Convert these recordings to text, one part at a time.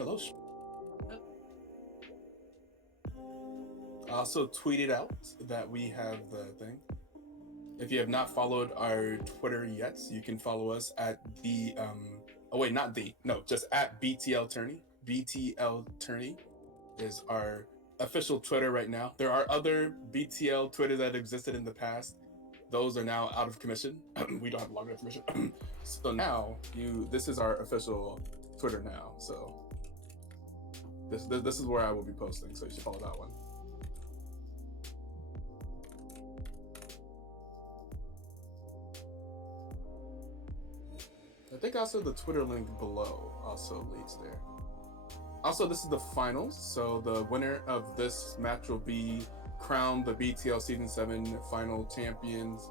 hello. I also tweeted out that we have the thing. If you have not followed our Twitter yet, you can follow us at the just at BTL Tourney. BTL Tourney is our official Twitter right now. There are other BTL Twitter that existed in the past. Those are now out of commission. We don't have longer commission. So now this is our official Twitter now. So this is where I will be posting. So you should follow that one. I think also the Twitter link below also leads there. Also, this is the finals, so the winner of this match will be crowned the BTL Season 7 final champions.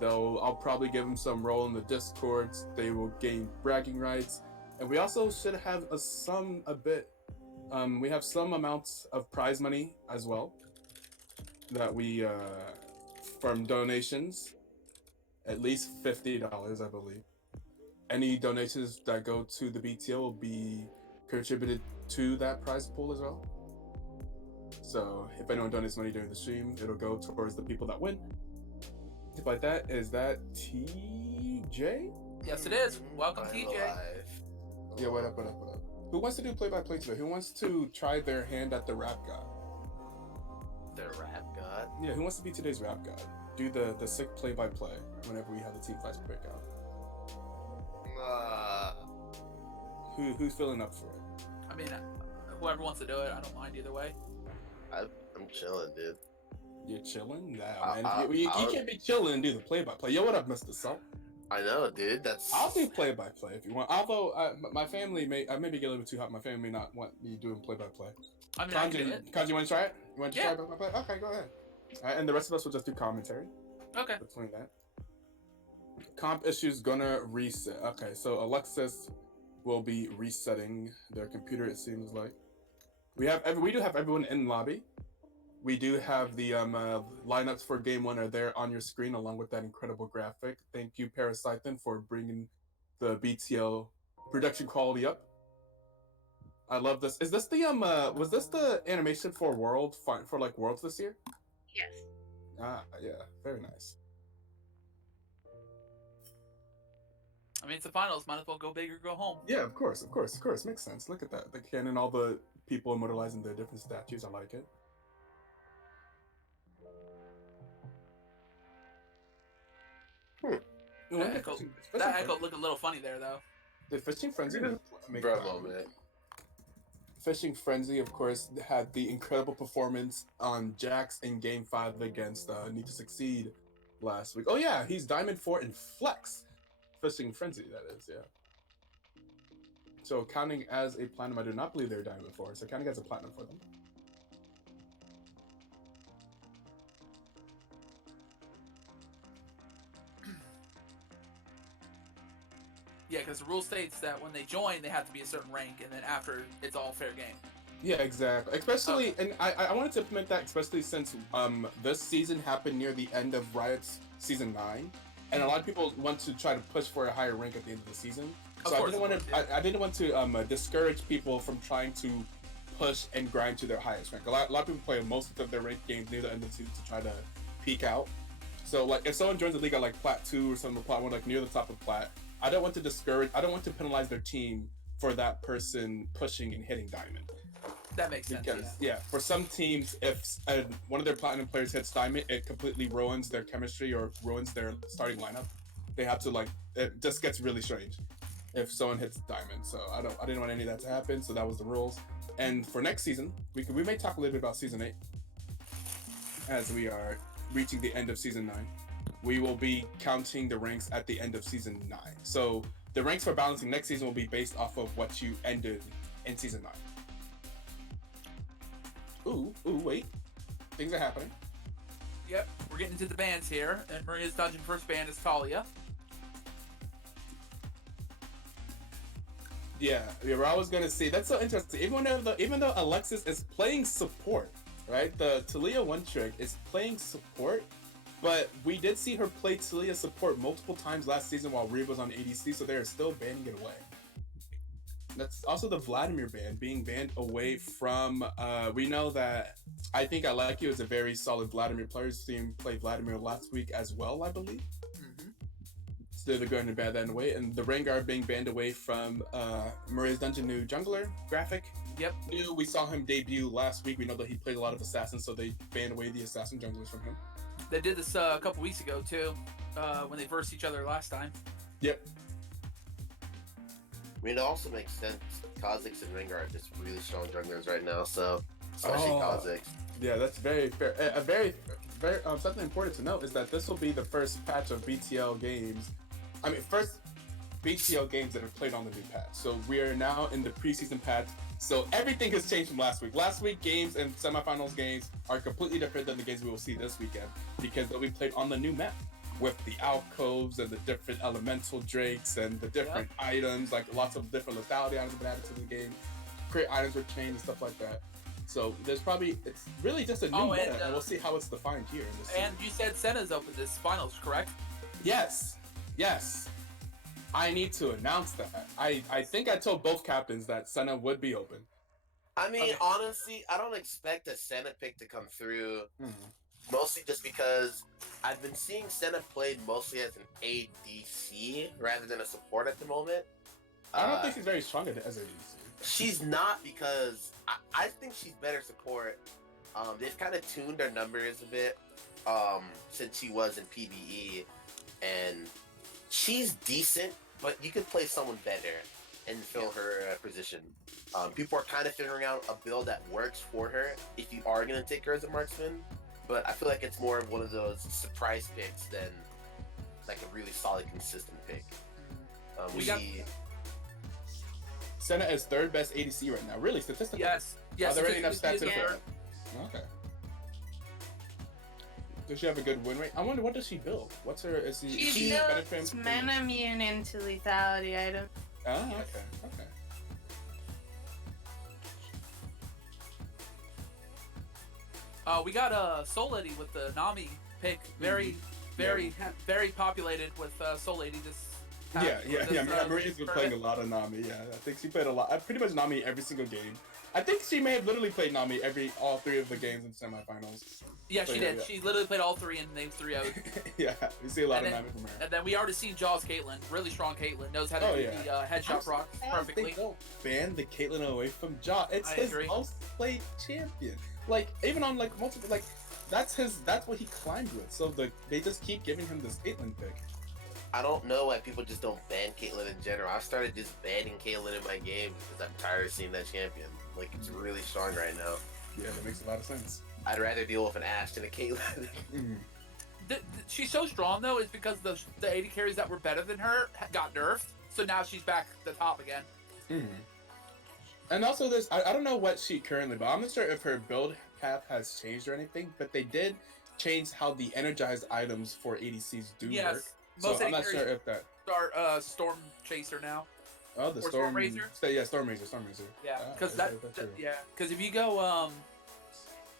I'll probably give them some role in the Discords. They will gain bragging rights. And we also should have we have some amounts of prize money as well that we, from donations, at least $50, I believe. Any donations that go to the BTL will be contributed to that prize pool as well. So if anyone donates money during the stream, it'll go towards the people that win. If like that, is that TJ? Yes, it is. Welcome, TJ. Yeah, what up? Who wants to do play-by-play today? Who wants to try their hand at the rap god? The rap god? Yeah, who wants to be today's rap god? Do the sick play-by-play whenever we have the team fights break out. Who's filling up for it? I mean, whoever wants to do it, I don't mind either way. I'm chilling, dude. You're chilling? Nah, man. You can't be chilling and do the play-by-play. Yo, what up, Mr. Salt? I know, dude. I'll do play-by-play if you want. Although my family may maybe get a little bit too hot. My family may not want me doing play-by-play. I mean, Kanji, you want to try it? You want to try play-by-play? Okay, go ahead. All right, and the rest of us will just do commentary. Okay. Between that. Comp issues gonna reset. Okay, so Alexis will be resetting their computer, it seems like. We do have everyone in lobby. We do have the lineups for game 1 are there on your screen along with that incredible graphic. Thank you, Parascythen, for bringing the BTL production quality up. I love this. Is this the was this the animation for Worlds this year? Yes. Ah, yeah, very nice. I mean, it's the finals. Might as well go big or go home. Yeah, of course. Makes sense. Look at that. The cannon, all the people immortalizing their different statues. I like it. That echo looked a little funny there, though. Did Fishing Frenzy make Bravo, man. Fishing Frenzy, of course, had the incredible performance on Jax in Game 5 against Need to Succeed last week. Oh yeah, he's Diamond 4 in Flex. Fishing Frenzy, that is, yeah. So counting as a platinum, I do not believe they're Diamond 4, so counting as a platinum for them. Yeah, because the rule states that when they join, they have to be a certain rank, and then after, it's all fair game. Yeah, exactly. Especially, and I wanted to implement that, especially since this season happened near the end of Riot's Season 9, and a lot of people want to try to push for a higher rank at the end of the season. So I didn't want to discourage people from trying to push and grind to their highest rank. A lot of people play most of their ranked games near the end of the season to try to peak out. So like if someone joins the league at like Plat 2 or something, Plat 1, like near the top of Plat, I don't want to penalize their team for that person pushing and hitting Diamond. That makes sense. Because for some teams, if one of their platinum players hits Diamond, it completely ruins their chemistry or ruins their starting lineup. They have to it just gets really strange if someone hits Diamond. So I didn't want any of that to happen. So that was the rules. And for next season, we may talk a little bit about Season 8 as we are reaching the end of Season 9. We will be counting the ranks at the end of Season 9. So the ranks for balancing next season will be based off of what you ended in Season 9. Ooh, wait. Things are happening. Yep, we're getting into the bans here, and Maria's dungeon first ban is Talia. Yeah, we're always gonna see. That's so interesting. Even though Alexis is playing support, right? The Talia one trick is playing support, but we did see her play Talia support multiple times last season while Rhea was on ADC, so they're still banning it away. That's also the Vladimir ban, being banned away from. We know that I think I like you is a very solid Vladimir player. Seen play Vladimir last week as well, I believe. Hmm. So they're going to ban that away, and the Rengar being banned away from Maria's Dungeon new jungler graphic. Yep. New, we saw him debut last week. We know that he played a lot of assassins, so they banned away the assassin junglers from him. They did this a couple weeks ago too, when they versed each other last time. Yep. I mean, it also makes sense. Kha'Zix and Rengar are just really strong junglers right now, so especially Kha'Zix. Yeah, that's very fair. A very something important to note is that this will be the first patch of BTL games. I mean, first BTL games that are played on the new patch. So we are now in the preseason patch. So everything has changed from last week. Last week games and semifinals games are completely different than the games we will see this weekend because they'll be played on the new map with the alcoves and the different elemental drakes and the different items, like lots of different lethality items have been added to the game. Great items were changed and stuff like that. So there's probably, it's really just a new meta, and we'll see how it's defined here in this And you said Senna's open this finals, correct? Yes. I need to announce that. I think I told both captains that Senna would be open. I mean, honestly, I don't expect a Senna pick to come through, mostly just because I've been seeing Senna played mostly as an ADC rather than a support at the moment. I don't think she's very strong as an ADC. She's not, because I think she's better support. They've kind of tuned her numbers a bit since she was in PvE, and she's decent, but you could play someone better and fill her position. People are kind of figuring out a build that works for her if you are going to take her as a marksman, but I feel like it's more of one of those surprise picks than like a really solid, consistent pick. Senna is third best ADC right now, really, statistically. Yes. Are there any enough stats to for it? Okay. Does she have a good win rate? I wonder, what does she build? What's her, is She builds mana immune into lethality item. Oh, okay. We got Soul Lady with the Nami pick. Very populated with Soul Lady this. Maria's been playing a lot of Nami. Yeah, I think she played a lot. Pretty much Nami every single game. I think she may have literally played Nami all three of the games in semifinals. Yeah, she did. She literally played all three and named 3 out. Yeah, we see a lot of Nami from her. And then we already seen Jaws Caitlyn. Really strong Caitlyn. Knows how to do the headshot proc perfectly. Don't ban the Caitlyn away from Jaws. It's his most played champion. Like, even on like multiple, like, that's what he climbed with. So they just keep giving him this Caitlyn pick. I don't know why people just don't ban Caitlyn in general. I started just banning Caitlyn in my games because I'm tired of seeing that champion. Like, it's really strong right now. Yeah, that makes a lot of sense. I'd rather deal with an Ashe than a Caitlyn. She's so strong, though, is because the AD carries that were better than her got nerfed. So now she's back at the top again. And also, I don't know what she currently, but I'm not sure if her build path has changed or anything, but they did change how the energized items for ADCs do work. So I'm not sure if that... Storm Chaser now. Oh, the Storm Razor? Yeah, Storm Razor. Yeah, because because if you go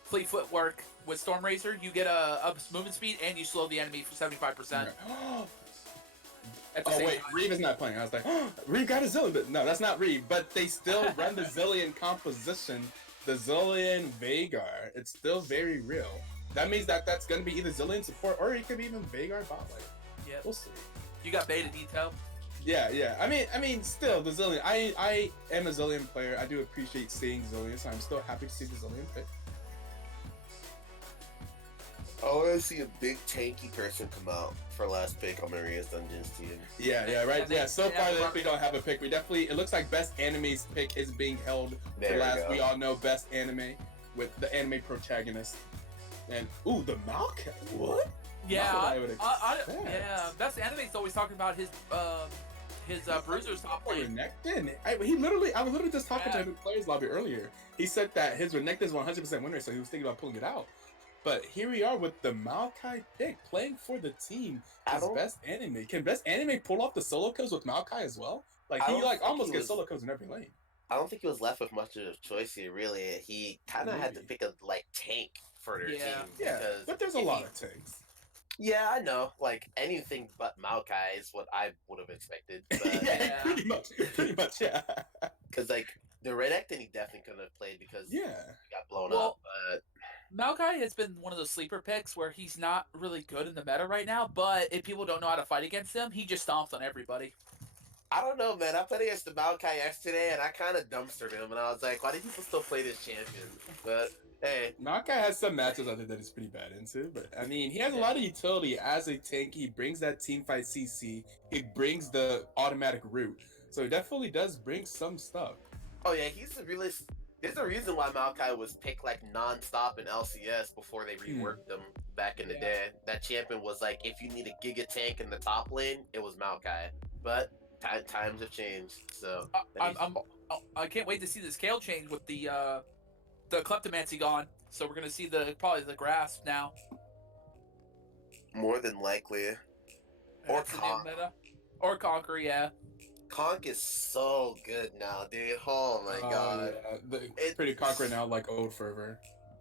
Fleet Footwork with Storm Razor, you get a movement speed and you slow the enemy for 75%. Reeve is not playing. I was like, Reeve got a Zillion, but no, that's not Reeve. But they still run the Zillion composition, the Zillion Veigar. It's still very real. That means that's going to be either Zillion support or it could be even Veigar bot lane. Yeah, we'll see. You got beta detail. Yeah. I mean, still the Zillion. I am a Zillion player. I do appreciate seeing Zillion, so I'm still happy to see the Zillion pick. I want to see a big tanky person come out for last pick on Maria's Dungeons team. Yeah, right. Yeah, so far we don't have a pick. We definitely, it looks like best anime's pick is being held for last. We all know best anime with the anime protagonist. And the Maokai. What? Yeah, best anime's always talking about his bruisers top lane. Renekton. I was literally just talking to him in players lobby earlier. He said that his Renekton is 100% win rate, so he was thinking about pulling it out. But here we are with the Maokai pick, playing for the team. His best anime. Can best anime pull off the solo kills with Maokai as well? Like, he almost gets solo kills in every lane. I don't think he was left with much of a choice here, really. He kind of had to pick a tank for their team. Yeah, but there's a lot of tanks. Yeah, I know. Like, anything but Maokai is what I would have expected. But, pretty much, yeah. Because like the Renekton, he definitely couldn't have played because he Yeah. got blown Well, up. But Maokai has been one of those sleeper picks where he's not really good in the meta right now, but if people don't know how to fight against him, he just stomps on everybody. I don't know, man. I played against the Maokai yesterday, and I kind of dumpstered him, and I was like, why do people still play this champion? But hey, Maokai has some matches I think that he's pretty bad into, but I mean, he has a lot of utility as a tank. He brings that team fight CC. He brings the automatic route, so he definitely does bring some stuff. oh yeah, he's the realest. There's a reason why Maokai was picked like nonstop in LCS before they reworked him back in the day. That champion was like, if you need a Giga tank in the top lane, it was Maokai. But times have changed, so I can't wait to see the scale change with the kleptomancy gone. So we're gonna see probably the grasp now. more than likely. Or That's the new Conk. meta. Or Conquer, yeah. Conk is so good now, dude. Oh my god. Yeah. It's pretty cock right now, like old fervor.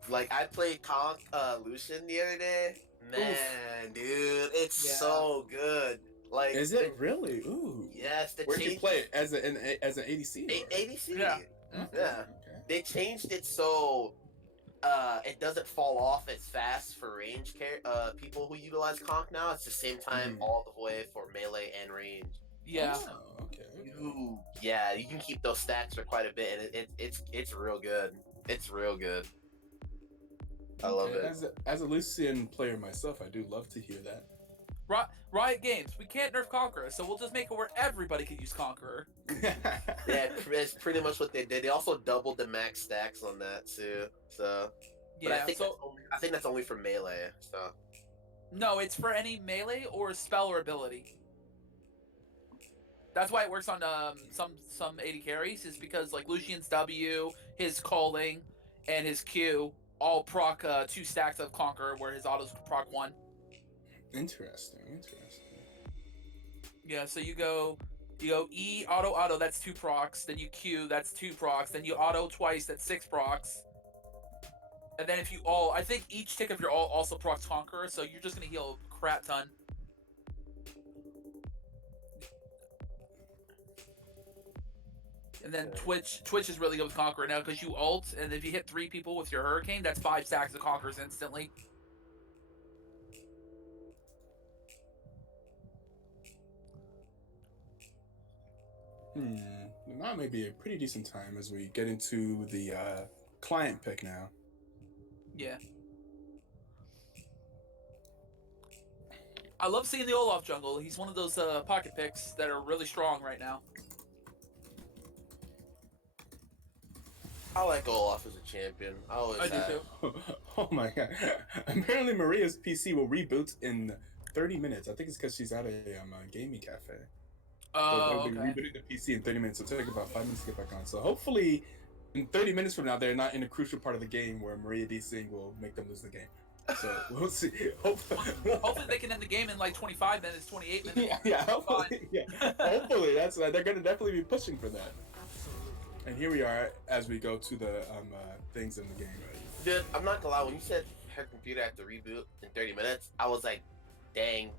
Like I played Conk Lucian the other day. Man, dude, it's so good. Like, is it really? Ooh. Yes. Where'd you play it? As an ADC? ADC. Yeah. Yeah. Okay. They changed it so it doesn't fall off as fast for range people who utilize Conk now. It's the same time all the way for melee and range. Yeah. Oh, okay. Ooh, yeah, you can keep those stacks for quite a bit, and it's real good. It's real good. I love it. As a Lucian player myself, I do love to hear that. Riot Games, we can't nerf Conqueror, so we'll just make it where everybody can use Conqueror. Yeah, that's pretty much what they did. They also doubled the max stacks on that too. So, but Yeah. I think that's only for melee. So, no, it's for any melee or spell or ability. That's why it works on some AD carries, is because like Lucian's W, his calling, and his Q all proc 2 stacks of Conqueror, where his autos proc 1. Interesting. Yeah, so you go E auto, that's 2 procs, then you Q, that's 2 procs, then you auto twice, that's 6 procs. And then if you I think each tick of your all also procs Conqueror, so you're just gonna heal a crap ton. And then Twitch is really good with Conqueror now because you ult, and if you hit 3 people with your Hurricane, that's 5 stacks of Conquerors instantly. Now may be a pretty decent time as we get into the client pick now. Yeah. I love seeing the Olaf jungle. He's one of those pocket picks that are really strong right now. I like Olaf as a champion. I do too. Oh my god! Apparently, Maria's PC will reboot in 30 minutes. I think it's because she's at a gaming cafe. Oh, they'll be okay. rebooting the PC in 30 minutes. It'll take about 5 minutes to get back on. So hopefully, in 30 minutes from now, they're not in a crucial part of the game where Maria DCing will make them lose the game. So we'll see. Hopefully they can end the game in like 25 minutes, 28 minutes. Yeah. Hopefully, hopefully they're going to definitely be pushing for that. And here we are as we go to the things in the game. Dude, I'm not gonna lie. When you said her computer had to reboot in 30 minutes, I was like, dang.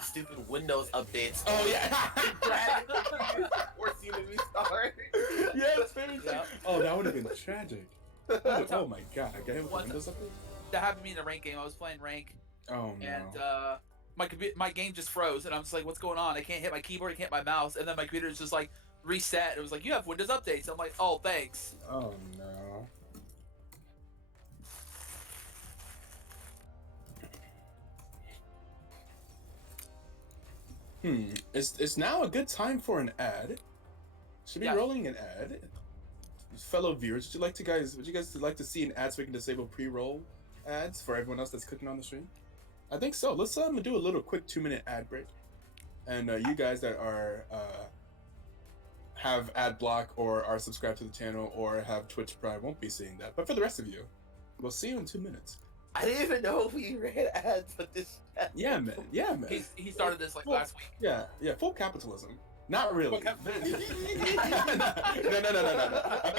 Stupid Windows updates. Oh yeah. We're seeing me start. Yeah, it's very sad. Oh, that would have been tragic. Oh my god. I got him with the Windows update? That happened to me in a rank game. I was playing rank. Oh no. And my game just froze, and I'm just like, what's going on? I can't hit my keyboard, I can't hit my mouse, and then my computer's just like reset. It was like, you have Windows updates. I'm like, oh, thanks. Oh no. It's now a good time for an ad. Should be rolling an ad. Fellow viewers, would you guys like to see an ad so we can disable pre-roll ads for everyone else that's clicking on the stream? I think so. Let's do a little quick 2-minute ad break. And you guys that are have ad block or are subscribed to the channel or have Twitch Prime won't be seeing that. But for the rest of you, we'll see you in 2 minutes. I didn't even know we ran ads with this. Yeah, man. He started this like last week. Yeah, full capitalism. Not really. No. Okay,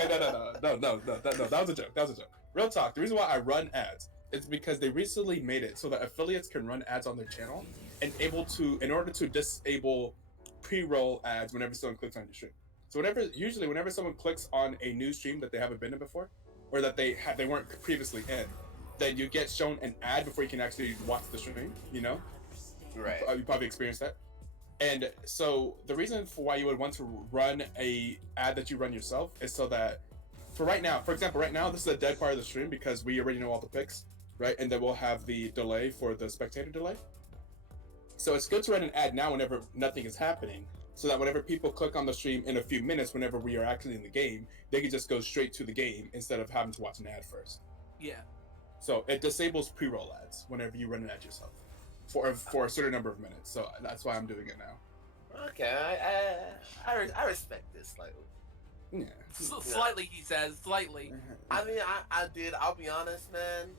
no. That was a joke. Real talk. The reason why I run ads is because they recently made it so that affiliates can run ads on their channel and in order to disable pre-roll ads whenever someone clicks on your stream. So whenever someone clicks on a new stream that they haven't been in before, or that they weren't previously in, then you get shown an ad before you can actually watch the stream. You know, Right. you probably experienced that. And so the reason for why you would want to run a ad that you run yourself is so that for example, right now this is a dead part of the stream because we already know all the picks, right? And then we'll have the delay for the spectator delay. So it's good to run an ad now whenever nothing is happening, so that whenever people click on the stream in a few minutes, whenever we are actually in the game, they can just go straight to the game instead of having to watch an ad first. Yeah. So it disables pre-roll ads whenever you run an ad yourself for a certain number of minutes. So that's why I'm doing it now. Okay, I respect this slightly. Yeah. Slightly, he says. Slightly. I mean, I did. I'll be honest, man.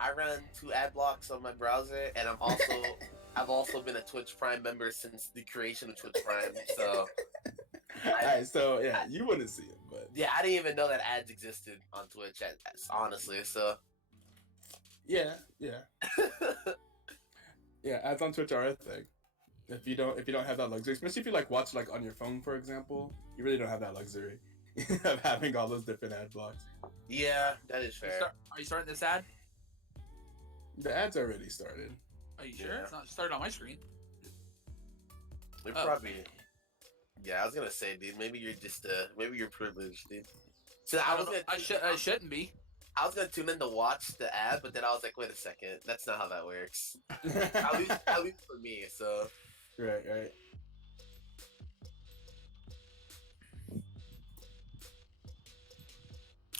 I run 2 ad blocks on my browser, and I've also been a Twitch Prime member since the creation of Twitch Prime. So, Alright, so yeah, you wouldn't see it, but yeah, I didn't even know that ads existed on Twitch. Honestly, so yeah. Yeah, ads on Twitch are a thing. If you don't have that luxury, especially if you like watch like on your phone, for example, you really don't have that luxury of having all those different ad blocks. yeah, that is fair. Are you starting this ad? The ads already started. Are you sure? Yeah. It's not started on my screen. They're Oh. probably. Yeah, I was gonna say, dude. Maybe you're just maybe you're privileged, dude. So I shouldn't be. I was gonna tune in to watch the ad, but then I was like, wait a second, that's not how that works. at least for me. So Right.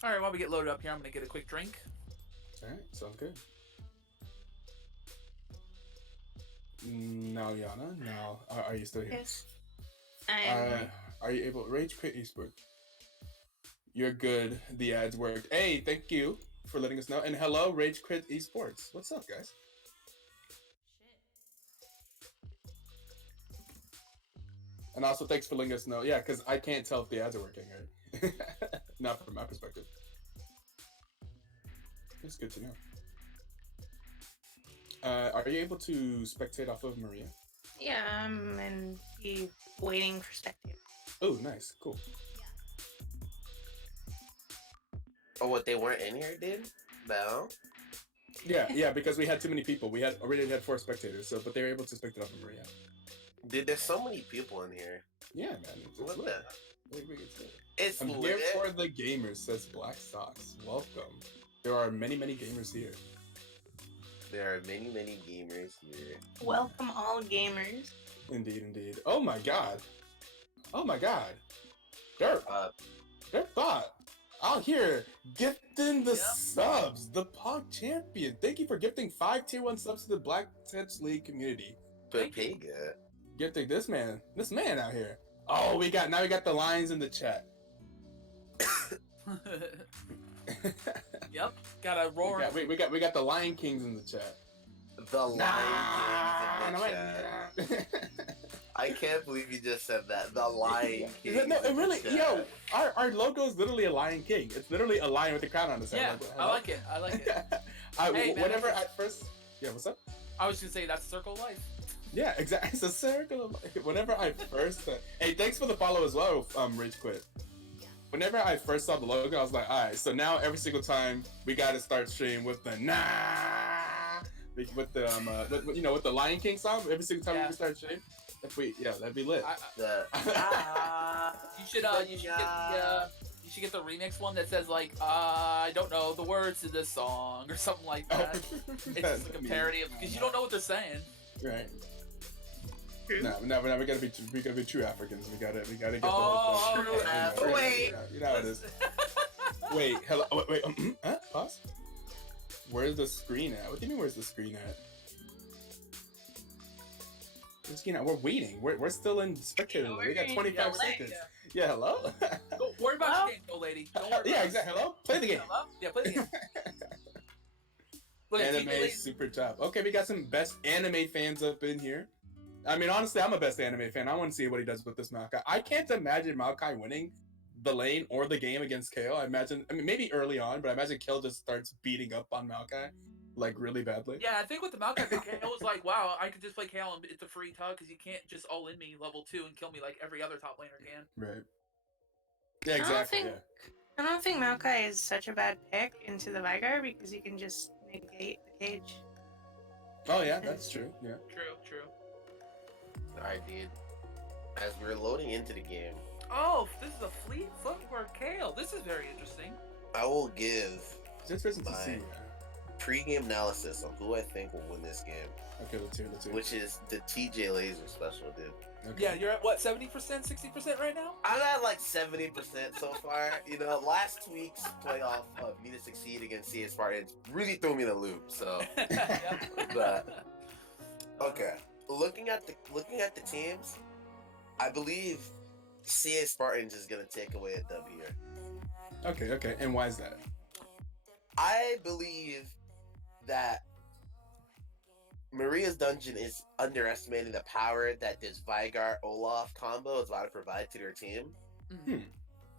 All right, while we get loaded up here, I'm gonna get a quick drink. Alright, sounds good. Now, Yana, are you still here? Yes. I am. Are you able? Rage Quit Esport. You're good. The ads worked. Hey, thank you for letting us know. And hello, Rage Quit Esports. What's up, guys? And also, thanks for letting us know. Yeah, because I can't tell if the ads are working, right? Not from my perspective. It's good to know. Are you able to spectate off of Maria? Yeah, I'm and be waiting for spectators. Oh, nice. Cool. oh, what they weren't in here, dude? No. Yeah, because we had too many people. We already had 4 spectators, but they were able to spectate off of Maria. Dude, there's so many people in here. Yeah, man. It's lit. It's lit. It's I'm lit. here for the gamers, says Black Socks. Welcome. There are many gamers here. There are many gamers here. Welcome all gamers. Indeed. Oh my god. Dirt Thought out here gifting the subs, the Pog Champion. Thank you for gifting 5 tier 1 subs to the Black Tips League community. Pega. Gifting this man out here. Oh, we got the lions in the chat. Yep, got a roar. we got the Lion Kings in the chat. The Lion Kings in the chat. I can't believe you just said that. The Lion King. No, it really, our logo is literally a Lion King. It's literally a lion with a crown on his head. Yeah, I like it. Hey, whenever man, at first, what's up? I was gonna say that's Circle of Life. Yeah, exactly. It's a circle of life. Whenever I first, hey, thanks for the follow as well, Rage Quit. Whenever I first saw the logo, I was like, all right, so now every single time we got to start stream with the with the Lion King song. Every single time we start stream, that'd be lit. You should get the remix one that says like I don't know the words to this song or something like that. It's just like a parody of because you don't know what they're saying. Right. No, we gotta be true Africans. We gotta get the whole thing. Wait. You know how it is. Wait, hello. Wait. Pause. Where's the screen at? What do you mean? Where's the screen at? The screen at? We're waiting. We're still in spectator mode. We got 25 seconds. Yeah. Hello. Don't worry about your game, old lady. Don't worry about Exactly. Hello. Play the game. Hello? Yeah, play the game. Look, Anime super top. Okay, we got some best anime fans up in here. I mean, honestly, I'm a best anime fan. I want to see what he does with this Maokai. I can't imagine Maokai winning the lane or the game against Kale. I mean, maybe early on, but I imagine Kale just starts beating up on Maokai, like, really badly. Yeah, I think with the Maokai, Kale was like, wow, I could just play Kale and it's a free tug because you can't just all-in me level 2 and kill me like every other top laner can. Right. Yeah, exactly. think- I don't think Maokai is such a bad pick into the Vigar because you can just negate the cage. Yeah. Oh yeah, that's true. Yeah. True. Alright, dude. As we're loading into the game, Oh, this is a Fleet Footwear Kale. This is very interesting. I will give It's interesting to Bye. see. Yeah. pre-game analysis on who I think will win this game, Okay, let's hear. which is the TJ Laser special, dude. Okay. Yeah, you're at what, 70%, 60% right now? I'm at like 70% so far. You know, last week's playoff of Need to Succeed against CA Spartans really threw me in a loop. So, Yeah. but okay, looking at the teams, I believe CA Spartans is gonna take away a W here. Okay. And why is that? I believe that Maria's Dungeon is underestimating the power that this Vigar Olaf combo is about to provide to their team. Mhm.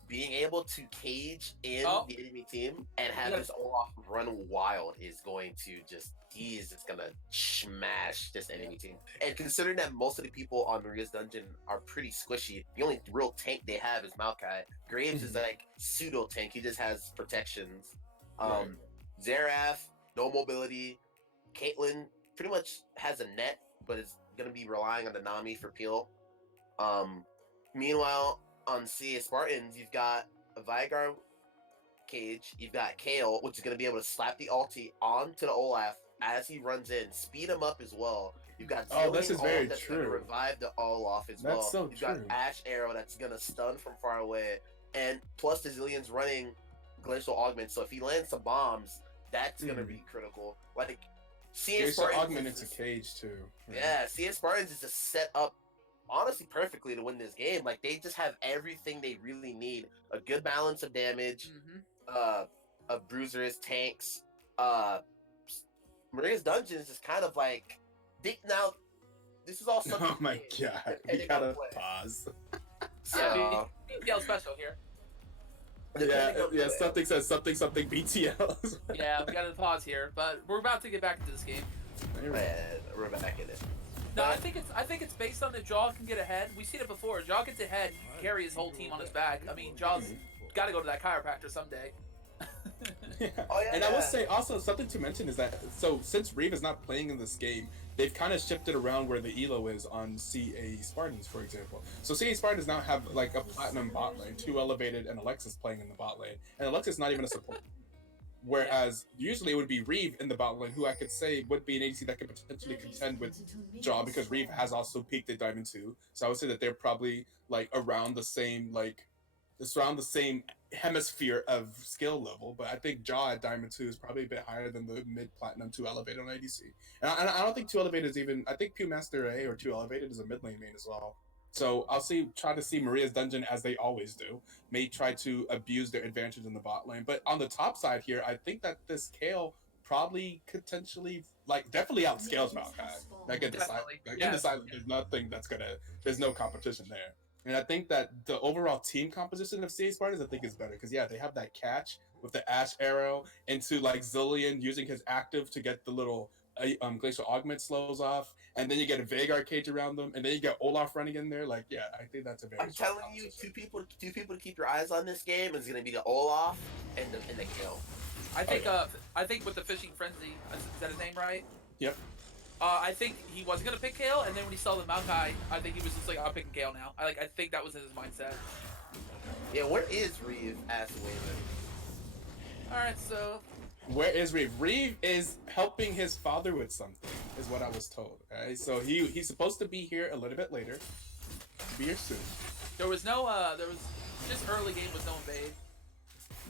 Being able to cage in Oh. the enemy team and have Yeah. this Olaf run wild is going to he's just gonna smash this enemy team. And considering that most of the people on Maria's Dungeon are pretty squishy, the only real tank they have is Maokai. Graves is like pseudo tank, he just has protections. Right. Xerath, no mobility. Caitlyn pretty much has a net, but is gonna be relying on the Nami for peel. Meanwhile, on CA Spartans, you've got a Vigar cage, you've got Kale, which is gonna be able to slap the ulti onto the Olaf as he runs in, speed him up as well. You've got Oh, this Zillion is very ult that's gonna true. revive the Olaf as well. That's so You've got true. Ash Arrow that's gonna stun from far away, and plus the Zillion's running Glacial Augment, so if he lands some bombs, that's gonna be critical. Like CA There's an Spartans augment is into cage too. right? yeah, CA Spartans is just set up honestly perfectly to win this game. Like they just have everything they really need. A good balance of damage, Mhm. of bruisers, tanks. Maria's Dungeon is just kind of like now this is all something Oh my to god, we depending on gotta play. pause. So BTL special here. depending on Yeah. play. Something says something BTL. Yeah, we gotta pause here, but we're about to get back into this game. Man, we're back in it. No, I think it's based on the Jaw can get ahead. We've seen it before. Jaw gets ahead, he can carry his whole team on his back. I mean, Jaw's got to go to that chiropractor someday. Yeah. Oh, yeah, And I will yeah. say also something to mention is that so since Reeve is not playing in this game, they've kind of shifted around where the elo is on CA Spartans, for example. So CA Spartans now have like a platinum bot lane, 2 elevated, and Alexis playing in the bot lane, and Alexis not even a support. Whereas usually it would be Reeve in the bot lane, who I could say would be an ADC that could potentially contend with Jaw because Reeve has also peaked at Diamond 2. So I would say that they're probably like around the same it's around the same hemisphere of skill level, but I think Jaw at Diamond 2 is probably a bit higher than the mid Platinum 2 elevated on ADC. And I don't think 2 elevated is even, I think Pew Master A or 2 elevated is a mid lane main as well. So I'll try to see Maria's Dungeon as they always do, may try to abuse their advantage in the bot lane. But on the top side here, I think that this Kale probably potentially, definitely outscales Maokai. Like in the side, Definitely. in the side, there's no competition there. And I think that the overall team composition of CA Spartans, I think, is better because they have that catch with the Ash Arrow into Zillion using his active to get the little Glacial Augment slows off, and then you get a Vagar cage around them, and then you get Olaf running in there. I think that's a very. I'm strong telling you, composition. two people to keep your eyes on this game is gonna be the Olaf and the Kill. I think with the Fishing Frenzy, is that his name right? Yep. I think he was gonna pick Kale, and then when he saw the Maokai, I think he was just like, I'm picking Kale now. I think that was in his mindset. Yeah, where is Reeve? Asked Waylon. All right, so Where is Reeve? Reeve is helping his father with something, is what I was told. Right? So he's supposed to be here a little bit later. Be here soon. there was just early game with no invade.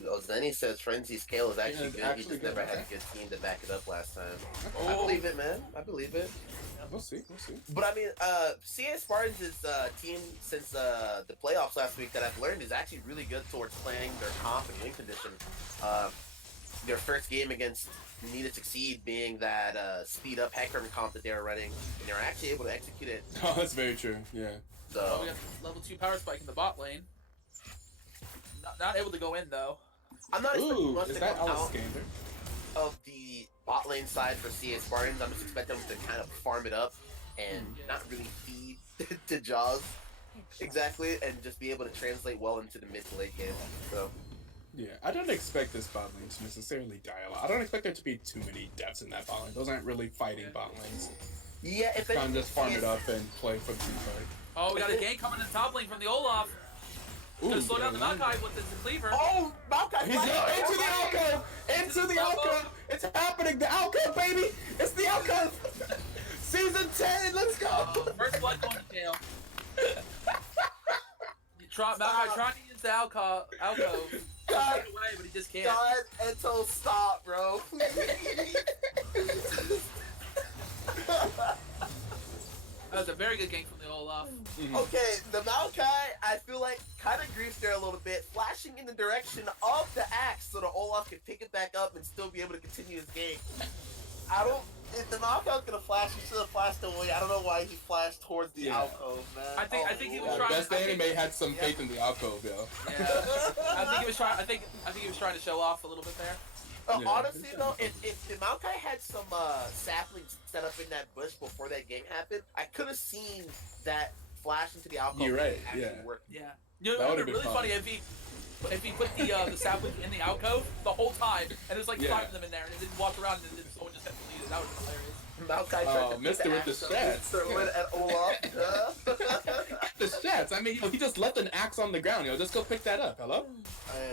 Oh, Zenny says Frenzy's scale is actually it's good. actually He just good, never had okay. a good team to back it up last time. Oh. I believe it, man. I believe it. We'll see. But I mean, CA Spartans' team since the playoffs last week that I've learned is actually really good towards playing their comp and win condition. Their first game against Need to Succeed being that speed up Hecarim comp that they were running, and they were actually able to execute it. Oh, that's very true. Yeah. Oh, So we got level 2 power spike in the bot lane. Not able to go in though. I'm not expecting Ooh, much is to that come out Alistander? of the bot lane side for CA Spartans. I'm just expecting them to kind of farm it up and not really feed to Jaws. exactly, and just be able to translate well into the mid to late game. So Yeah, I don't expect this bot lane to necessarily die a lot. I don't expect there to be too many deaths in that bot lane. Those aren't really fighting bot lanes. yeah, if Kind of just farm it up and play for the team fight. Oh, we got a gank coming in top lane from the Olaf. Gonna slow down the Maokai with this cleaver. oh, Maokai He's into the alcove! Into the alcove! It's happening! The alcove, baby! It's the alcove! Season 10, let's go! First blood going to jail. Maokai trying to use the alcove. God. Take it away, but he just can't. God, Eto, stop, bro. That was a very good gank from the Olaf. Okay, the Maokai, I feel like, kind of griefed there a little bit, flashing in the direction of the axe so the Olaf could pick it back up and still be able to continue his game. If the Maokai was gonna flash, he should have flashed away. I don't know why he flashed towards the alcove, man. I think he was trying. Best anime had some faith in the alcove, yo. Yeah, I think he was trying. I think he was trying to show off a little bit there. Yeah. Honestly, though, if the Maokai had some saplings set up in that bush before that game happened, I could have seen that flash into the alcove. You're right, actually yeah. work. Yeah, you know, That it would've would be been really fun. funny if he put the sapling in the alcove the whole time, and there's like Yeah. 5 of them in there, and then walk around and then someone just had to lead it. That would be hilarious. Maokai tried Oh, to missed put it with the axe up, stats. throw it at Olaf. The stats. I mean, he just left an axe on the ground, yo. Just go pick that up. Hello?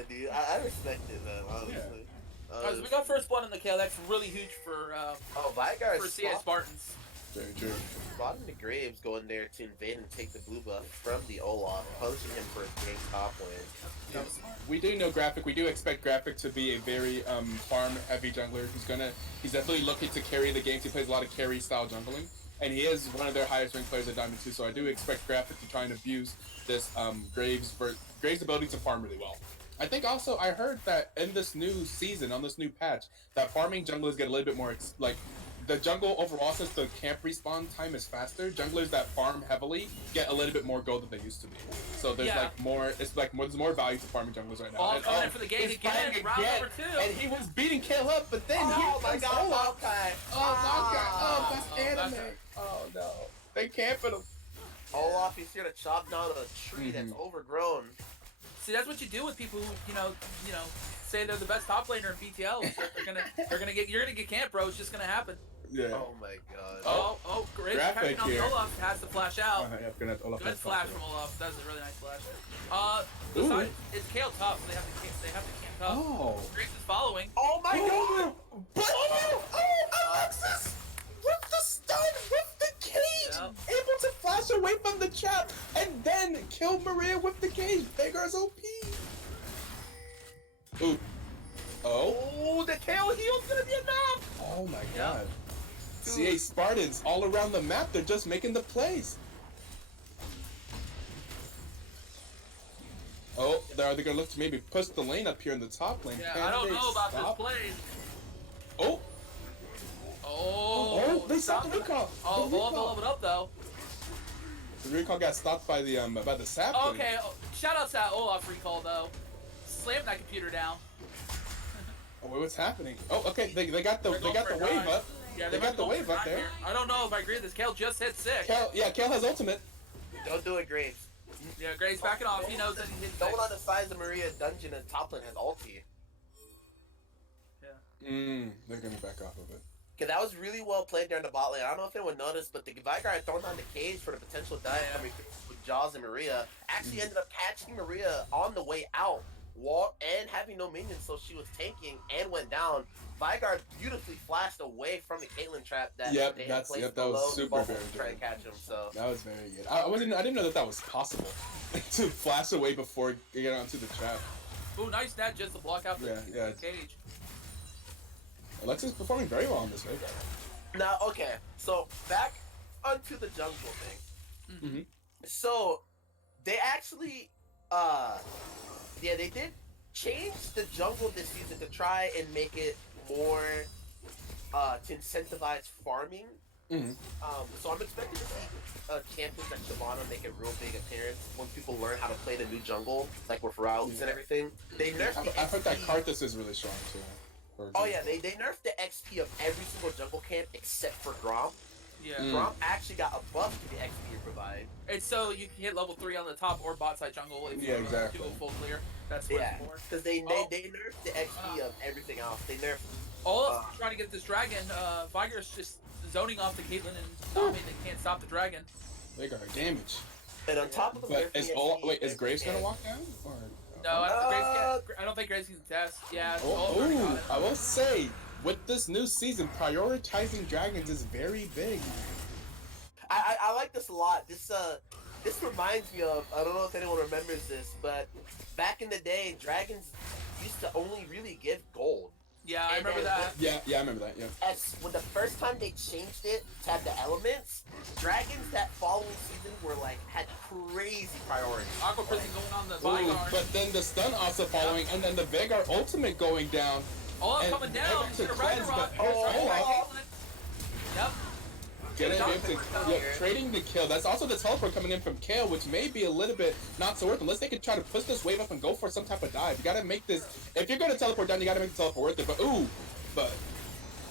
Dude, I respect it, man, honestly. Alright, so we got first blood in the KO. That's really huge for Vigar for is CS Spartans. Very true. spotting the Graves going there to invade and take the blue buff from the Olaf, punishing him for his game top lane. That was smart. We do know Graphic. We do expect Graphic to be a very farm-heavy jungler. He's definitely looking to carry the games. He plays a lot of carry-style jungling, and he is one of their highest-ranked players at Diamond 2. So I do expect Graphic to try and abuse this Graves' ability to farm really well. I think also I heard that in this new season, on this new patch, that farming junglers get a little bit more the jungle overall, since the camp respawn time is faster, junglers that farm heavily get a little bit more gold than they used to be. So there's there's more value to farming junglers right now. Oh, And, coming in for the gank he's again, fighting round again, number 2. and he was beating Kale up, but then Oh here my comes god, Olaf. Maokai! Oh, that's Oh, anime. that's Oh no, they camping him. Olaf, he's here to chop down a tree that's overgrown. See, that's what you do with people who, you know, say they're the best top laner in BTL. So you're gonna get camped, bro. It's just gonna happen. Yeah. Oh my god. Oh, great Graphic catching on here. Olaf has to flash out. Yeah, gonna have Olaf Good has flash to- from Olaf. That was a really nice flash. Besides, it's Kale top, so they have to camp up. Oh. Grace is following. Oh my god! But Alexis with the stun, with the cage, Yep. able to flash away from the trap, and then kill Maria with the cage. Vagar's OP. Ooh. Oh. Oh, the KO heal's gonna be enough! Oh my god. CA Spartans all around the map. They're just making the plays. Oh, are they gonna look to maybe push the lane up here in the top lane? Yeah, Can I don't they know about stop? this play. Oh. Oh, They stopped the recall. Oh, The Olaf recall. leveled up though. The recall got stopped by the sapling. Okay, shout out to that Olaf recall though. Slam that computer down. Oh, wait, what's happening? Oh, okay. They got the They're going for a wave dive. up. Yeah, They got the wave up there. I don't know if I agree with this. Kale just hit 6. Kale has ultimate. Don't do it, Graves. Yeah, Gray's backing off. He knows that he hit 6. Someone on the sides of Maria Dungeon and top lane has ulti. They're gonna back off of it. Okay, that was really well played there in the bot lane. I don't know if anyone noticed, but the Vigar had thrown down the cage for the potential dive coming through with Jaws and Maria. Actually ended up catching Maria on the way out, and having no minions, so she was tanking and went down. Vigar beautifully flashed away from the Caitlyn trap that Yep, they had that placed was below the super bubble very to try good. to catch him. So That was very good. I didn't know that was possible to flash away before you get onto the trap. Ooh, nice net just to block out the Yeah. cage. Alexis is performing very well on this Vagar. now, okay, so back onto the jungle thing. Mm-hmm. So they actually, they did change the jungle this season to try and make it more to incentivize farming. Mm-hmm. So I'm expecting to see champions like Shyvana make a real big appearance when people learn how to play the new jungle, like with routes and everything. They nerfed the I've heard that XP. Karthus is really strong too. Oh yeah, they nerfed the XP of every single jungle camp except for Grom. Yeah. Braum actually got a buff to the XP it provide. It's so you can hit level 3 on the top or bot side jungle if Yeah, you exactly. do a full clear. That's what Yeah, it's for. because they Oh. nerfed the XP of everything else. They nerfed. Olaf trying to get this dragon. Viger's just zoning off the Caitlyn and Nami. They can't stop the dragon. They got her damage. And on top of the But is XP, Graves gonna walk down? Or No, I don't think Graves can test. Yeah. Olaf Oh, already got it. I will say, with this new season, prioritizing dragons is very big. I like this a lot. This reminds me of, I don't know if anyone remembers this, but back in the day, dragons used to only really give gold. Yeah, I And remember then that. Yeah, I remember that. Yeah. As when the first time they changed it to have the elements, dragons that following season were like had crazy priority. Aqua Prison going on the Ooh, Vigor. but then the stun also following, and then the Veigar ultimate going down. Olaf and coming down. able He's to gonna ride the cleanse, rock. but Olaf Yep. trading the kill. That's also the teleport coming in from Kale, which may be a little bit not so worth it, unless they could try to push this wave up and go for some type of dive. You gotta make this. If you're gonna teleport down, you gotta make the teleport worth it. But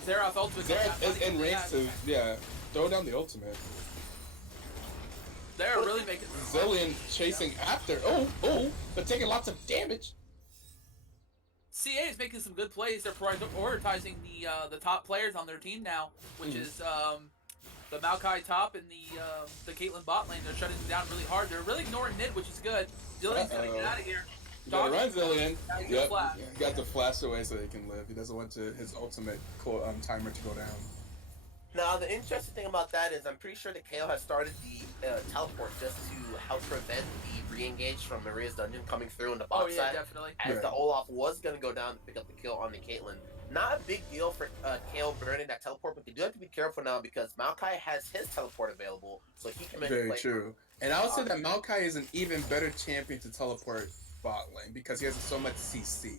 Xerath ultimate. Xerath is in range to throw down the ultimate. They're really making Zillion chasing after. But taking lots of damage. CA is making some good plays. They're prioritizing the top players on their team now, which is the Maokai top and the Caitlyn bot lane. They're shutting them down really hard. They're really ignoring mid, which is good. Zillion's gonna get out of here. You gotta run Zillion. He's Yep. gonna flash. Got to flash away so he can live. He doesn't want his ultimate timer to go down. Now, the interesting thing about that is I'm pretty sure that Kale has started the teleport just to help prevent the re-engage from Maria's dungeon coming through on the bot Oh yeah, side. definitely. As Right. the Olaf was going to go down to pick up the kill on the Caitlyn. Not a big deal for Kale burning that teleport, but they do have to be careful now because Maokai has his teleport available, so he can make a Very play. true. And I would say that Maokai is an even better champion to teleport bot lane because he has so much CC.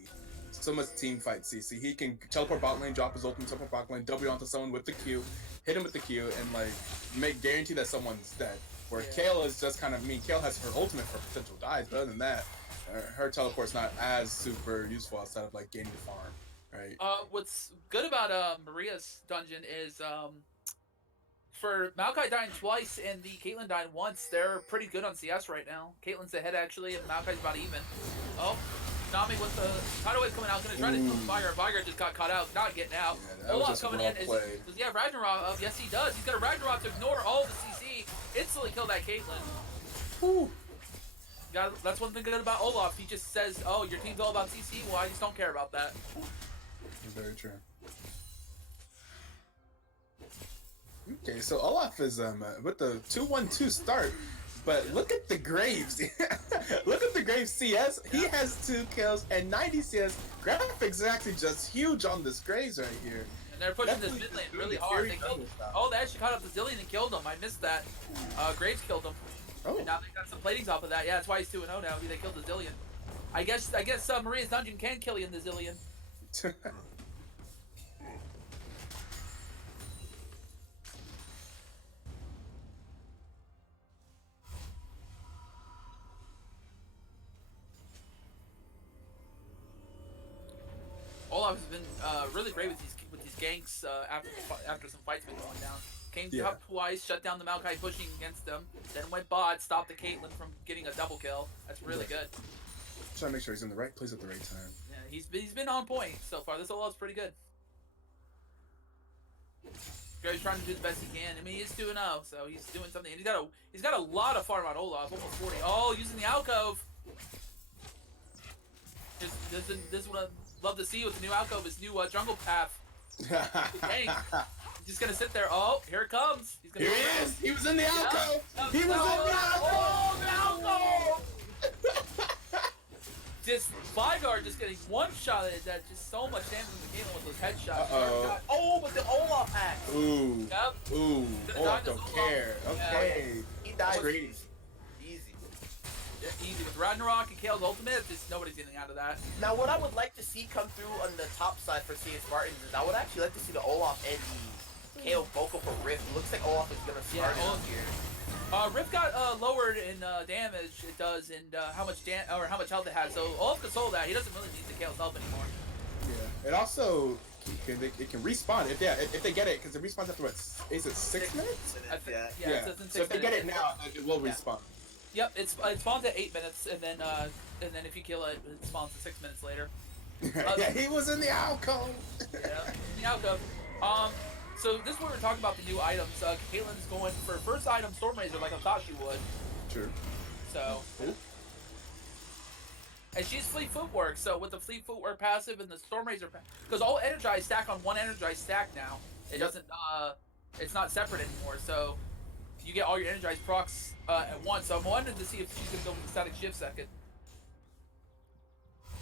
So much team fight CC. He can teleport bot lane, drop his ultimate, teleport bot lane, W onto someone with the Q, hit him with the Q, and guarantee that someone's dead. Where Kale is just kind of mean. Kale has her ultimate for potential dives, but other than that, her teleport's not as super useful outside of gaining the farm, right? What's good about Maria's dungeon is for Maokai dying twice and the Caitlyn dying once, they're pretty good on CS right now. Caitlyn's ahead actually, and Maokai's about even. Oh, Nami with the tidal wave coming out, gonna try to kill Viger. Viger just got caught out, not getting out. Yeah, that was Olaf just coming well in. played. Does he have Ragnarok up? Yes, he does. He's got a Ragnarok to ignore all the CC. Instantly kill that Caitlyn. Whew. That's one thing good about Olaf. He just says, "Oh, your team's all about CC. Well, I just don't care about that." Very true. Okay, so Olaf is with the 2-1-2 start, but look at the Graves. Look at the Graves CS. He has 2 kills and 90 CS. Graphics are actually just huge on this Graves right here. And they're pushing Definitely this mid lane doing really it hard. very They killed him. understaffed. Oh, they actually caught up to Zillion and killed him. I missed that. Graves killed him. Oh, And now they got some platings off of that. Yeah, that's why he's 2-0 now. They killed the Zillion. I guess Maria's dungeon can kill you in the Zillion. Olaf has been really great with these ganks after some fights been going down. Came top twice, shut down the Maokai pushing against them, then went bot, stopped the Caitlyn from getting a double kill. That's really good. Trying to make sure he's in the right place at the right time. Yeah, he's been on point so far. This Olaf's pretty good. He's trying to do the best he can. I mean, he's 2-0, so he's doing something. And he's got a lot of farm on Olaf, almost 40. Oh, using the alcove. This is what I'd love to see with the new alcove, his new jungle path. Dang. He's just gonna sit there. Oh, here it comes. He's gonna Here he is. He was in the alcove. Yeah. He was in the alcove. Oh, the alcove. Just Vigard just getting one-shotted. That just so much damage from the Caitlyn with those headshots. Uh-oh. Oh, but the Olaf axe! Ooh. Yep. Ooh. Gonna Oh, die I to don't Olaf. care. Okay. He died Greedy. easy. Yeah, easy with Ragnarok and Kale's ultimate. Just nobody's getting out of that. Now, what I would like to see come through on the top side for CA Spartans is I would actually like to see the Olaf and the Kale vocal for Rift. It looks like Olaf is going to start it Olaf. up here. Rift got lowered in damage. It does, and how much health it has. So Olaf can solve that. He doesn't really need the Kale's help anymore. Yeah. And also, it can respawn if they get it because it respawns after what is it 6 minutes? Yeah, Yeah. it says in So if 6 they get it minutes. now, it will Yeah. respawn. Yep, it spawns at 8 minutes, and then if you kill it, it spawns 6 minutes later. Yeah, he was in the alcove. Yeah, the outcome. So this is where we're talking about the new items. Caitlin's going for first item Storm Razor like I thought she would. True. So. Cool. And she's Fleet Footwork, so with the Fleet Footwork passive and the Storm Razor, because all Energized stack on one Energized stack now. It doesn't, it's not separate anymore, so you get all your Energized procs at once. So I'm wondering to see if she's gonna go with the Static Shift second,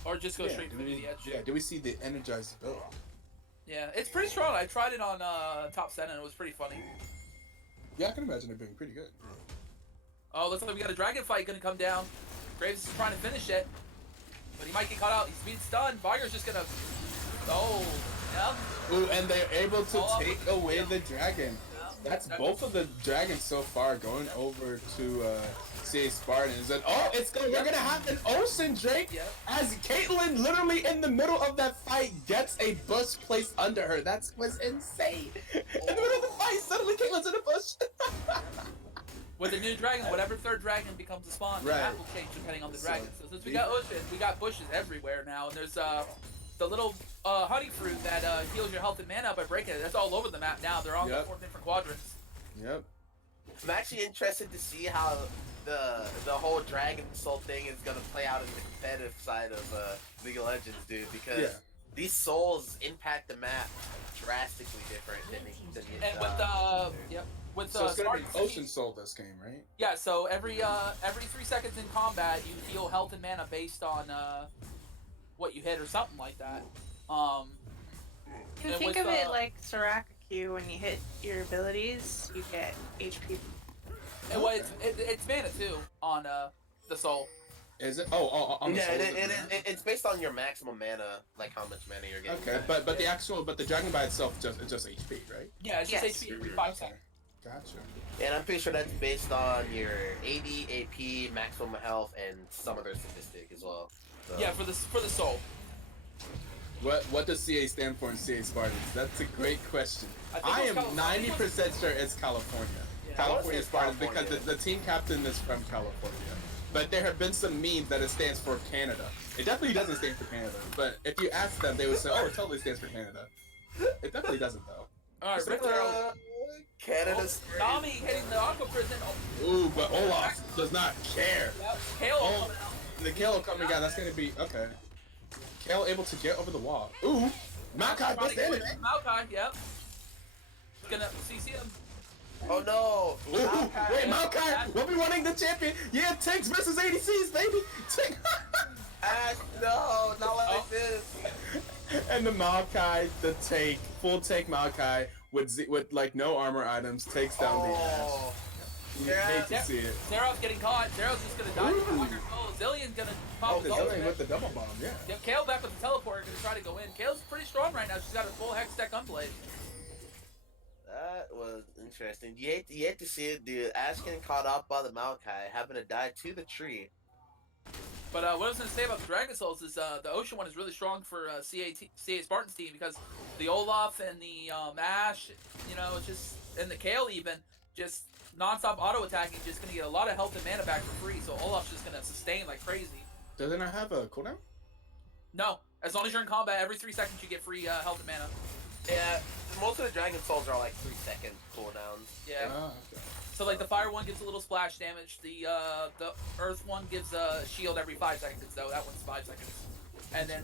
or just go straight for the edge. Yeah, do we see the energized build? Yeah, it's pretty strong. I tried it on top 7 and it was pretty funny. Yeah, I can imagine it being pretty good. Oh, looks like we got a dragon fight gonna come down. Graves is trying to finish it, but he might get caught out. He's being stunned. Viger's just gonna. Oh, yeah. Ooh, and they're able to Oh, take away the dragon. That's both of the dragons so far going over to CA Spartans. And oh, we're gonna have an Ocean Drake as Caitlyn literally in the middle of that fight gets a bush placed under her. That was insane. In the middle of the fight, suddenly Caitlyn's in a bush. With the new dragon, whatever third dragon becomes a spawn, Right. that will change depending on the dragon. So since we got ocean, we got bushes everywhere now, and there's the little honey fruit that heals your health and mana by breaking it. That's all over the map now. They're on the 4 different quadrants. Yep. I'm actually interested to see how the whole Dragon Soul thing is gonna play out in the competitive side of League of Legends, dude. Because these souls impact the map drastically different than the And with So it's gonna be Spartans, Ocean Soul this game, right? yeah. So every 3 seconds in combat, you heal health and mana based on what you hit or something like that. You can And think with, of it like Soraka Q. When you hit your abilities, you get HP. And what it's mana too on the soul. Is it? On the yeah, soul, it's based on your maximum mana, like how much mana you're getting. Okay, but the dragon by itself is just HP, right? Yeah, it's just HP every 5 seconds. Gotcha. And I'm pretty sure that's based on your AD, AP, maximum health, and some other statistic as well. So. Yeah, for the soul. What does CA stand for in CA Spartans? That's a great question. I am California. 90% sure it's California. Yeah. California Spartans California. because the team captain is from California. But there have been some memes that it stands for Canada. It definitely doesn't stand for Canada. But if you ask them, they would say, "Oh, it totally stands for Canada." It definitely doesn't though. All right, Richter. Canada's Nami hitting the aqua prison. Ooh, but Olaf does not care. Yep. Kale Oh, coming out. the Kale coming out. That's gonna be okay. Kale able to get over the wall. Ooh, Makai Trying to get it. Maokai, yep. Gonna CC him. Oh no! Ooh, Maokai. wait, Makai will be running the champion. Yeah, tanks versus ADCs, baby. Tank. Ash, no, not like this. And the Maokai, the tank, full tank Maokai with like no armor items takes down the Ash. You hate to see it. Zero's getting caught. Zero's just gonna die. Ooh. Oh, Zillion's gonna pop Oh, the his Zillion ultimate. with the double bomb, yeah. Yep, Kale back with the teleport, gonna try to go in. Kale's pretty strong right now. She's got a full hex deck unblade. That was interesting. You hate to see it, dude. Ash getting caught up by the Maokai, having to die to the tree. But what I was gonna say about the Dragon Souls is the Ocean one is really strong for CA Spartans team because the Olaf and the Ash, you know, it's just and the Kale even just non-stop auto attacking, just gonna get a lot of health and mana back for free. So Olaf's just gonna sustain like crazy. Does it not have a cooldown? No, as long as you're in combat, every 3 seconds you get free health and mana. Yeah, most of the Dragon Souls are like 3-second cooldowns. Yeah. Oh, okay. So like the fire one gives a little splash damage. The earth one gives a shield every 5 seconds. Though that one's 5 seconds. And then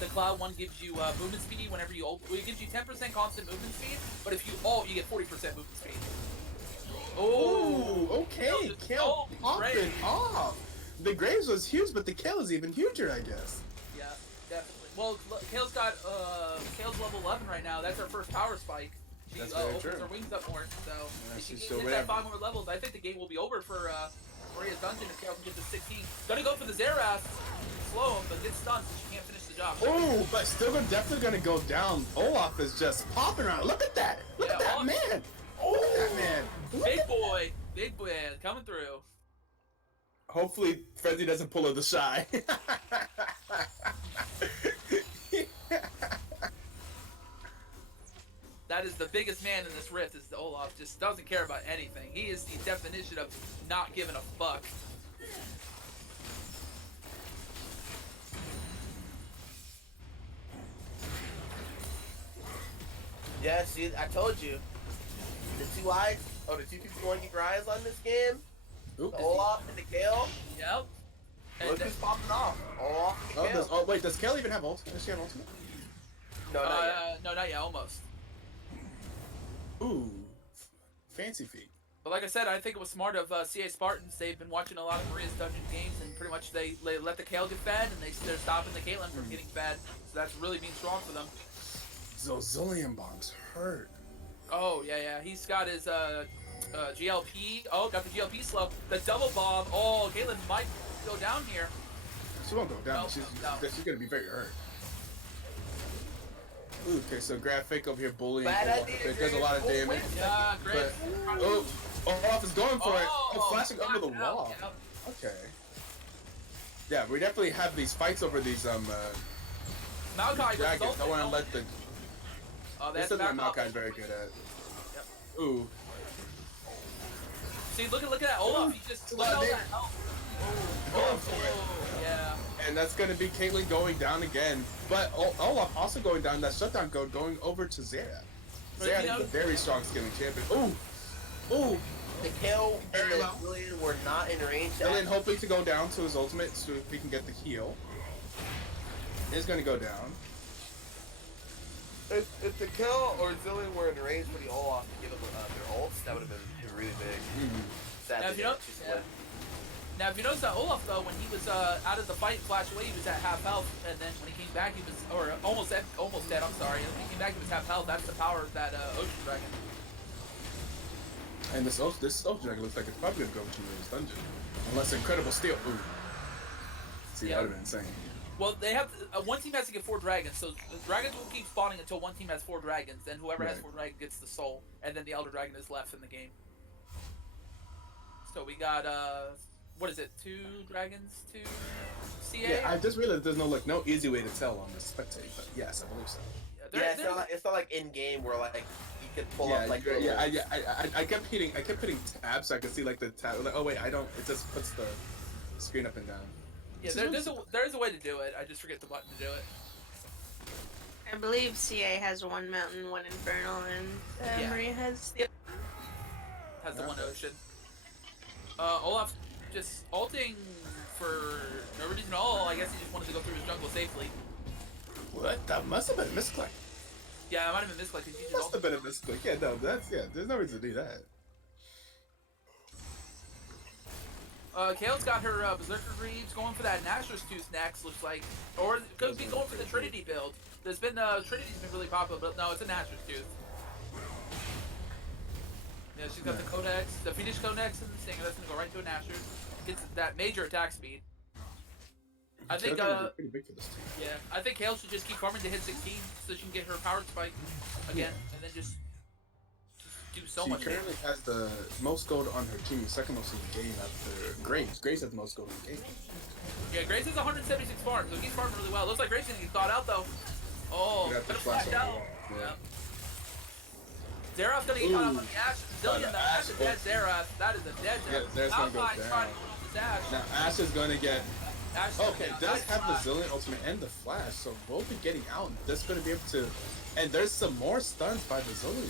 the cloud one gives you movement speed whenever you ult. Well, it gives you 10% constant movement speed, but if you ult, you get 40% movement speed. Ooh, okay. Kale popping great. off. The Graves was huge, but the Kale is even huger, I guess. Yeah, definitely. Well, Kale's got Kale's level 11 right now. That's her first power spike. She That's very opens true. her wings up more. So Yeah, if she she's can still hit rare. that 5 more levels, I think the game will be over for Maria's dungeon if Kale can get to 16. Gonna go for the Zeras. Slow him, but get stunned so she can't finish the job. Oh, but still definitely gonna go down. Olaf is just popping around. Look at that. Look at that Olaf- man. Look at that man. Look Big at- boy coming through. Hopefully, Frenzy doesn't pull her the shy. that is the biggest man in this rift. Is the Olaf just doesn't care about anything. He is the definition of not giving a fuck. Yeah, see, I told you. The two people going to get your eyes on this game. Oop. The Olaf and the Kale. Yep. And Look who's popping off. Olaf and the Kale. Wait, does Kale even have ult? Does she have ultimate? No, not yet. no, not yet. Almost. Ooh, fancy feet. But like I said, I think it was smart of CA Spartans. They've been watching a lot of Maria's Dungeon games, and pretty much they let the Kale get fed, and they're stopping the Caitlyn from getting fed. So that's really being strong for them. Zillion bombs hurt. Oh, yeah. He's got his GLP. Oh, got the GLP slow. The double bomb. Oh, Caitlyn might go down here. She won't go down. No, she's no. gonna be very hurt. Ooh, okay, so grab fake over here, bullying. Bad idea, It does a lot of damage. Yeah, great. But, Olaf is going for it. Oh, Flashing under the wall. Yep. Okay. Yeah, we definitely have these fights over these Maokai dragons. I want to let the. Oh, This that's is what back Maokai's very good at. Yep. Ooh. See, look at that Olaf. He just a lot of all that damage. health. Going for it. Yeah. And that's going to be Caitlyn going down again. But Olaf also going down. That shutdown code going over to Zera. But, Zera you know, is a very strong skilling champion. Ooh. Ooh. The Kale and Very the well. Julian were not in range. Zillion hoping to go down to his ultimate so he can get the heal. Is going to go down. If the Kale or Zillion were in range for the Olaf to give them their ults, that would have been really big. Sad Now, to if you know, just split. now, if you notice that Olaf, though, when he was out of the fight and flashed away, he was at half health, and then when he came back, he was, or almost dead. I'm sorry. And when he came back, he was half health. That's the power of that Ocean Dragon. And this Ocean Dragon looks like it's probably going to go to his dungeon. Unless Incredible Steel. Ooh. See, Yeah. that would have been insane. Well, they have one team has to get 4 dragons, so the dragons will keep spawning until one team has 4 dragons. Then whoever has Right. 4 dragons gets the soul, and then the Elder Dragon is left in the game. So we got what is it? 2 dragons to CA? Yeah, I just realized there's no easy way to tell on the spectate, but yes, I believe so. Yeah, it's not like in game where like you could pull Yeah, up like I kept hitting tabs so I could see like the tab. Like, oh wait, I don't. It just puts the screen up and down. Yeah, there's a way to do it. I just forget the button to do it. I believe CA has one mountain, one infernal, and Yeah. Maria has the. Has the one Okay. ocean. Olaf just ulting for no reason at all. I guess he just wanted to go through his jungle safely. What? That must have been a misclick. Yeah, it might have been misclick because he just Must have ulted. been a misclick. Yeah, no, there's no reason to do that. Kale's got her Berserker Greaves going for that Nashor's Tooth next, looks like. Or it could be going for the Trinity build. There's been, Trinity's been really popular, but no, it's a Nashor's Tooth. Yeah, she's got the Codex, the Phoenix Codex and the Stinger. That's gonna go right to a Nashor's. Gets that major attack speed. I think, That's gonna be pretty big for this team. yeah, I think Kale should just keep farming to hit 16 so she can get her powered spike again, and then just do so She much damage. currently has the most gold on her team, second most in the game after Graves. Graves has the most gold in the game. Yeah, Grace has 176 farms, so he's farming really well. Looks like Grace is gonna get caught out though. Oh, You got the gonna flash flash on the out. wall. Yeah. Zerath's gonna get caught up Ooh. on the Ash. Zillion, the Ash is dead Zerath. That is a dead Yeah, Zerath. Zerath's gonna go Alpine's down. trying to use this Ash. Now Ash is gonna get. Ash is Okay, gonna does get have the nice Zillion ultimate and the flash, so both are getting out. Just gonna be able to. And there's some more stuns by the Zillion.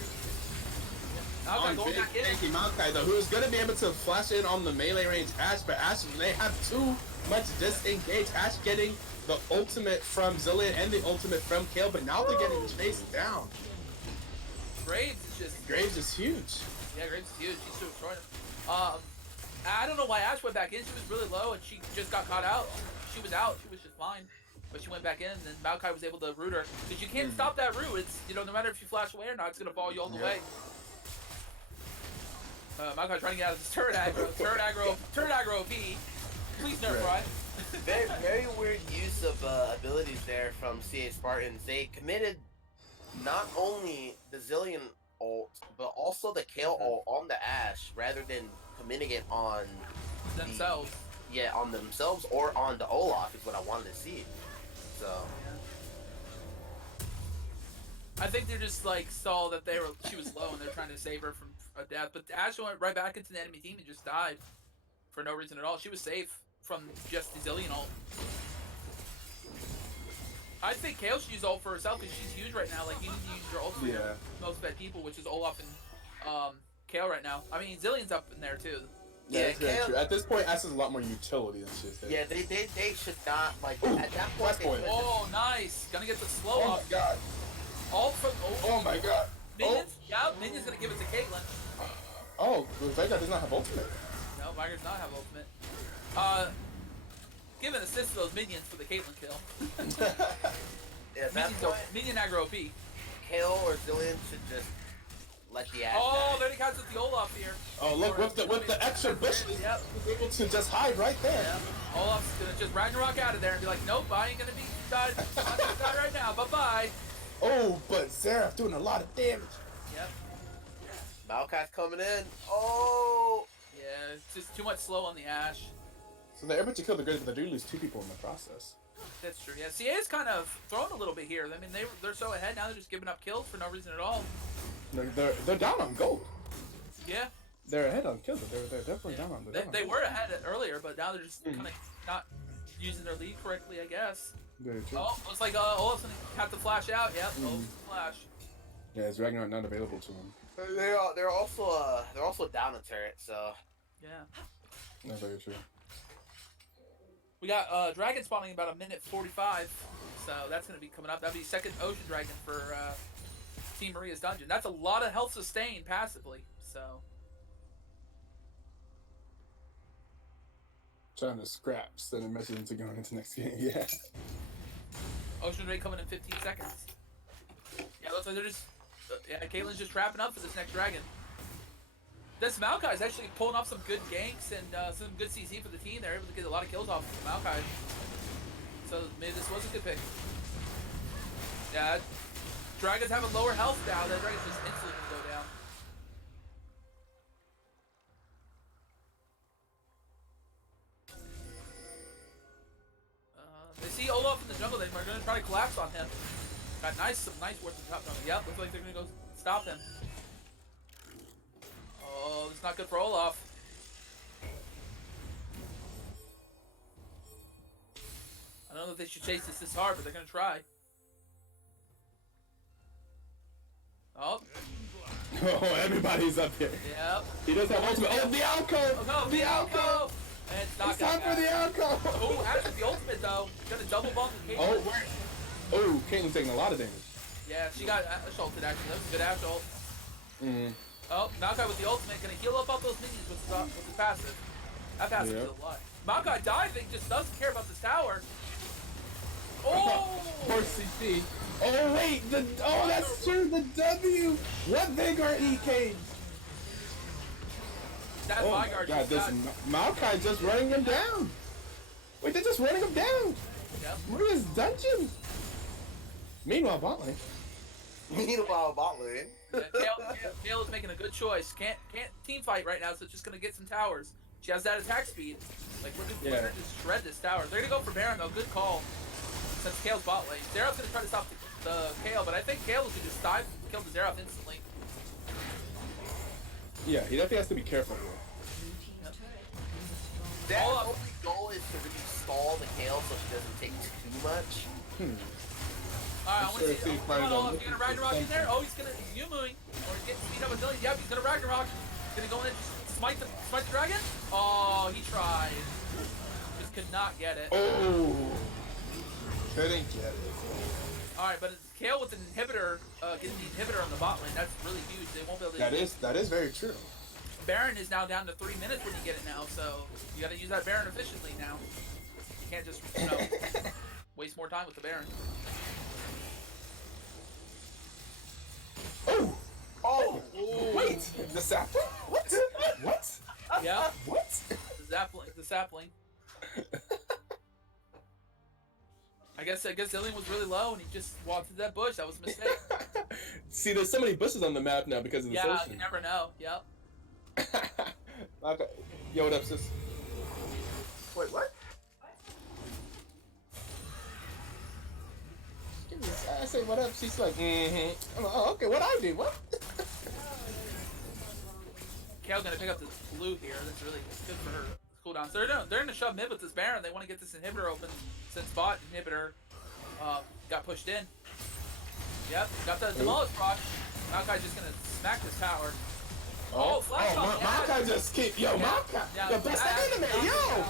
flash. Okay, going back in. Thank you, Maokai, though, who's gonna be able to flash in on the melee range Ash, but Ash, they have too much disengage. Ash getting the ultimate from Zillion and the ultimate from Kale, but now they're getting chased down. Graves is just. Graves is huge. Yeah, Graves is huge. She's still destroying him. I don't know why Ash went back in. She was really low and she just got caught out. She was out. She was just fine. But she went back in and then Maokai was able to root her. Because you can't stop that root. It's, no matter if you flash away or not, it's going to follow you all the way. Maokai trying to get out of this turret aggro OP. Please nerf, right? Very, very weird use of abilities there from CA Spartans. They committed not only the Zillion ult, but also the Kale ult on the Ash, rather than committing it on Themselves. on themselves or on the Olaf is what I wanted to see. So I think they're just like saw that she was low and they're trying to save her from a death. But Ash went right back into the enemy team and just died for no reason at all. She was safe from just the Zillion ult. I think Kayle should use ult for herself because she's huge right now. Like, you need to use your ult for your most fed people, which is Olaf and Kayle right now. I mean, Zillion's up in there too. Yeah, that's very true. At this point, Ash has a lot more utility than she is. Yeah, they should not, like, Ooh, at that point, they should've Oh, nice. Gonna get the slow Oh up. my god. Ult from Oh my god. Minions? Yeah, Minion's gonna give it to Caitlyn. Oh, Veigar does not have ultimate. No, Veigar does not have ultimate. Give an assist to those minions for the Caitlyn kill. Yeah, at that point, Minion aggro OP. Kayle or Zillion should just let the Ash Oh, die. there he comes with the Olaf here. Oh, look, with the extra bushes, Yep. he's able to just hide right there. Yep. Olaf's gonna just Ragnarok out of there and be like, nope, I ain't gonna be died right now. Bye-bye. Oh, but Seraph doing a lot of damage. Yep. Maokai's coming in. Oh! Yeah, it's just too much slow on the Ashe. So they're able to kill the Grid, but they do lose 2 people in the process. That's true. Yeah, CA is kind of thrown a little bit here. I mean, they're so ahead now. They're just giving up kills for no reason at all. They're down on gold. Yeah. They're ahead on kills, but they're definitely down on. They were ahead earlier, but now they're just kind of not using their lead correctly, I guess. Very true. Oh, looks like Olaf's gonna have to flash out. Yep, Olaf's flash. Yeah, is Ragnarok not available to him? They're also down a turret, so Yeah. That's very true. We got Dragon spawning in about a minute 45, so that's gonna be coming up. That'll be second Ocean Dragon for Team Maria's dungeon. That's a lot of health sustain passively. So Trying to scrap, sending messages to going into next game. Yeah. Ocean Dragon coming in 15 seconds. Yeah, looks like they're just yeah. Caitlyn's just wrapping up for this next dragon. This Maokai is actually pulling off some good ganks and some good CC for the team. They're able to get a lot of kills off of Maokai. So maybe this was a good pick. Yeah, Dragons having lower health now. That Dragon's just instantly gonna go down. They see Olaf in the jungle. They're gonna try to collapse on him. Got some nice work from top jungle. Yep, looks like they're gonna go stop him. Oh, it's not good for Olaf. I don't know if they should chase this hard, but they're gonna try. Oh. Oh, everybody's up here. Yep. He does have ultimate. Oh, the alcove! Oh no, The alcove! And it's not It's time for the alcove! Oh, actually the ultimate though. Gonna double bump the Caitlyn. Oh, where? Oh, Caitlyn's taking a lot of damage. Yeah, she got Ash ulted actually. That was a good Ash ult. Oh, Maokai with the ultimate, gonna heal up all those minions with the passive. That passive is a lot. Maokai diving, just doesn't care about this tower. Oh! Poor CC. Oh wait, that's true. The W. What Veigar EK? That Oh my Veigar God, just this got... Maokai just running him down. Wait, they're just running him down. Yep. Maria's dungeon. Meanwhile, bot lane. meanwhile, bot lane. Kayle is making a good choice. Can't team fight right now, so just gonna get some towers. She has that attack speed. Like we're gonna just shred this tower. They're gonna go for Baron though. Good call. Since Kale's bot lane, Xerath's gonna try to stop the Kayle, but I think Kayle can just kill the Xerath instantly. Yeah, he definitely has to be careful here. That only goal is to really stall the Kayle so she doesn't take too much. Alright, I want to see. if Come on, Olaf, you gonna Ragnarok in there? Oh, he's Yumuing. Or he's getting speed up a zillion. Yep, he's gonna Ragnarok. He's gonna go in and smite the dragon. Oh, he tried. Just could not get it. Oh, couldn't get it. Alright, but it's Kayle with an inhibitor, getting the inhibitor on the bot lane. That's really huge. They won't be able to. That is very true. Baron is now down to 3 minutes when you get it now, so you gotta use that Baron efficiently now. You can't just, waste more time with the Baron. Oh! Oh! Wait! The sapling? What? What? Yeah. What? The sapling. I guess Zillion was really low and he just walked through that bush. That was a mistake. See, there's so many bushes on the map now because of the Yeah, social. you never know. Yep. Okay. Yo, what up, sis? Wait, what? Give me his I say what up. She's like, mm-hmm. I'm like, oh, okay. What I do? What? Kale gonna pick up this blue here. That's really good for her cooldown. So they're in the shove mid with this Baron. They want to get this inhibitor open since bot inhibitor got pushed in. Yep, got the demolish proc. Maokai's just gonna smack this tower. Oh, flash on. Maokai just keep Maokai. Yeah, Yo, best anime, yo.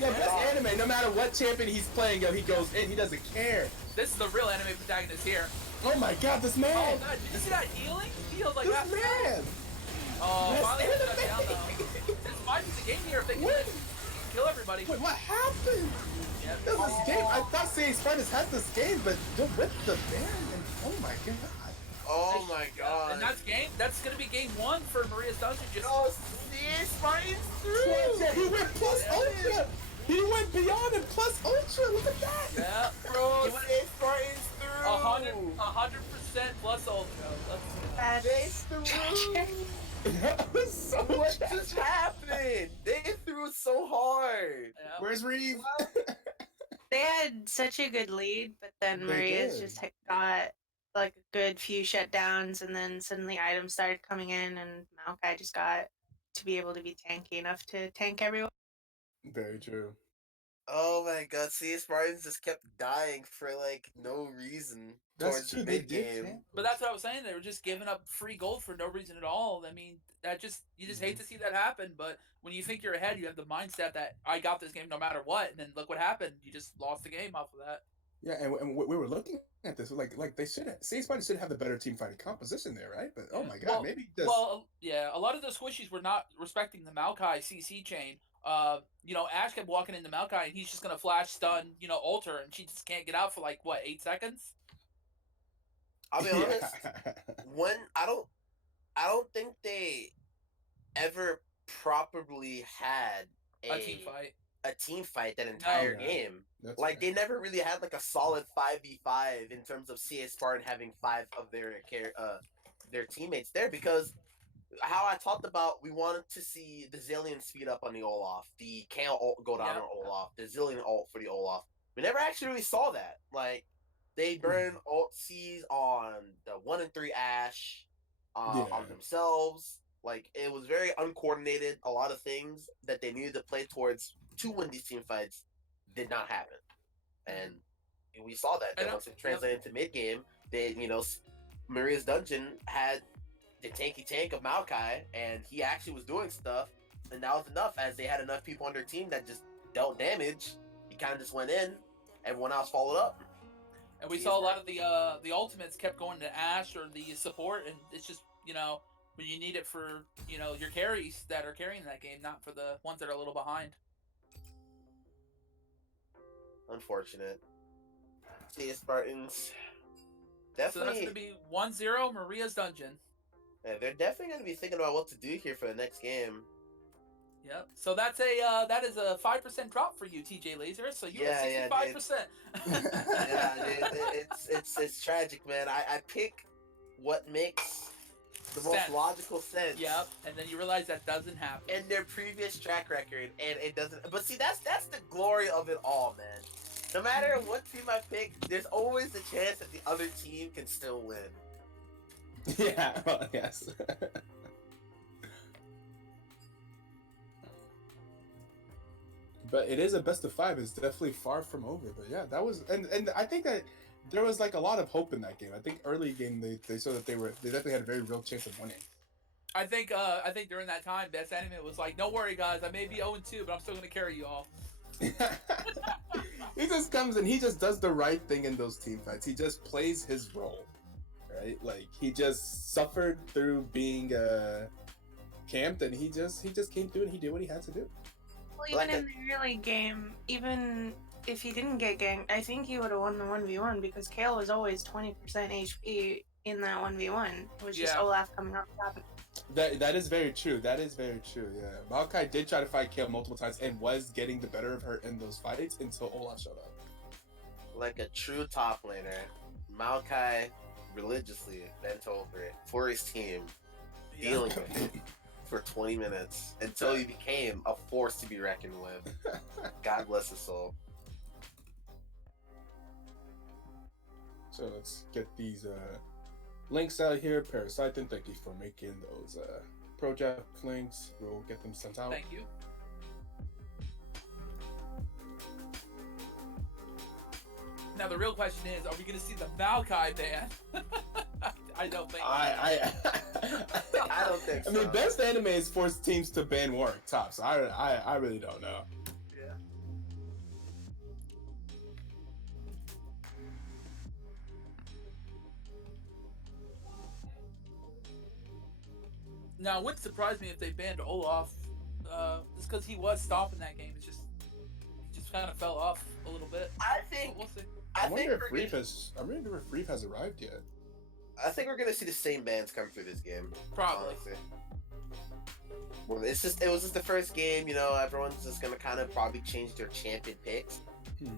Best anime. No matter what champion he's playing, yo, he goes in. He doesn't care. This is the real anime protagonist here. Oh my God, this man. Oh God, did you see that healing? He healed like that. This man. Oh, Best finally got that down anime. though. This might be the game here if they can kill everybody. Wait, what happened? Yep. This game. I thought Spartans had this game, but with the Baron, and oh my God. Oh my God. And that's gonna be game 1 for Maria's Dungeon. Just see, Spartans through. Yeah, he went plus ultra. He went beyond and plus ultra. Look at that. yeah, Bro, He went see, Spartans through. 100% plus ultra. That's tragic. That was so What tragic. just happened? They threw so hard. Yeah. Where's Reeve? They had such a good lead, but then They Maria's did. just got like a good few shutdowns, and then suddenly items started coming in, and Maokai just got to be able to be tanky enough to tank everyone. Very true. Oh my God, see, Spartans just kept dying for like no reason That's towards true. the They mid did. game. Champ. But that's what I was saying. They were just giving up free gold for no reason at all. I mean, you just hate to see that happen. But when you think you're ahead, you have the mindset that I got this game no matter what. And then look what happened. You just lost the game off of that. Yeah, and we were looking at this like they should have. Spartans should have the better team fighting composition there, right? But oh my God, Well- maybe just Yeah, a lot of those squishies were not respecting the Maokai CC chain. Ash kept walking into Maokai and he's just gonna flash stun, ult her, and she just can't get out for like what 8 seconds. I'll be honest. When I don't think they ever properly had A team fight. a team fight that entire No. game. That's Like fair. they never really had like a solid 5v5 in terms of CS Spartan having 5 of their teammates there, because how I talked about, we wanted to see the Zillion speed up on the Olaf, the Kale ult go down Yeah. on Olaf, the Zillion ult for the Olaf. We never actually really saw that. Like they burn ult C's on the 1 and 3 Ash, Yeah. on themselves. Like it was very uncoordinated. A lot of things that they needed to play towards to win these team fights did not happen, and we saw that. Then once it translated into mid game, they Maria's Dungeon had the tanky tank of Maokai, and he actually was doing stuff, and that was enough. As they had enough people on their team that just dealt damage, he kind of just went in. Everyone else followed up. And we saw a lot of the ultimates kept going to Ash or the support, and it's just when you need it for your carries that are carrying that game, not for the ones that are a little behind. Unfortunate. See, Spartans. So that's Definitely, gonna be 1-0 Maria's Dungeon. yeah, they're definitely gonna be thinking about what to do here for the next game. Yep. So that is a 5% drop for you, TJ Laser. So you're at 65%. Yeah, it's tragic, man. I pick what makes the most Sense. logical sense. Yep. And then you realize that doesn't happen. In their previous track record, and it doesn't. But see, that's the glory of it all, man. No matter what team I pick, there's always the chance that the other team can still win. Yeah, well, yes. But it is a best of 5. It's definitely far from over. But yeah, that was and I think that there was like a lot of hope in that game. I think early game they saw that they definitely had a very real chance of winning. I think during that time, Best Anime was like, "Don't worry, guys. I may be 0-2, but I'm still gonna carry you all." He just comes and he just does the right thing in those team fights. He just plays his role, right? Like he just suffered through being camped, and he just came through and he did what he had to do. Well, even in the early game, even if he didn't get ganked, I think he would have won the 1v1 because Kale was always 20% HP in that 1v1. It was just Yeah. Olaf coming up top. That is very true. That is very true. Yeah, Maokai did try to fight Kale multiple times and was getting the better of her in those fights until Olaf showed up. Like a true top laner, Maokai religiously bent over for his team, dealing with him for 20 minutes until he became a force to be reckoned with. God bless his soul. So let's get these links out here. Parascythen, thank you for making those project links. We'll get them sent out. Thank you. Now the real question is, are we going to see the Maokai ban? I don't think. I don't think so. I mean, best anime is force teams to ban Warwick top, so I really don't know. Yeah. Now, it wouldn't surprise me if they banned Olaf, just because he was stopping that game. It's just he just kind of fell off a little bit. I think. But we'll see. I wonder if Reef has arrived yet. I think we're gonna see the same bands come through this game. Probably. Honestly. Well, it was just the first game, everyone's just gonna kind of probably change their champion picks.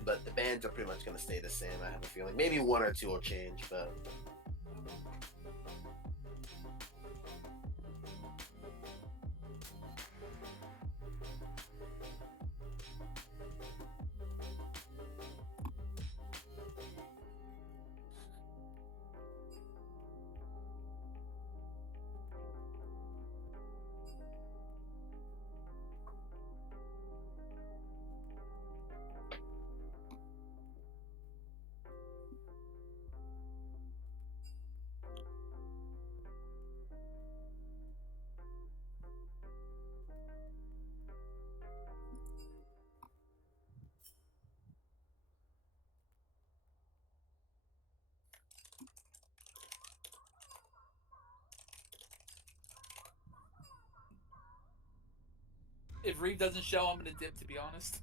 But the bands are pretty much gonna stay the same, I have a feeling. Maybe one or two will change, but If Reeve doesn't show, I'm gonna dip. To be honest.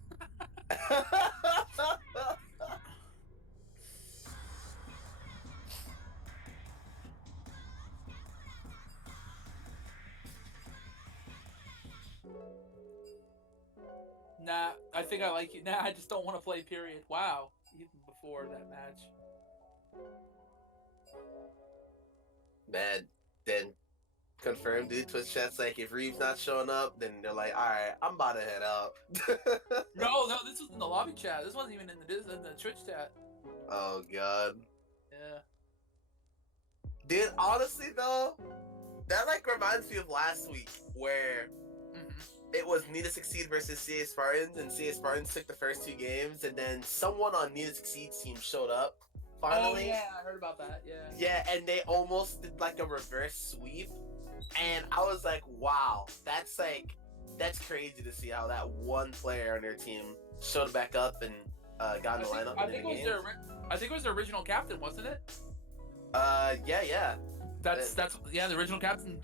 Nah, I think I like you. Nah, I just don't want to play. Period. Wow. Even before that match. man, then confirmed, dude. Twitch chat's like, if Reeves not showing up, then they're like, all right, I'm about to head out. No, this was in the lobby chat. This wasn't even in the Twitch chat. Oh god, Yeah. dude. Honestly, though, that reminds me of last week where it was Need to Succeed versus CA Spartans, and CA Spartans took the first two games, and then someone on Need to Succeed's team showed up. Finally. Oh yeah, I heard about that. Yeah. Yeah, and they almost did a reverse sweep, and I was like, wow, that's crazy to see how that one player on their team showed back up and got in the lineup. I think it was their original captain, wasn't it? Yeah. That's the original captain.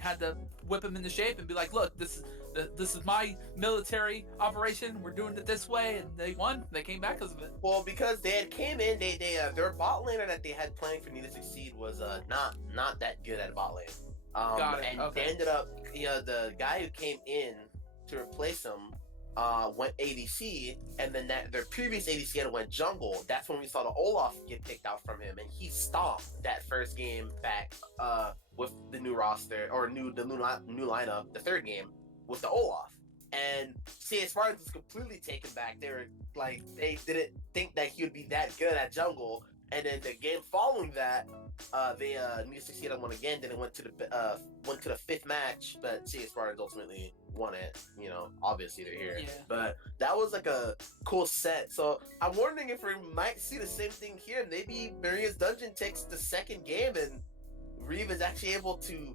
Had to whip him into shape and be like, look, this is my military operation. We're doing it this way, and they won. They came back because of it. Well, because they had came in, their bot laner that they had playing for Need to Succeed was not that good at bot lane. Got it. And Okay. they ended up, the guy who came in to replace him went ADC, and then their previous ADC had went jungle. That's when we saw the Olaf get picked out from him, and he stomped that first game back with the new roster or the new lineup. The third game with the Olaf, and CA Spartans was completely taken back. They were like, they didn't think that he would be that good at jungle. And then the game following that, they Need to Succeed and won again. Then it went to the fifth match, but CA Spartans ultimately won it. Obviously they're here. Yeah. But that was a cool set. So I'm wondering if we might see the same thing here. Maybe Maria's Dungeon takes the second game, and Reeve is actually able to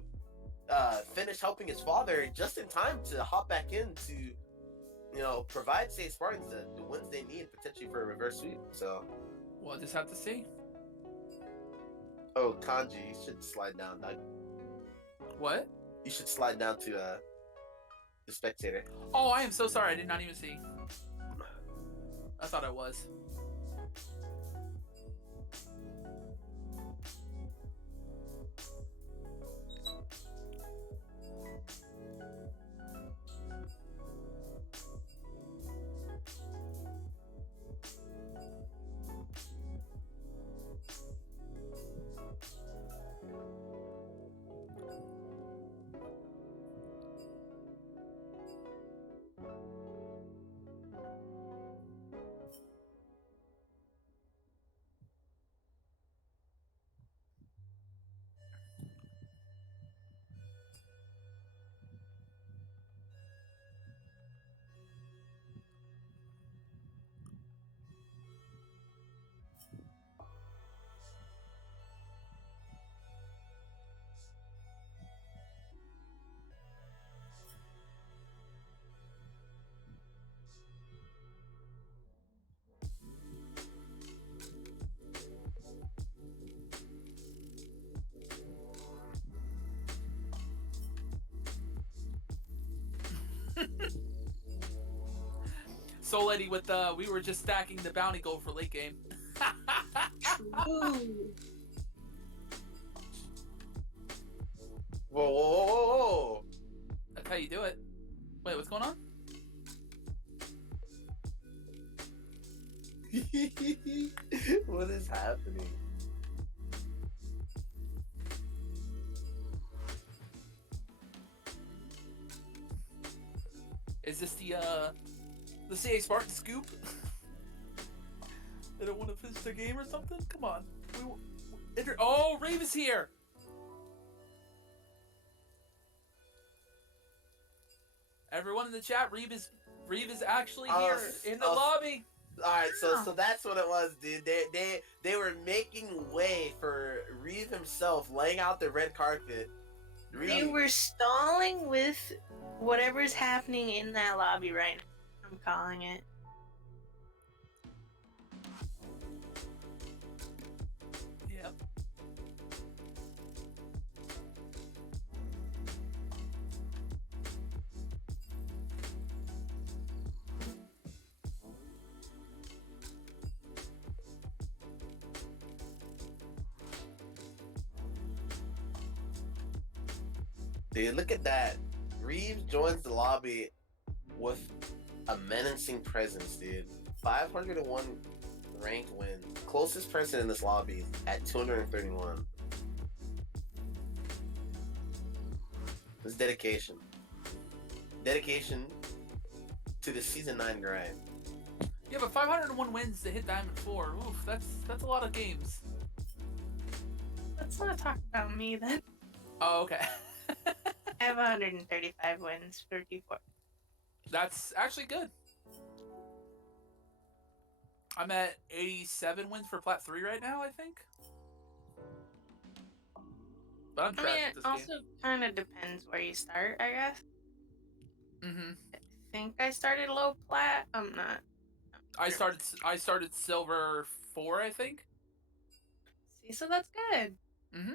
finish helping his father just in time to hop back in to provide CA Spartans the wins they need potentially for a reverse sweep. So. We'll just have to see. Oh, Kanji, you should slide down, Doug. What? You should slide down to the spectator. Oh, I am so sorry. I did not even see. I thought I was. Soul Lady with we were just stacking the bounty gold for late game. Ooh. Whoa, whoa, whoa, whoa, whoa. That's how you do it. Wait, what's going on? What is happening? Is this the CA Spartan scoop? They don't want to finish their game or something? Come on. Oh, Rave is here! Everyone in the chat, Reeve is actually here in the lobby. All right, so that's what it was, dude. They were making way for Reeve himself, laying out the red carpet. We were stalling with whatever's happening in that lobby right now. I'm calling it. Yep. Dude, look at that. Reeves joins the lobby with a menacing presence, dude. 501 ranked win. Closest person in this lobby at 231. This dedication. Dedication to the Season 9 grind. Yeah, but 501 wins to hit Diamond 4. Oof, that's a lot of games. Let's not talk about me then. Oh, okay. I have 135 wins for D4. That's actually good. I'm at 87 wins for Plat 3 right now, I think. But I'm I trash mean, at it this also game. kind of depends where you start, I guess. Mm-hmm. I think I started low plat. I'm not. I started silver 4, I think. See, so that's good. Mm-hmm.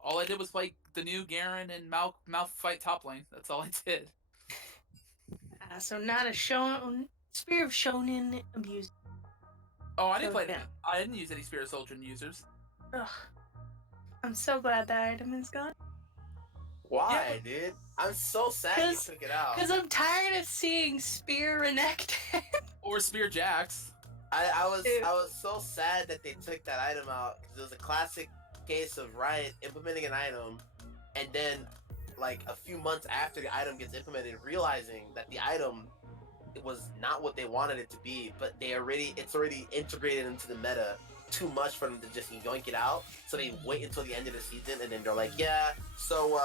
All I did was play the new Garen and Mouth fight top lane. That's all I did. So not a Spear of Shonen abuse. Oh, I didn't So play yeah. that. I didn't use any Spirit Soldier users. Ugh. I'm so glad that item is gone. Why, dude? I'm so sad you took it out. Because I'm tired of seeing Spear Renekton. Or Spear Jax. I was so sad that they took that item out because it was a classic case of Riot implementing an item, and then like a few months after the item gets implemented, realizing that the item was not what they wanted it to be, but it's already integrated into the meta too much for them to just yoink it out. So they wait until the end of the season, and then they're like, yeah, so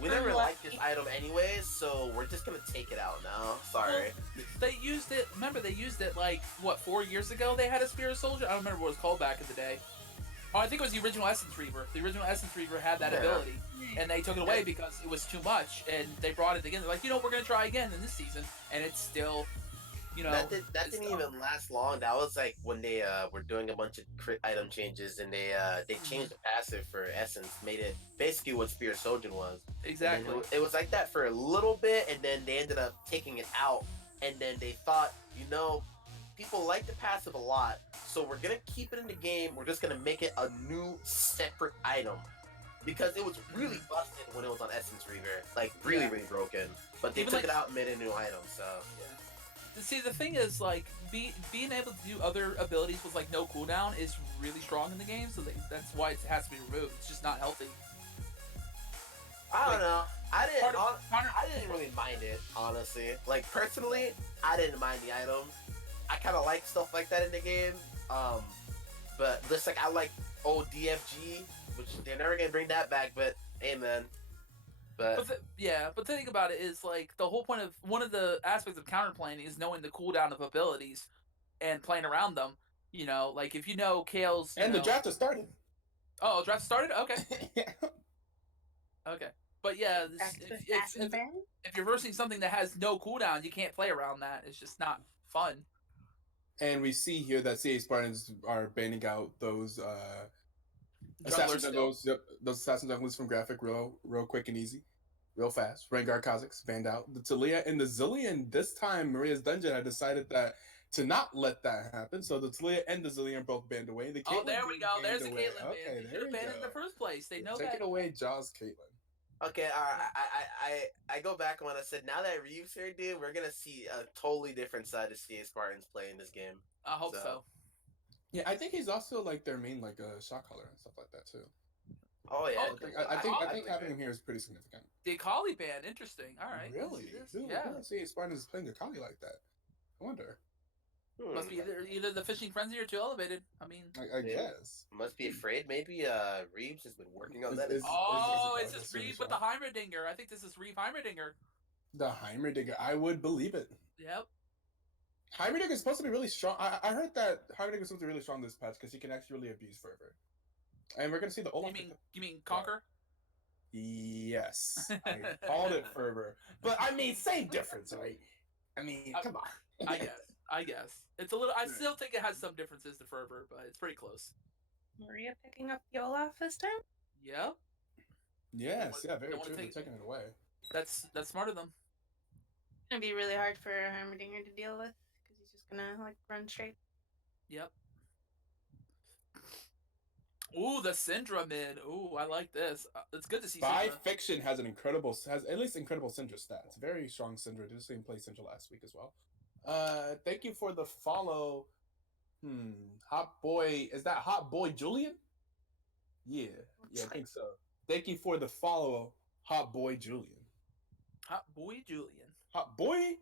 we never liked this item anyways, so we're just gonna take it out now. Sorry. Well, they used it. Remember, they used it like what 4 years ago. They had a Spirit Soldier. I don't remember what it was called back in the day. Oh, I think it was the original Essence Reaver. The original Essence Reaver had that ability, and they took it away because it was too much, and they brought it again. They're like, we're gonna try again in this season, and it's still, that didn't even last long. That was like when they were doing a bunch of crit item changes, and they changed the passive for Essence, made it basically what Spirit Soldier was. Exactly. It was like that for a little bit, and then they ended up taking it out, and then they thought, people like the passive a lot, so we're gonna keep it in the game. We're just gonna make it a new separate item because it was really busted when it was on Essence Reaver, like really broken. But they took it out and made a new item. So see, the thing is, like, being able to do other abilities with like no cooldown is really strong in the game. So that's why it has to be removed. It's just not healthy. I don't know. I didn't really mind it, honestly. Like, personally, I didn't mind the item. I kind of like stuff like that in the game. But just like I like old DFG, which they're never gonna bring that back. But hey, man. But the thing about it is, like, the whole point of one of the aspects of counterplaying is knowing the cooldown of abilities and playing around them. Like if Kale's the draft has started. Oh, draft started. Okay. Yeah. Okay. But yeah, if you're versing something that has no cooldown, you can't play around that. It's just not fun. And we see here that CA Spartans are banning out those assassin jungles. Yep, those assassin jungles from Graphic real quick and easy. real fast. Rengar Kha'Zix banned out. The Talia and the Zillion. This time, Maria's Dungeon had decided that to not let that happen. So the Talia and the Zillion are both banned away. The Oh, Caitlyn there we being go. banned There's a away. Caitlyn ban. Okay, They should there have we banned it in the go. first place. They know Take that. it away, Jaws Caitlyn. Okay, I go back when I said now that Reeves here, dude, we're gonna see a totally different side of CA Spartans playing this game. I hope so. Yeah, I think he's also like their main like shot caller and stuff like that too. Oh yeah, Oh, I think having him here is pretty significant. The Akali ban, interesting. All right. Really? Who Yeah. on CA Spartans is playing Akali like that? I wonder. Must be either the fishing frenzy or too elevated. I mean, I guess. Must be afraid. Maybe Reeves has been working on that. it's just Reeve with the Heimerdinger. I think this is Reeve Heimerdinger. The Heimerdinger. I would believe it. Yep. Heimerdinger is supposed to be really strong. I heard that Heimerdinger is supposed to be really strong this patch because he can actually really abuse Fervor. And we're gonna see the Olaf. You mean Conquer? Yes, I called it Fervor, but I mean same difference, right? I mean, come on. I guess it's a little. I still think it has some differences to Fervor, but it's pretty close. Maria picking up the Olaf this time? Yep. Yes, yeah, very wanna true. They're take- taking it away. That's smart of them. It's gonna be really hard for Heimerdinger to deal with because he's just gonna like run straight. Yep. Ooh, the Syndra mid. Ooh, I like this. It's good to see. Spy Syndra. Fiction has at least incredible Syndra stats. Very strong Syndra. Did the same play Syndra last week as well. Thank you for the follow. Hot boy, is that Hot Boy Julian? Yeah, I think so. Thank you for the follow, Hot Boy Julian. Hot boy Julian. Hot boy.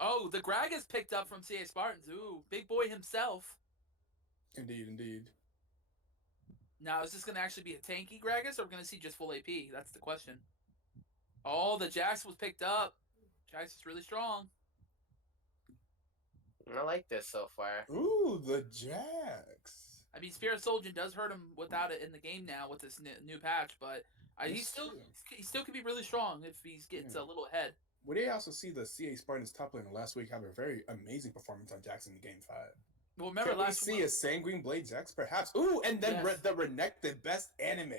Oh, the Grag is picked up from CA Spartans. Ooh, big boy himself. Indeed. Now, is this going to actually be a tanky Gragas, or we're going to see just full AP? That's the question. Oh, the Jax was picked up. Jax is really strong. I like this so far. Ooh, the Jax. I mean, Spirit Soldier does hurt him without it in the game now with this new patch, but he still could be really strong if he gets a little ahead. We did also see the CA Spartans top laner last week have a very amazing performance on Jax in the game 5. Well, remember Can we see a Sanguine Blade Jax, perhaps? Ooh, and then the Renekton, best anime.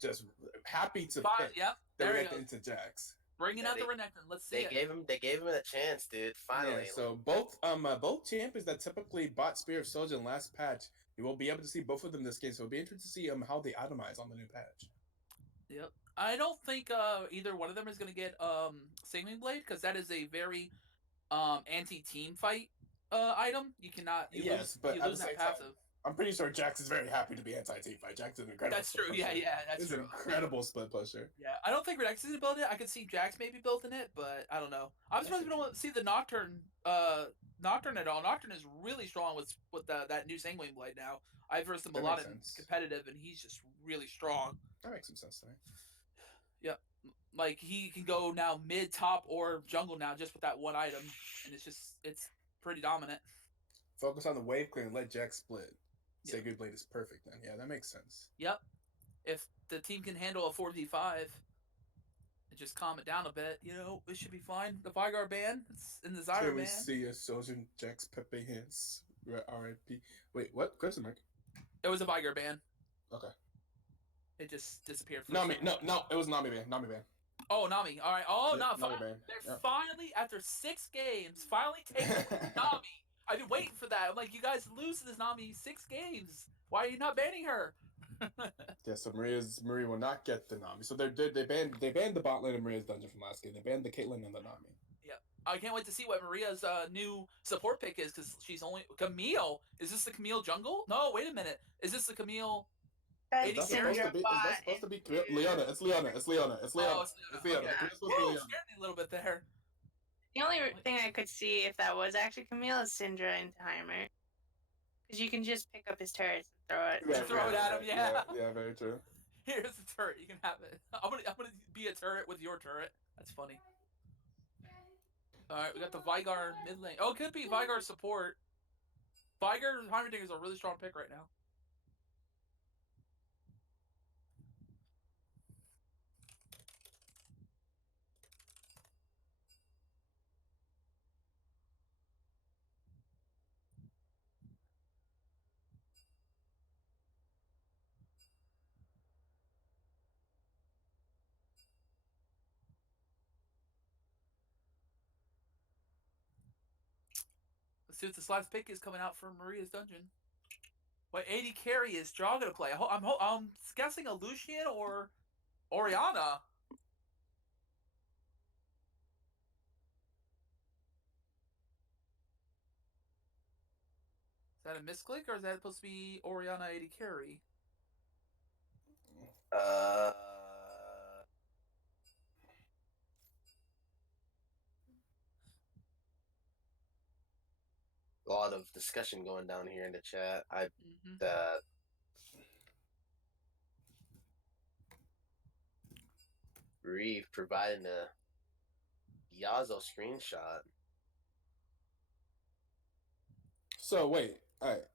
Just happy to pick the Renekton into Jax. Bringing out the Renekton. Let's see They gave him a chance, dude. Finally. Yeah, so both champions that typically bought Spear of Soldier in last patch, you will be able to see both of them this game. So it'll be interesting to see how they itemize on the new patch. Yep. I don't think either one of them is going to get Sanguine Blade because that is a very anti-team fight item. You cannot. You lose that passive. I'm pretty sure Jax is very happy to be anti-team fight. Jax is an incredible. That's true. Yeah, that's true. He's an incredible split pusher. Yeah, I don't think Renex is gonna build it. I could see Jax maybe building it, but I don't know. I'm surprised we don't see the Nocturne at all. Nocturne is really strong with that new Sanguine Blade now. I've versed him a lot in competitive, and he's just really strong. That makes some sense to me. Yep. Like he can go now mid, top, or jungle now just with that one item, and it's pretty dominant. Focus on the wave clear and let Jax split. Sanguine Blade is perfect then. Yeah, that makes sense. Yep. If the team can handle a 4v5 and just calm it down a bit, it should be fine. The Vygar ban, it's in the Zyra ban. Can we see a Soldier Jax Pepe Hands? R.I.P. Wait, what? Question mark? It was a Vygar ban. Okay. It just disappeared. Nami, no, it was Nami ban. Nami ban. Oh, Nami. All right. Oh, yeah, Nami ban. They're finally, after 6 games, taking Nami. I've been waiting for that. I'm like, you guys lose to this Nami 6 games. Why are you not banning her? Yeah, so Maria will not get the Nami. So they banned the bot lane of Maria's dungeon from last game. They banned the Caitlyn and the Nami. Yeah, I can't wait to see what Maria's new support pick is because she's only Camille. Is this the Camille jungle? No, wait a minute. Is this the Camille? Is that supposed to be Leona? It's Leona. It's Leona. Oh, it's Leona. Okay. Whoa, scared me a little bit there. The only thing I could see if that was actually Camille is Syndra into Heimer. Because you can just pick up his turrets and throw it. Yeah, throw it at him, yeah. Yeah, very true. Here's the turret. You can have it. I'm gonna be a turret with your turret. That's funny. Alright, we got the Vygar mid lane. Oh, it could be Vygar support. Vygar and Heimerdinger is a really strong pick right now. see what this last pick is coming out for Maria's Dungeon. What AD carry is Jaw gonna play? I'm guessing a Lucian or Oriana. Is that a misclick or is that supposed to be Oriana AD carry? A lot of discussion going down here in the chat. Reeve providing a Yazo screenshot. So wait, all right.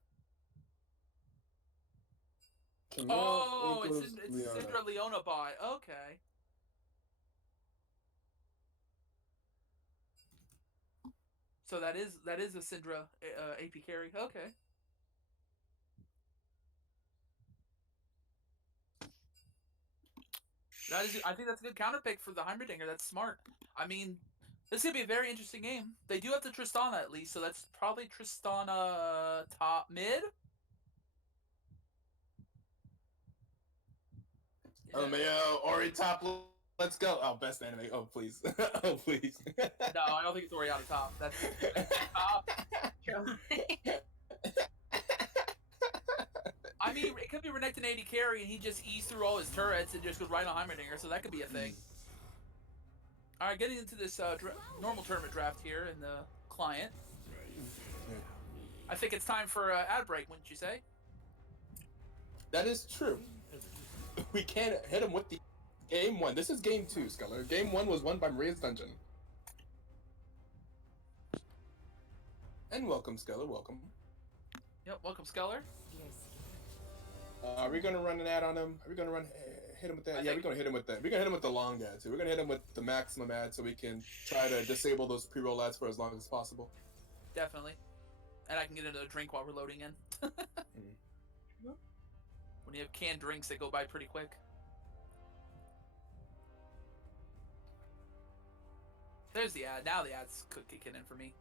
Oh, it's Syndra Leona bot. Okay. So that is a Syndra AP carry. Okay. I think that's a good counter pick for the Heimerdinger. That's smart. I mean, this is gonna be a very interesting game. They do have the Tristana at least, so that's probably Tristana top mid. Oh man, Ori top. Let's go. Oh, best anime. Oh please. Oh please. No, I don't think it's Oriana top. That's top. I mean, it could be Renekton 80 carry, and he just eased through all his turrets and just goes right on Heimerdinger, so that could be a thing. All right, getting into this normal tournament draft here in the client. I think it's time for ad break, wouldn't you say? That is true. We can't hit him with the game one. This is game 2, Sculler. Game 1 was won by Maria's Dungeon. And welcome, Sculler. Welcome. Yep, welcome, Sculler. Are we gonna run an ad on him? Are we gonna hit him with that? Yeah, we're gonna hit him with that. We're gonna hit him with the long ad too. We're gonna hit him with the maximum ad so we can try to disable those pre-roll ads for as long as possible. Definitely. And I can get another drink while we're loading in. When you have canned drinks, they go by pretty quick. There's the ad. Now the ad's kicking in for me.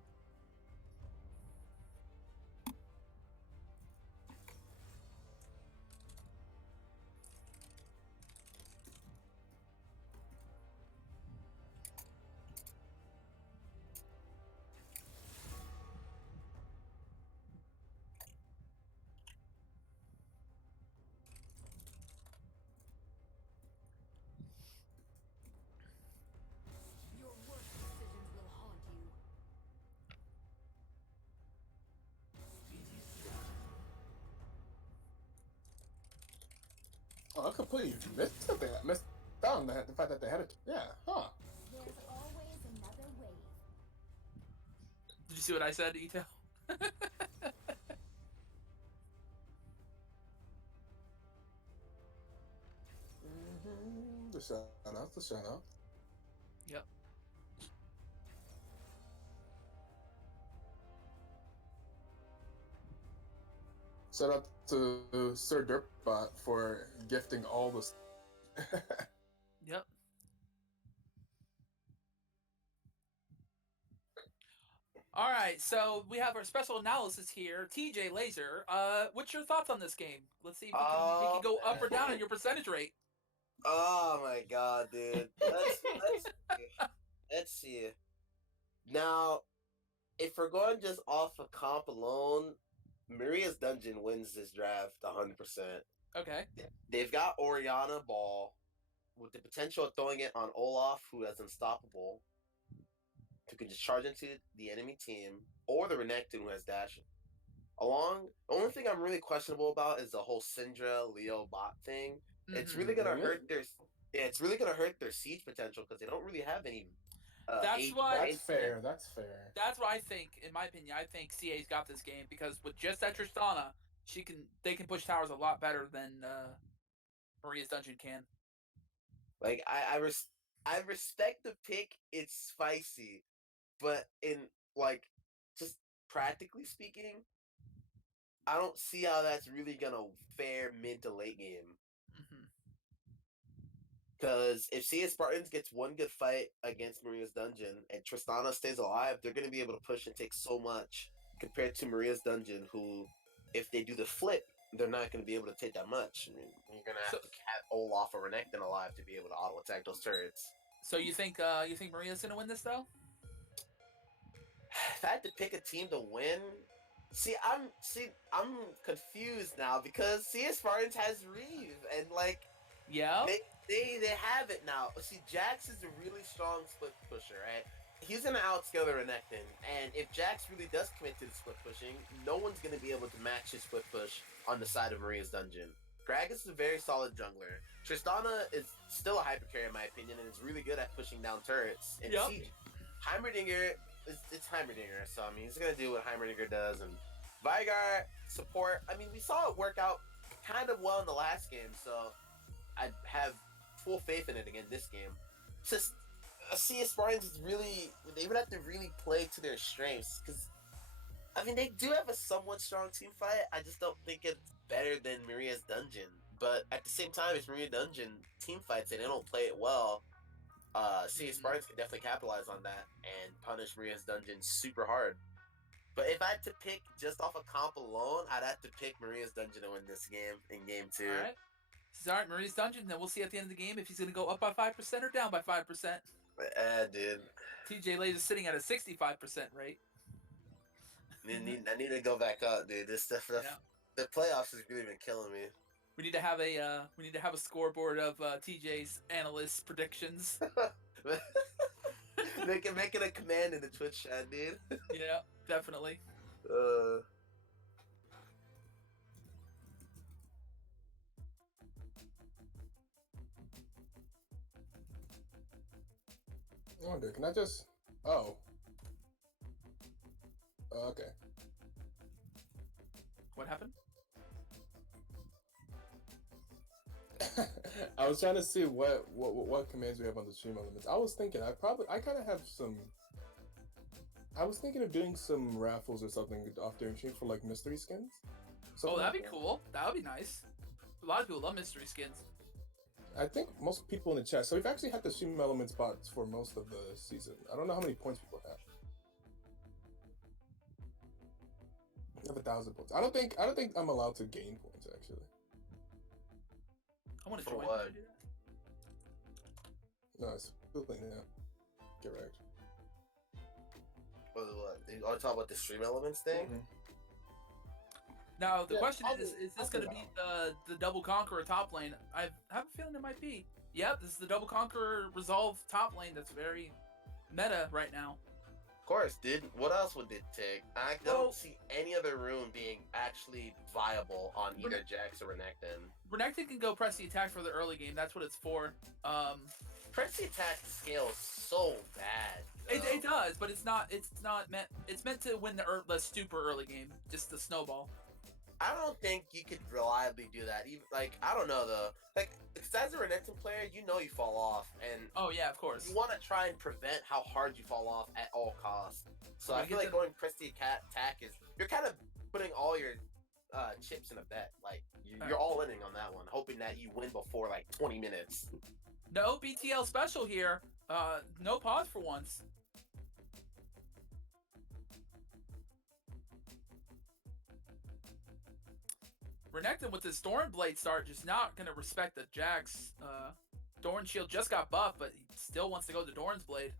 Oh, I completely missed something. I missed out on the fact that they had it. Yeah, huh? There's always another wave. Did you see what I said, Ito? The shout out, the shout out. Yep. Shout out to Sir Dirtbot for gifting all this. Yep. All right, so we have our special analysis here. TJ Laser, what's your thoughts on this game? Let's see if we can go up or down on your percentage rate. Oh my god, dude. Let's see. Now, if we're going just off of comp alone, Maria's Dungeon wins this draft 100%. Okay. They've got Oriana Ball with the potential of throwing it on Olaf, who is unstoppable, who can just charge into the enemy team, or the Renekton, who has dash. The only thing I'm really questionable about is the whole Syndra Leo bot thing. Mm-hmm. It's really gonna hurt their. Yeah, it's really gonna hurt their siege potential because they don't really have any. That's fair. That's fair. That's what I think. In my opinion, I think CA's got this game because with just that Tristana, they can push towers a lot better than Maria's Dungeon can. Like I respect the pick. It's spicy, but in just practically speaking, I don't see how that's really gonna fare mid to late game. Because if CA Spartans gets one good fight against Maria's Dungeon and Tristana stays alive, they're going to be able to push and take so much compared to Maria's Dungeon, who, if they do the flip, they're not going to be able to take that much. I mean, you're going to have to cat Olaf or Renekton alive to be able to auto attack those turrets. So you think Maria's gonna win this though? If I had to pick a team to win, I'm confused now because Spartans has Reeve and like Yeah. they have it now. See, Jax is a really strong split pusher, right? He's gonna outscale the Renekton, and if Jax really does commit to the split pushing, no one's gonna be able to match his split push on the side of Maria's Dungeon. Gragas is a very solid jungler. Tristana is still a hyper carry in my opinion, and is really good at pushing down turrets. And Yep. Heimerdinger it's Heimerdinger, so I mean he's gonna do what Heimerdinger does, and Veigar support. I mean we saw it work out kind of well in the last game, so I have full faith in it again this game. It's just CS Spartans is really they would have to really play to their strengths because I mean they do have a somewhat strong team fight. I just don't think it's better than Maria's Dungeon. But at the same time, it's Maria Dungeon team fights and they don't play it well. CS Spartans can definitely capitalize on that and punish Maria's Dungeon super hard. But if I had to pick just off a comp alone, I'd have to pick Maria's Dungeon to win this game in game 2. Alright, Maria's Dungeon, then we'll see at the end of the game if he's gonna go up by 5% or down by 5%. Dude. TJ Lays is sitting at a 65% rate. I need to go back up, dude. This stuff, the playoffs has really been killing me. We need to have a scoreboard of TJ's analyst predictions. Make it a command in the Twitch chat, dude. Yeah, definitely. I wonder, can I just... Oh. Okay. What happened? I was trying to see what commands we have on the stream elements. I was thinking I kind of have some. I was thinking of doing some raffles or something off during stream for like mystery skins. Oh, that'd be cool. That would be nice. A lot of people love mystery skins. I think most people in the chat. So we've actually had the stream elements bots for most of the season. I don't know how many points people have. We have 1,000 points. I don't think I'm allowed to gain points actually. I want to For join. what? No, it's yeah. Correct. What? You want to talk about the stream elements thing? Mhm. Now the Yeah, question I'll is do- this I'll going to do be the double conqueror top lane? I have a feeling it might be. Yep, this is the double conqueror resolve top lane. That's very meta right now. Of course, dude. What else would it take? I don't see any other rune being actually viable on either Jax or Renekton. Renekton can go press the attack for the early game. That's what it's for. Press the attack scales so bad. It does, but it's not meant. It's meant to win the super early game, just the snowball. I don't think you could reliably do that. Even like I don't know though. Like because as a Renekton player, you know you fall off, and Oh yeah, of course. you want to try and prevent how hard you fall off at all costs. So Well, I you feel get like the- going press the attack is you're kind of putting all your chips in a bet. Like you're all inning on that one, hoping that you win before like 20 minutes. No BTL special here. No pause for once. Renekton with his Thorn Blade start just not gonna respect the Jax. Thorn Shield just got buffed, but he still wants to go to Dorn's Blade.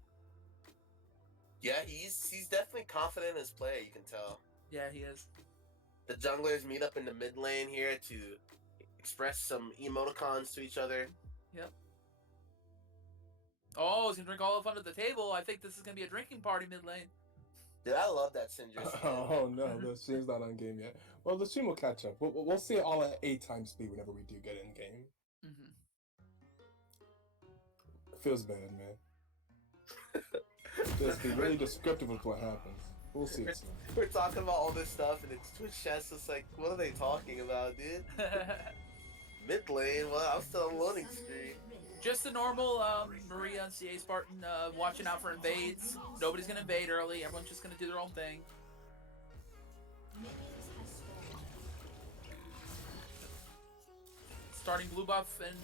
Yeah, he's definitely confident in his play. You can tell. Yeah, he is. The junglers meet up in the mid lane here to express some emoticons to each other. Yep. Oh, he's gonna drink all up under the table. I think this is gonna be a drinking party mid lane. Dude, I love that Syndra skin. Oh no, the stream's not on game yet. Well, the stream will catch up. We'll see it all at 8 times speed whenever we do get in game. Mm-hmm. Feels bad, man. Feels really descriptive of what happens. We'll see it soon. We're talking about all this stuff, and it's Twitch chat's just like, what are they talking about, dude? Mid lane? Well, I'm still on loading screen. Just the normal Maria and CA Spartan watching out for invades. Nobody's gonna invade early. Everyone's just gonna do their own thing. Starting blue buff in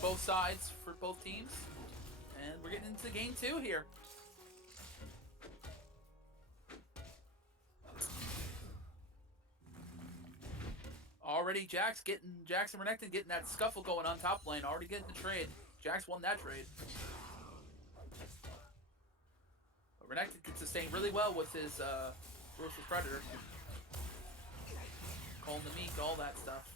both sides for both teams. And we're getting into game 2 here. already Jax and Renekton getting that scuffle going on top lane. Already getting the trade. Jax won that trade. But Renekton can sustain really well with his Ruthless Predator. Calling the meek, all that stuff.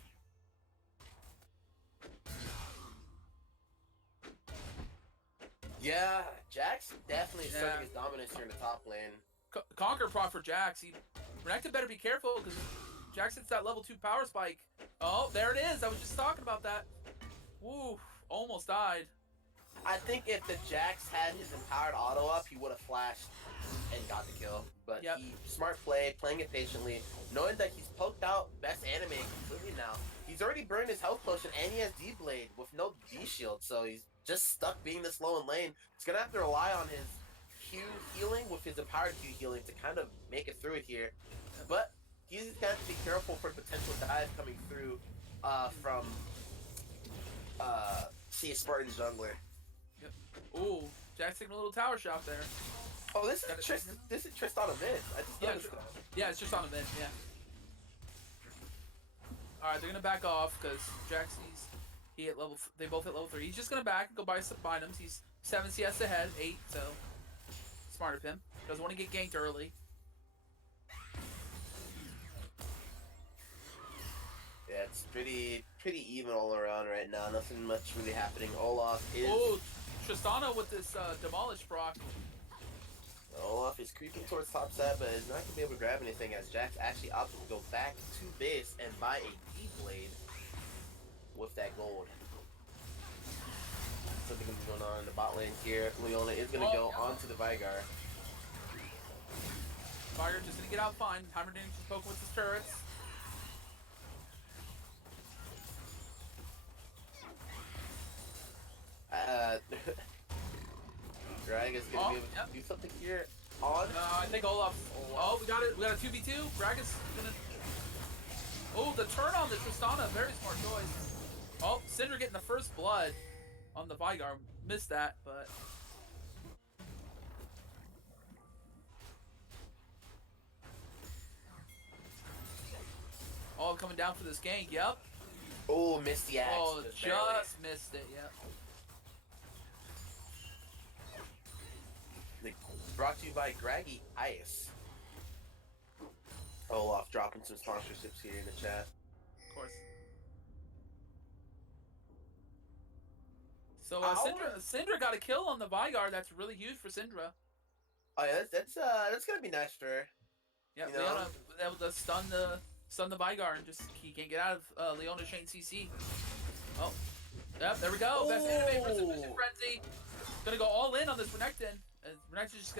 Yeah, Jax definitely asserting his dominance here in the top lane. Conquer proc for Jax. Renekton better be careful because Jax hits that level 2 power spike. Oh, there it is. I was just talking about that. Woo, almost died. I think if the Jax had his empowered auto up, he would have flashed and got the kill. But he smart play, playing it patiently, knowing that he's poked out best anime completely now. He's already burned his health potion and he has D-Blade with no D-Shield, so he's just stuck being this low in lane. He's gonna have to rely on his Q healing with his empowered Q healing to kind of make it through it here. But he's gonna have to be careful for potential dive coming through from see a Spartan jungler. Yep. Ooh, Jax taking a little tower shot there. Oh, this is Tristana mid. I just noticed that. Yeah, it's just on a mid, yeah. Alright, they're gonna back off because Jax they both hit level 3. He's just gonna back and go buy some items. He's 7 CS ahead, 8, so smart of him. Doesn't want to get ganked early. Yeah, it's pretty even all around right now. Nothing much really happening. Olaf is. Oh, Tristana with this demolish proc. Olaf is creeping towards top side, but is not gonna be able to grab anything as Jax actually opted to go back to base and buy a D-Blade with that gold. Something gonna be going on in the bot lane here. Leona is gonna go onto the Vigar. Vigar just gonna get out fine. Heimerdinger just poking with his turrets. Drag is gonna be able to do something here on. I think Olaf. Oh, we got it. We got a 2v2. Gragas gonna. Oh, the turn on the Tristana. Very smart choice. Oh, Syndra getting the first blood on the Vigar. Missed that, but. Oh, coming down for this gank. Yep. Oh, missed the axe. Oh, just missed it. Yep. Brought to you by Graggy Ice. Olaf dropping some sponsorships here in the chat. Of course. So Syndra got a kill on the Vigar. That's really huge for Syndra. Oh yeah, that's gonna be nice for her. Yeah, Leona able to stun the Vigar and just he can't get out of Leona chain CC. Oh, yep, there we go. Ooh. Best anime for Submission Frenzy. Gonna go all in on this Renekton. Renekton's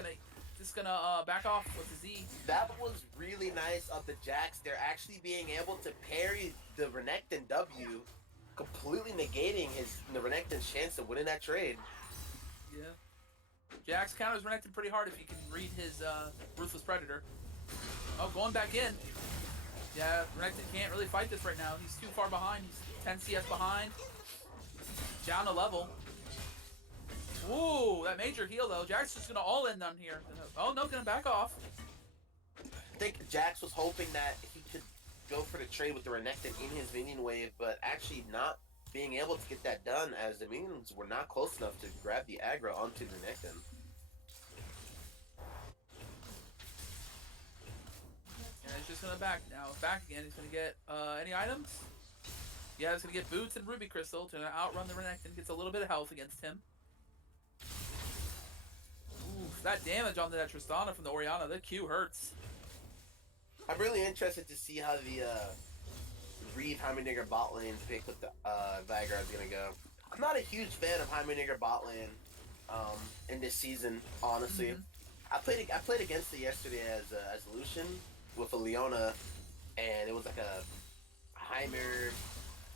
just gonna back off with the Z. That was really nice of the Jax. They're actually being able to parry the Renekton W, completely negating the Renekton's chance of winning that trade. Yeah. Jax counters Renekton pretty hard if you can read his Ruthless Predator. Oh, going back in. Yeah, Renekton can't really fight this right now. He's too far behind. He's 10 CS behind. Down a level. Ooh, that major heal though. Jax just gonna all in on here. Oh no, gonna back off. I think Jax was hoping that he could go for the trade with the Renekton in his minion wave, but actually not being able to get that done as the minions were not close enough to grab the aggro onto the Renekton. And he's just gonna back now. Back again. He's gonna get any items? Yeah, he's gonna get boots and ruby crystal to outrun the Renekton. Gets a little bit of health against him. Ooh, that damage onto that Tristana from the Orianna. That Q hurts. I'm really interested to see how the Reeve Heimerdinger bot lane pick with the Vigar is gonna go. I'm not a huge fan of Heimerdinger bot lane in this season, honestly. I played against it yesterday as Lucian with a Leona, and it was like a Heimer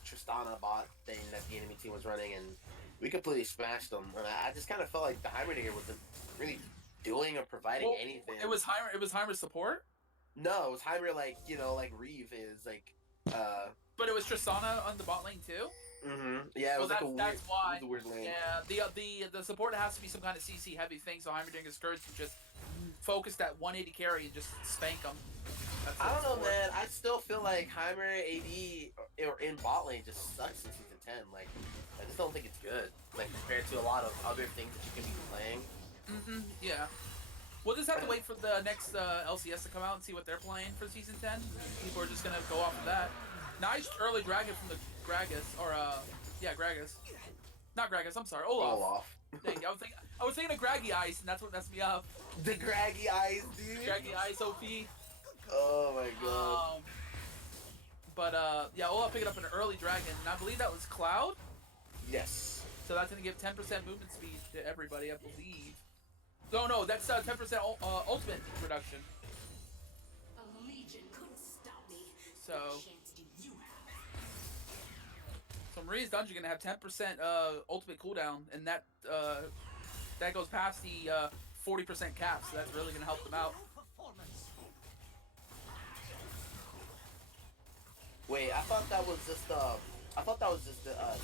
Tristana bot thing that the enemy team was running, and we completely smashed them. And I just kind of felt like the Heimerdinger wasn't really doing or providing anything. It was Heimer's support? No, it was Heimer like Reeve is like But it was Tristana on the bot lane too? Yeah, it was like that's why. a weird lane. Yeah, the support has to be some kind of CC heavy thing, so Heimerdinger's Scourge can just focus that 180 carry and just spank them. That's I don't know, support. man. I still feel like Heimer AD or in bot lane just sucks in season 10. Like, I just don't think it's good. Like compared to a lot of other things that you can be playing. Yeah. We'll just have to wait for the next LCS to come out and see what they're playing for season 10. People are just gonna go off of that. Nice early dragon from the Gragas, or yeah, Gragas. Not Gragas. I'm sorry, Olaf. Olaf. Dang, I was thinking of Graggy Ice, and that's what messed me up. The Graggy Eyes, dude. Graggy Ice OP. Oh my god. But yeah, Olaf picked up an early dragon, and I believe that was Cloud. Yes. So that's gonna give 10% movement speed to everybody, I believe. No, that's 10% ultimate reduction. A legion couldn't stop me. So, What chance do you have? so Maria's Dungeon gonna have 10% ultimate cooldown, and that goes past the 40% cap, so that's really gonna help them out. Wait, I thought that was just the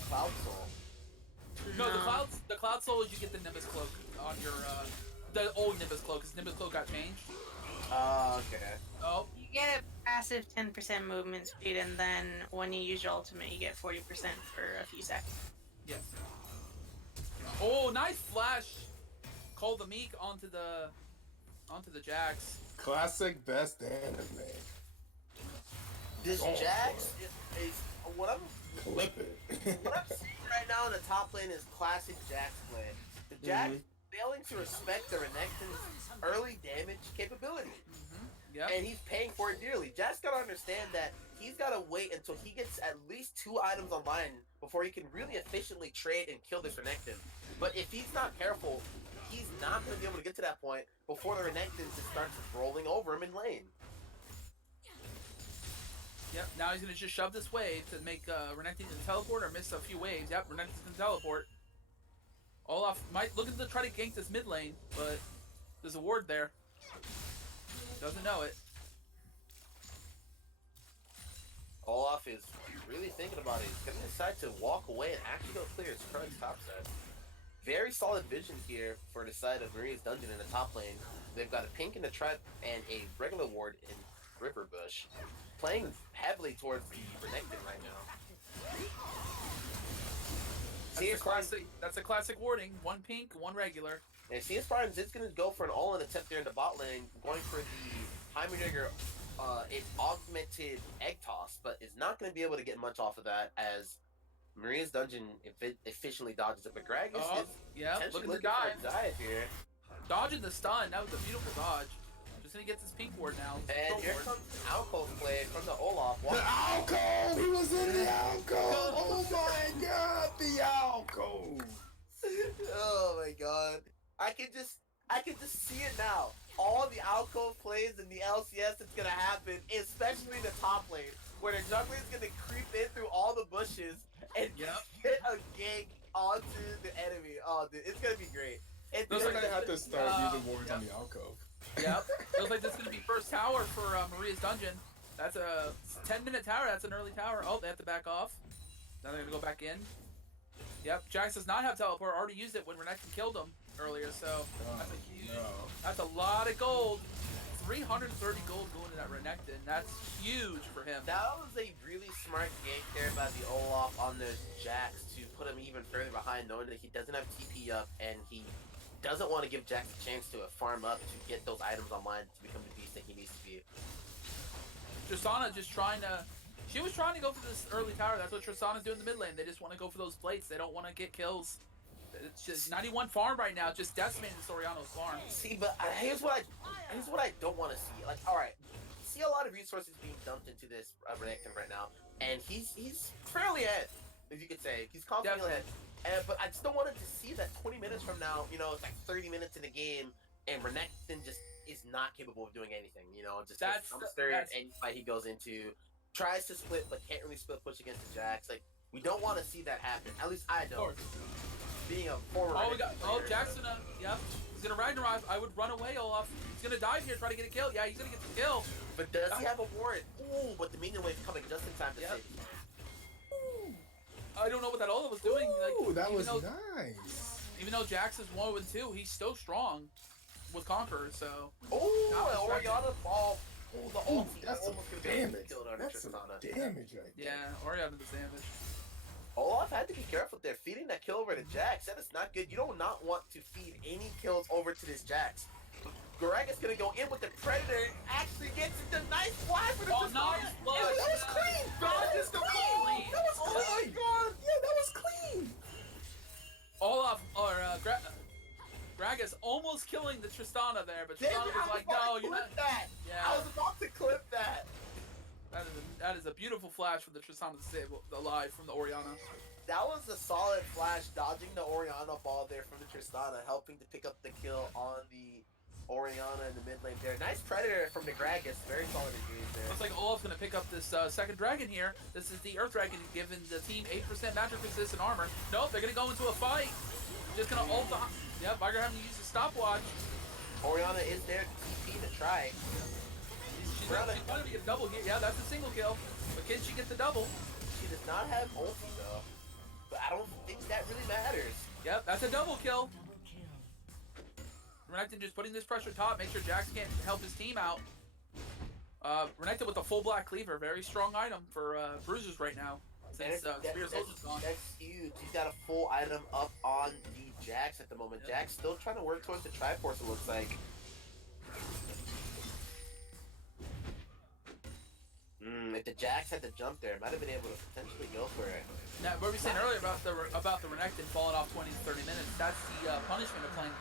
Cloud Soul. No, the Cloud Soul is you get the Nimbus Cloak on your the old Nimbus Cloak, because Nimbus Cloak got changed. Okay. Oh, You get a passive 10% movement speed, and then when you use your ultimate, you get 40% for a few seconds. yes. Oh, nice flash. Call the Meek onto the Jax. Classic best anime. This Oh, Jax is what I'm Clip it. what I'm seeing right now in the top lane is classic Jax play. The Jax failing to respect the Renekton's early damage capability. Yep. And he's paying for it dearly. Jack's gotta understand that he's gotta wait until he gets at least 2 items online before he can really efficiently trade and kill this Renekton. But if he's not careful, he's not gonna be able to get to that point before the Renekton just starts rolling over him in lane. Yep. Now he's gonna just shove this wave to make Renekton teleport or miss a few waves. Yep. Renekton's gonna teleport. Olaf might look to try to gank this mid lane, but there's a ward there. Doesn't know it. Olaf is really thinking about it. He's gonna decide to walk away and actually go clear his current top side. Very solid vision here for the side of Maria's Dungeon in the top lane. They've got a pink in the trap and a regular ward in River Bush. Playing heavily towards the Renekton right now. That's a classic warding. One pink, one regular. And CS Spartans is going to go for an all-in attempt there in the bot lane, going for the Heimerdinger, an augmented egg toss, but is not going to be able to get much off of that as Maria's Dungeon efficiently dodges it. But Gragas is Yeah, potentially look at the looking for dive. a dive here. Dodging the stun. That was a beautiful dodge. Just gonna get this pink ward now. And here comes the alcove play from the Olaf. The alcove! He was in the alcove! Oh my god, the alcove! Oh my god. I can just see it now. All the alcove plays in the LCS that's gonna happen, especially the top lane, where the jungler is gonna creep in through all the bushes and get a gank onto the enemy. Oh, dude, it's gonna be great. Looks like they have to start using warriors on the alcove. Yep. Looks like this is gonna be first tower for Maria's Dungeon. That's a 10-minute tower. That's an early tower. Oh, they have to back off. Now they're gonna go back in. Yep. Jax does not have teleport. Already used it when Renekton killed him earlier. So that's a huge. That's a lot of gold. 330 gold going to that Renekton. That's huge for him. That was a really smart gank there by the Olaf on the Jax to put him even further behind, knowing that he doesn't have TP up and he doesn't want to give Jax a chance to farm up to get those items online to become the beast that he needs to be. Tristana just trying to. She was trying to go for this early tower. That's what Tristana's doing in the mid lane. They just want to go for those plates. They don't want to get kills. It's just 91 farm right now, just decimating Soriano's farm. See, but here's what I don't want to see. Like, all right, see a lot of resources being dumped into this Renekton right now, and he's fairly ahead, if you could say. He's confidently ahead. But I just don't want to see that 20 minutes from now, you know, it's like 30 minutes in the game, and Renekton just is not capable of doing anything. You know, just gets dumpstered, and any fight he goes into, tries to split, but can't really split push against the Jax. Like, we don't want to see that happen. At least I don't. Being a former Jackson, yep. He's gonna Ragnarok. I would run away, Olaf. He's gonna dive here, try to get a kill. Yeah, he's gonna get the kill. But does he have a ward? Ooh, but the minion wave coming just in time to save him. I don't know what that Olaf was doing. Ooh, like, that was nice. Even though Jax is 1-2, he's still strong with Conqueror, so. Oh, Oriana ball Oh, the Ooh, ulti. that's some Almost could've gotten damage. killed on That's some Tristana. damage right there. Yeah, Oriana's damage. Olaf had to be careful there. Feeding that kill over to Jax, that is not good. You do not want to feed any kills over to this Jax. Garaga's gonna go in with the Predator. Actually gets it. The nice flash for the Oh, Tristana. nice Yeah, flash. that was clean. Dodges the ball. Clean. That was Oh my clean. god! Yeah, that was clean! Olaf, or Gragas almost killing the Tristana there, but Damn Tristana it, was I like, about no, to you're not. clip that. Yeah. I was about to clip that. That is a beautiful flash from the Tristana to save alive from the Oriana. That was a solid flash, dodging the Oriana ball there from the Tristana, helping to pick up the kill on the Oriana in the mid lane there. Nice Predator from the Gragas. Very solid engage there. Looks like Olaf's gonna pick up this second dragon here. This is the Earth Dragon, giving the team 8% magic resist and armor. Nope, they're gonna go into a fight. Just gonna ult the. Yeah, Viger having to use his stopwatch. Oriana is there to TP to try. She's wanting to get a double here. Yeah, that's a single kill. But can she get the double? She does not have ulti though. But I don't think that really matters. Yep, that's a double kill. Renekton just putting this pressure top, make sure Jax can't help his team out. Renekton with a full black cleaver, very strong item for bruisers right now. Since Spear Soldier's gone. That's huge. He's got a full item up on the Jax at the moment. Yep. Jax still trying to work towards the Triforce, it looks like. If the Jax had to jump there, might have been able to potentially go for it. Now, what we were saying earlier about the Renekton falling off 20 to 30 minutes, that's the punishment of playing,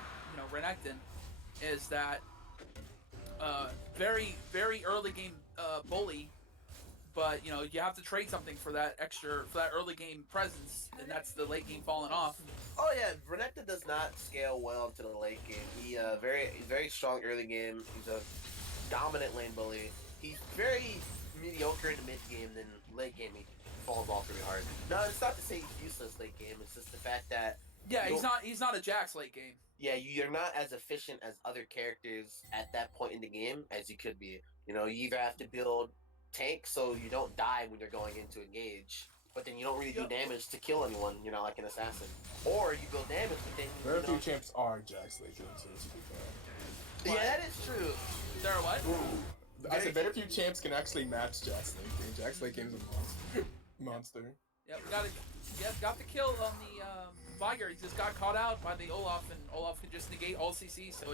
Renekton, is that very, very early game bully, but you have to trade something for that early game presence, and that's the late game falling off. Oh yeah, Renekton does not scale well into the late game. He very strong early game. He's a dominant lane bully. He's very mediocre in the mid game, then late game he falls off really hard. No, it's not to say he's useless late game. It's just the fact that He's not a Jax late game. yeah, you're not as efficient as other characters at that point in the game as you could be. You either have to build tank so you don't die when you're going into engage, but then you don't really do damage to kill anyone. You're not like an assassin, or you build damage, but then Very few champs are Jax late game, so to be fair. yeah, that is true. Sarah, what? I said very few champs can actually match Jax late game. Jax late game's a monster. Yep, got the kill on the Viger. He just got caught out by the Olaf, and Olaf can just negate all CC, so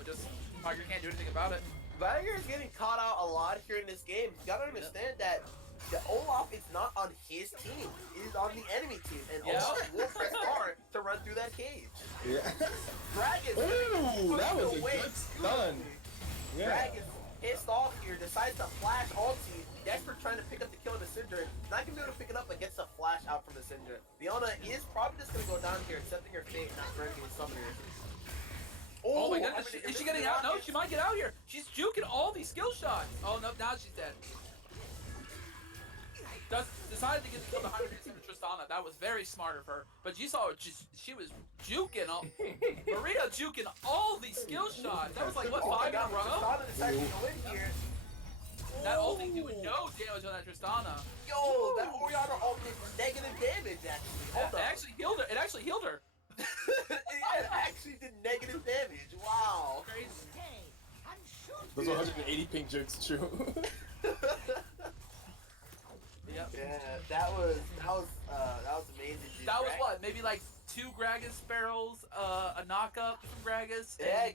Viger can't do anything about it. Viger is getting caught out a lot here in this game. You gotta understand that the Olaf is not on his team. It is on the enemy team, and Olaf will press hard to run through that cage. Yeah. Dragon. Ooh, that was a good stun. Yeah. Dragon pissed off here, decides to flash ulti. Desperate trying to pick up the kill of the Syndra. Not gonna be able to pick it up, but gets a flash out from the Syndra. Leona is probably just gonna go down here, accepting her fate, not bringing the summoner. Oh my goodness, is she getting out? No, she might get out here. She's juking all these skill shots. Oh no, now she's dead. Decided to get the kill behind her into Tristana. That was very smart of her. But you saw she was juking all Maria juking all these skill shots. That was like what, 5 in a row? Tristana decided to go in here. That ult ain't doing no damage on that Tristana. Yo, that Oriana ult did negative damage actually. Hold It up. actually healed her. It actually healed her. Yeah, it actually did negative damage. Wow. Crazy. Those 180 ping jokes true. Yep. Yeah, that was amazing. Dude. That was what? Maybe like 2 Gragas barrels, a knockup from Gragas, Yeah,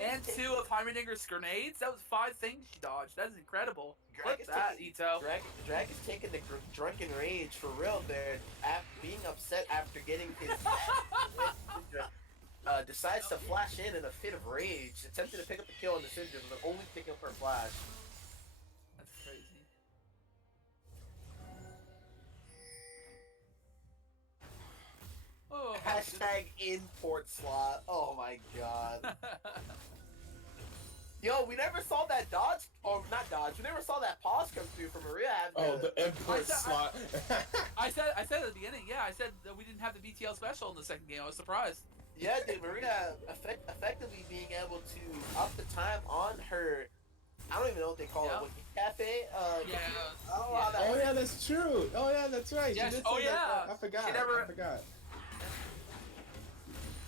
and 2 of Heimerdinger's grenades. That was 5 things she dodged. That is incredible. Flip Gragas that, Ito. Drag is taking the drunken rage for real there, being upset after getting his decides to flash in a fit of rage, attempted to pick up the kill on the Syndra, but only picking up her flash. That's crazy. Oh, Hashtag import slot. Oh my god. Yo, we never saw that dodge, or not dodge. We never saw that pause come through from Maria. Oh, the import slot. I said at the beginning, yeah, I said that we didn't have the BTL special in the second game. I was surprised. Yeah, dude, Maria effectively being able to up the time on her. I don't even know what they call it. What, cafe? Yeah. I don't know how that Oh works. yeah, that's true. Oh yeah, that's right. Yes. She did Oh, say that. yeah. I forgot. She never- I forgot.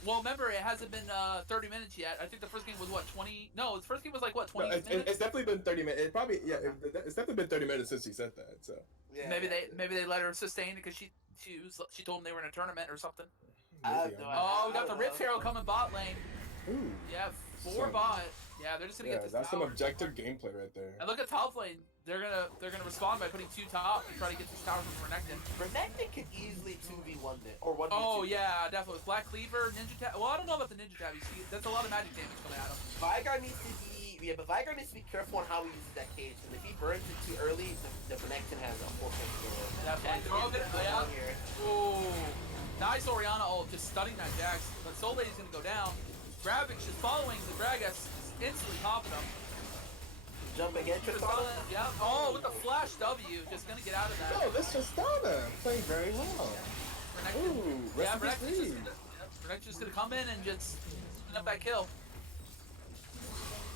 Well, remember, it hasn't been 30 minutes yet. I think the first game was, what, 20? No, the first game was like, what, 20 No, minutes? it's definitely been 30 minutes. It probably it's definitely been 30 minutes since she said that. So Yeah, maybe yeah. they let her sustain it because she told them they were in a tournament or something. I have maybe, no I idea. Oh, we got I the don't Rift know. Hero coming bot lane. Ooh, Yeah, 4 So- bot. Yeah, they're just gonna yeah, get this that's some tower. objective gameplay right there. And look at top lane. They're gonna respond by putting 2 top and try to get this tower from Renekton. Renekton could easily 2v1 this, or 1v2. Oh yeah, definitely. With Black Cleaver, Ninja Tab. Well, I don't know about the Ninja Tab. You see, that's a lot of magic damage coming at him. Vigar needs to be, but Vigar needs to be careful on how he uses that cage, because if he burns it too early, the Renekton has a full chance to win. Definitely. Throw it, yeah. Here. Ooh. Nice Orianna ult, just stunning that Jax. But Soul Lady's gonna go down. Gravik's just following the Gragas, instantly popping him. Jump again, Tristana. Yep. Oh, with the flash W, just gonna get out of that. Oh, this Tristana playing very well. Renekton. Ooh, Yeah, rest Renekton's in just, peace. Renekton's just gonna come in and just clean up that kill.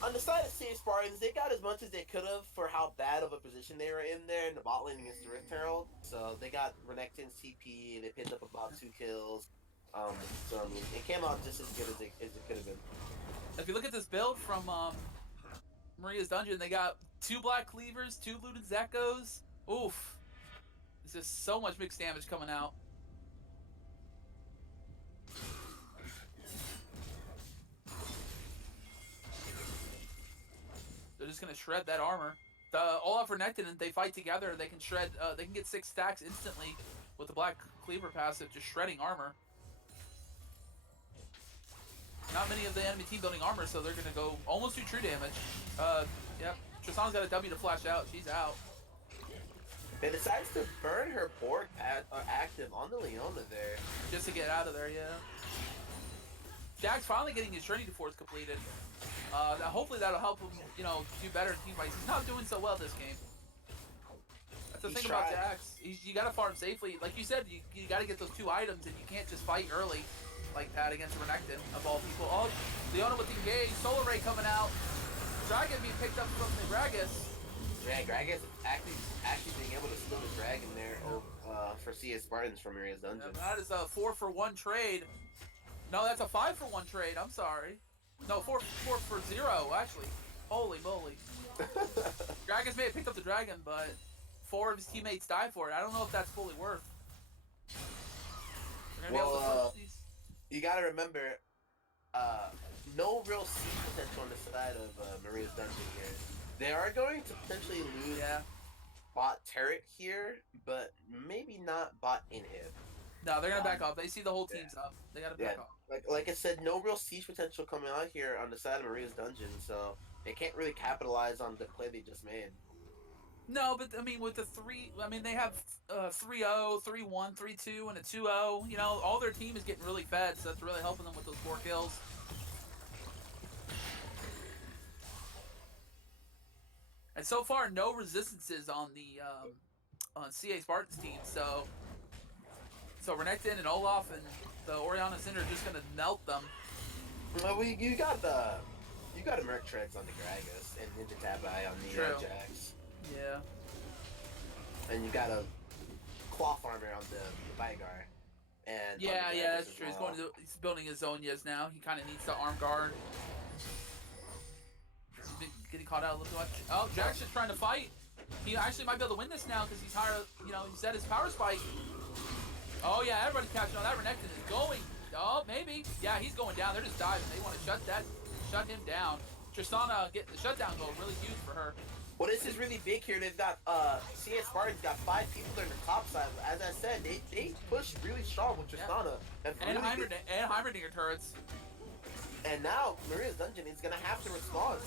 On the side of CA Spartans, they got as much as they could have for how bad of a position they were in there in the bot lane against the Rift Herald. So they got Renekton CP, they picked up about 2 kills. So I mean, it came out just as good as it could have been. If you look at this build from Maria's Dungeon, they got 2 Black Cleavers, 2 Looted Zekos. Oof. There's just so much mixed damage coming out. They're just gonna shred that armor. The Olaf Renekton, and they fight together. They can shred. They can get 6 stacks instantly with the Black Cleaver passive, just shredding armor. Not many of the enemy team building armor, so they're gonna go almost do true damage. Yep. Tristana's got a W to flash out. She's out. They decides to burn her Borg active on the Leona there. Just to get out of there, yeah. Jack's finally getting his Trinity Force completed. Hopefully that'll help him, do better in team fights. He's not doing so well this game. That's the He's thing about trying. Jax. You gotta farm safely. Like you said, you gotta get those 2 items, and you can't just fight early like that against Renekton, of all people. Oh, Leona with the engage. Solar Ray coming out. Dragon being picked up from the Gragas. Yeah, Gragas actually being able to slip a dragon there for CS Spartans from Maria's Dungeon. That is a 4-for-1 trade. No, that's a 5-for-1 trade. I'm sorry. No, 4-for-0 actually. Holy moly! Gragas may have picked up the dragon, but 4 of his teammates died for it. I don't know if that's fully worth. We're gonna be able to push these. You gotta remember, no real siege potential on the side of Maria's Dungeon here. They are going to potentially lose bot turret here, but maybe not bot inhib. No, they're gonna back off. They see the whole team's up. They gotta back Yeah. off. Like I said, no real siege potential coming out here on the side of Maria's Dungeon, so they can't really capitalize on the play they just made. No, but I mean, with the 3, they have 3-0, 3-1, 3-2, and a 2-0. All their team is getting really fed, so that's really helping them with those 4 kills. And so far, no resistances on the on CA Spartans team. So Renekton and Olaf and the Orianna Cinder are just gonna melt them. Well, you got a Merc Treads on the Gragas and Ninja Tabai on the True. Jax. Yeah. And you got a cloth armor on the Vigar. And Yeah, on the Gragas that's as true. well. He's building his Zonias now. He kind of needs the arm guard. He's been getting caught out a little much. Oh, Jack's just trying to fight. He actually might be able to win this now because he's higher. He's at his power spike. Oh yeah, everybody's catching on. That Renekton is going. Oh, maybe. Yeah, he's going down. They're just diving. They want to shut him down. Tristana getting the shutdown goal, really huge for her. Well, this is really big here. They've got CS Spartans got 5 people there in the top side. As I said, they push really strong with Tristana. And really Heimerdinger turrets. and now Maria's Dungeon is gonna have to respond.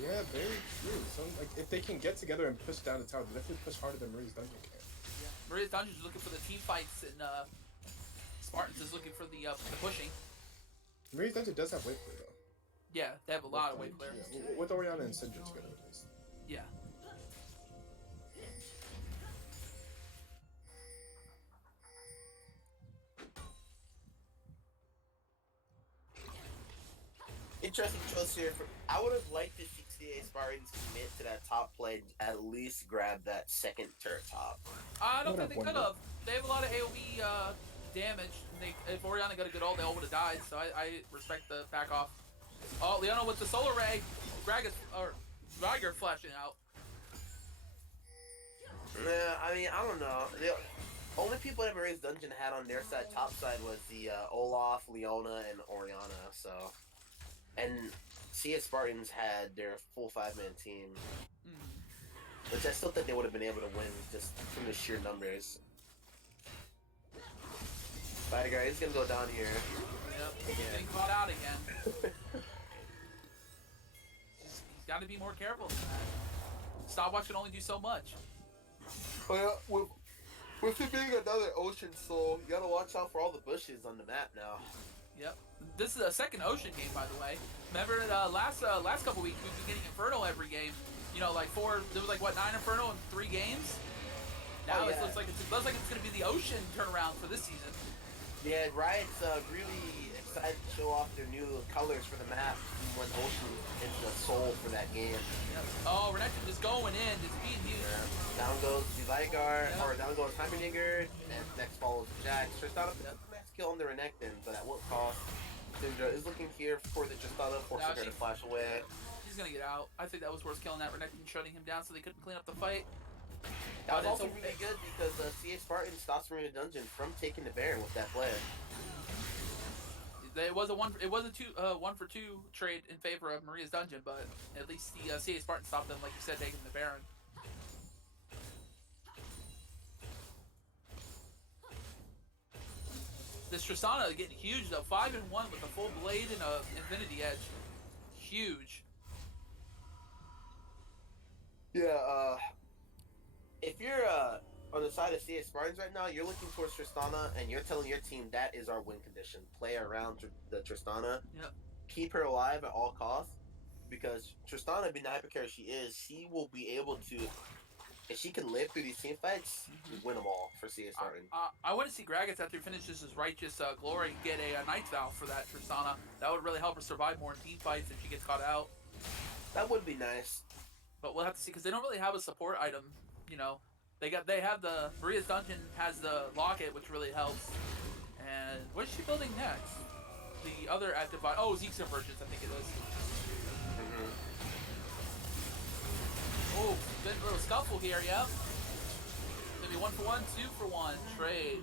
Yeah, very true. So, if they can get together and push down the tower, they definitely push harder than Maria's Dungeon can. Yeah. Maria's Dungeon is looking for the team fights, and Spartans is looking for the pushing. Maria's Dungeon does have wave clear though. Yeah, they have a lot of wave clear. Yeah, with Orianna and Syndra together at least. Yeah. Interesting choice here. I would have liked to see CA Spartans commit to that top play, at least grab that second turret top. I don't What think up, they could Wonder? have. They have a lot of AoE damage. And if Oriana got a good ult, they all would have died. So I respect the back off. Oh, Leona with the solar ray. Ryger flashing out. Yeah, I mean, I don't know. The only people that Maria's Dungeon had on their side, top side, was the Olaf, Leona, and Oriana. So, and CS Spartans had their full 5-man team, which I still think they would have been able to win just from the sheer numbers. Spider guy is gonna go down here. Yep, getting caught out again. He's got to be more careful than that. Stopwatch can only do so much. Well, with it being another Ocean Soul, you gotta watch out for all the bushes on the map now. Yep. This is a second Ocean game, by the way. Remember, last couple weeks we've been getting Inferno every game. You know, like there was like what 9 Inferno in 3 games. Now it looks like it's gonna be the Ocean turnaround for this season. Yeah, Riot's really excited to show off their new colors for the map when Ocean is the soul for that game. Yep. Oh, Renekton just going in, just being huge. Yeah. Down goes the Vigar, or down goes Heimerdinger, and next follows Jax. Tristana max kill on the Renekton, but at what cost? Syndra is looking here for the Tristana, forcing her to flash away. He's gonna get out. I think that was worth killing that Renekton, shutting him down so they couldn't clean up the fight. That was also really good because CA Spartan stops Marina Dungeon from taking the Baron with that play. It was a 1-for-2 trade in favor of Maria's Dungeon, but at least the CA Spartan stopped them, like you said, taking the Baron. This Tristana getting huge though, 5-1 with a full blade and a Infinity Edge. Huge. Yeah, if you're on the side of CS Spartans right now, you're looking towards Tristana, and you're telling your team that is our win condition. Play around the Tristana. Yep. Keep her alive at all costs, because Tristana, being the hypercarry she is, she will be able to, if she can live through these team fights, win them all for CS Spartan. I want to see Gragas after he finishes his Righteous Glory get a Knight's Vow for that Tristana. That would really help her survive more in team fights if she gets caught out. That would be nice. But we'll have to see, because they don't really have a support item, you know. They have the Maria's Dungeon has the locket, which really helps. And what is she building next? The other active Zeke's Convergence, I think it is. Oh, good little scuffle here, yep. Maybe 1-for-1, 2-for-1 trade.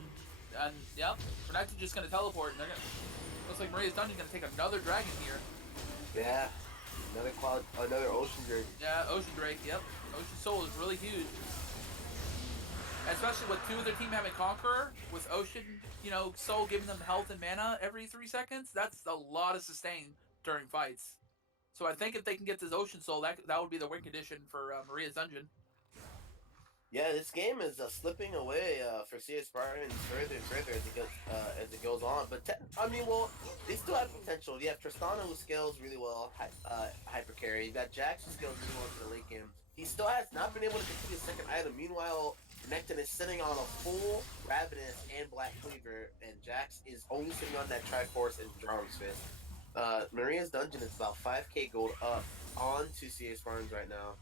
And yep, Renekton's just gonna teleport, and looks like Maria's Dungeon's gonna take another dragon here. Yeah. Another Ocean Drake. Yeah, Ocean Drake, yep. Ocean Soul is really huge. Especially with 2 of their team having Conqueror, with Ocean, Soul giving them health and mana every 3 seconds, that's a lot of sustain during fights. So I think if they can get this Ocean Soul, that would be the win condition for Maria's Dungeon. Yeah, this game is slipping away for CS Spartans further and further as it goes on. But they still have potential. You have Tristana, who scales really well, hyper carry. You got Jax, who scales really well for the late game. He still has not been able to complete a second item. Meanwhile, Renekton is sitting on a full Ravenous and Black Cleaver, and Jax is only sitting on that Triforce and Jarvan's Fist. Maria's Dungeon is about 5k gold up onto CS Spartans right now.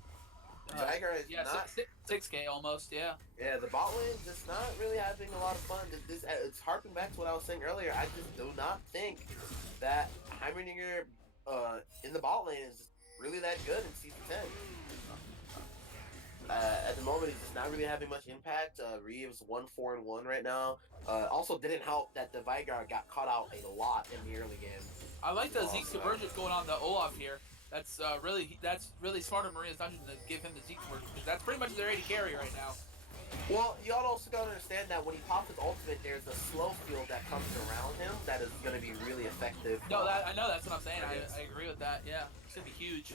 Tiger is not 6k almost, yeah. Yeah, the bot lane is just not really having a lot of fun. It's harping back to what I was saying earlier. I just do not think that Heimerdinger in the bot lane is really that good in Season 10. At the moment, he's just not really having much impact. Reeves 1-4-1 right now. Also, didn't help that the Vigar got caught out a lot in the early game. I like the Zeke Convergence going on the Olaf here. That's really smart of Maria's Dungeon to give him the Zeke Convergence, because that's pretty much their AD carry right now. Well, y'all also gotta understand that when he pops his ultimate, there's a slow field that comes around him that is gonna be really effective. No, I know, that's what I'm saying. I agree with that. Yeah, it's gonna be huge.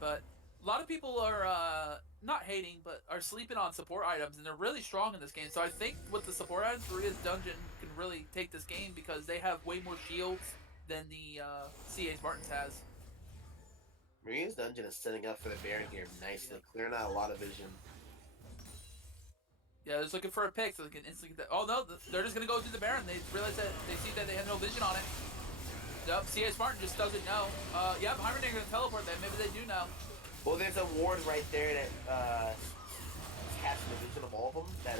But a lot of people are not hating, but are sleeping on support items, and they're really strong in this game. So I think with the support items, Maria's Dungeon can really take this game because they have way more shields than the CA Spartans has. Maria's Dungeon is setting up for the Baron here nicely, clearing out a lot of vision. Yeah, they're just looking for a pick so they can instantly get that. Oh no, they're just gonna go through the Baron. They realize that they see that they have no vision on it. Yep, CA Spartan just doesn't know. Yep, Heimerdinger gonna teleport them. Maybe they do know. Well, there's a ward right there that casting a vision of all of them that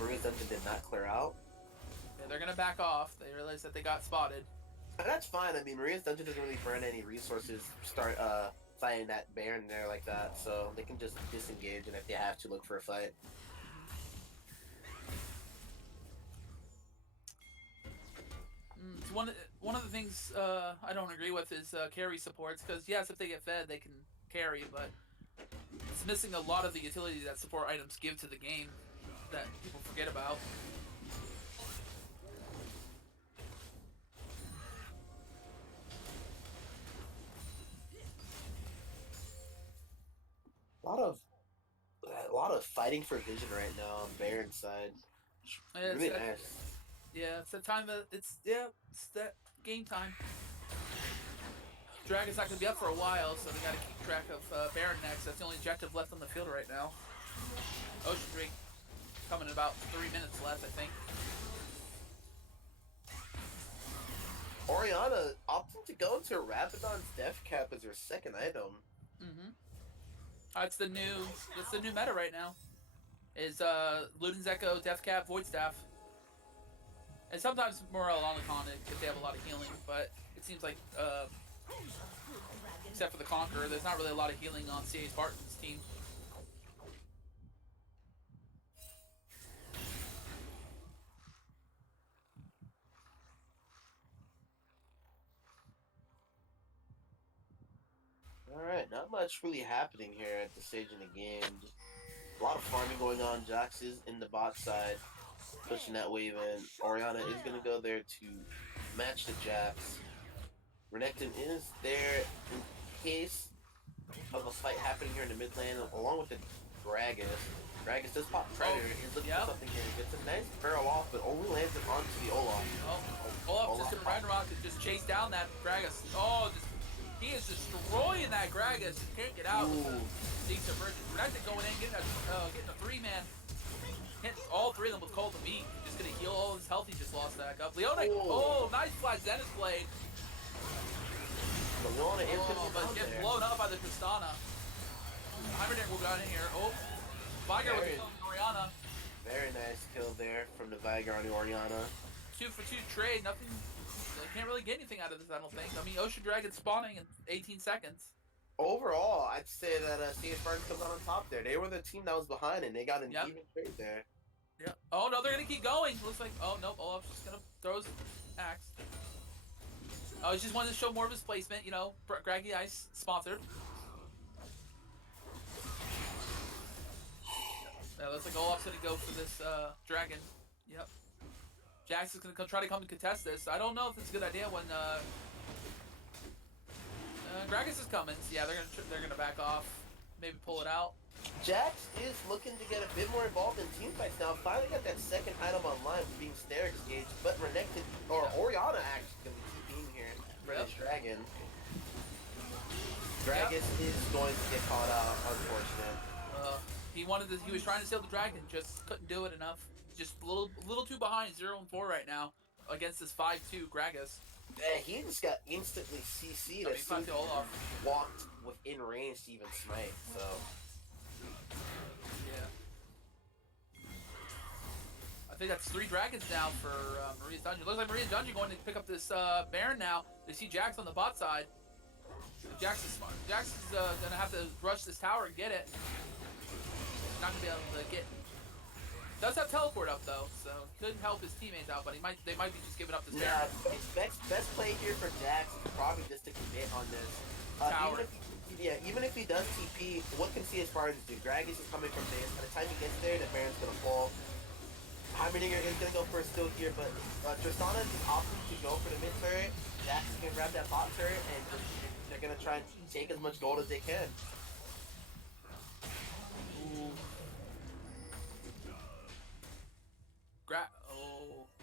Maria's Dungeon did not clear out. Yeah, they're gonna back off. They realize that they got spotted. And that's fine. I mean, Maria's Dungeon doesn't really burn any resources. Start fighting that Baron there like that, so they can just disengage, and if they have to, look for a fight. It's one of the things I don't agree with is carry supports, because yes, if they get fed, they can carry, but it's missing a lot of the utility that support items give to the game that people forget about. A lot of fighting for vision right now on Baron's side. Yeah, Really it's that, nice. yeah, it's that time that it's that game time. Dragon's not gonna be up for a while, so they gotta keep track of Baron next. That's the only objective left on the field right now. Ocean Drake coming in about 3 minutes left, I think. Orianna opting to go into Rabadon's Death Cap as her second item. Mm-hmm. That's the new meta right now. Is Luden's Echo, Death Cap, Void Staff. And sometimes Morel on the con if they have a lot of healing, but it seems like except for the Conqueror, there's not really a lot of healing on CA Spartans team. Alright, not much really happening here at this stage in the game. Just a lot of farming going on. Jax is in the bot side, pushing that wave in. Orianna is going to go there to match the Jax. Renekton is there in case of a fight happening here in the mid lane, along with the Gragas. Gragas does pop Predator. He's looking for something here. Gets a nice barrel off, but only lands it onto the Olaf. Olaf just gonna Ragnarok to just chase down that Gragas. He is destroying that Gragas. Can't get out with the decent version. Renekton going in, getting a 3-man. Hit all 3 of them with Cold to Meat. Just gonna heal all his health he just lost back up. Leona, nice flat Zenith Blade. Leona is but get blown up by the Tristana. Heimerdinger will got in here. Viger with the kill on Orianna. Very nice kill there from the Viger on the Orianna. 2-for-2 trade. Nothing. They can't really get anything out of this, I don't think. I mean, Ocean Dragon spawning in 18 seconds. Overall, I'd say that CA Spartans comes out on top there. They were the team that was behind, and they got an even trade there. Yeah. Oh, no, they're going to keep going. Looks like, oh, nope, Olaf's just going to throw his axe. Oh, he just wanted to show more of his placement, you know, Graggy Ice sponsored. Yeah, looks like Olaf's going to go for this dragon. Yep. Jax is going to try to come and contest this. I don't know if it's a good idea when Gragas is coming. Yeah, they're gonna back off. Maybe pull it out. Jax is looking to get a bit more involved in team fights now. Finally got that second item online for being snare engaged, but Renekton, or Orianna actually going to keep being here for this dragon. Gragas is going to get caught out, unfortunate. He was trying to steal the dragon, just couldn't do it enough. Just a little too behind, 0-4 right now against this 5-2 Gragas. Man, he just got instantly CC'd as soon as he walked within range to even smite, so... Yeah. I think that's 3 dragons now for Maria's Dungeon. Looks like Maria's Dungeon going to pick up this Baron now. They see Jax on the bot side. Jax is smart. Jax is going to have to rush this tower and get it. Not going to be able to get... Does have teleport up though, so could help his teammates out, but they might be just giving up this Baron. Yeah, best play here for Jax is probably just to commit on this. Tower. Even if he does TP, what can CA Spartans do? Gragas is coming from base. By the time he gets there, the Baron's gonna fall. Heimerdinger is gonna go for a steal here, but Tristana is opting to go for the mid turret. Jax is gonna grab that bot turret, and they're gonna try and take as much gold as they can. Ooh.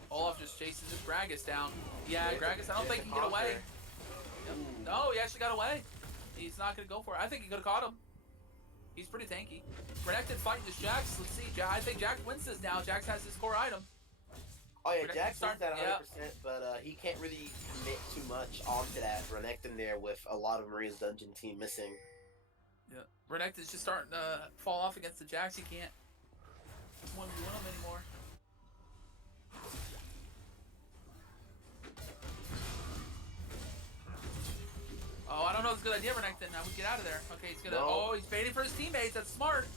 Olaf just chasing this Gragas down. Yeah, Gragas, I don't think he can get away. Yep. No, he actually got away. He's not going to go for it. I think he could have caught him. He's pretty tanky. Renekton fighting this Jax. Let's see. I think Jax wins this now. Jax has his core item. Oh yeah, Jax wins that 100%, but he can't really commit too much onto that Renekton there with a lot of Maria's Dungeon team missing. Yeah. Renekton's just starting to fall off against the Jax. He can't 1v1 him anymore. Oh, I don't know if it's a good idea, Renekton. Now we get out of there. Okay, he's gonna. No. Oh, he's baiting for his teammates. That's smart.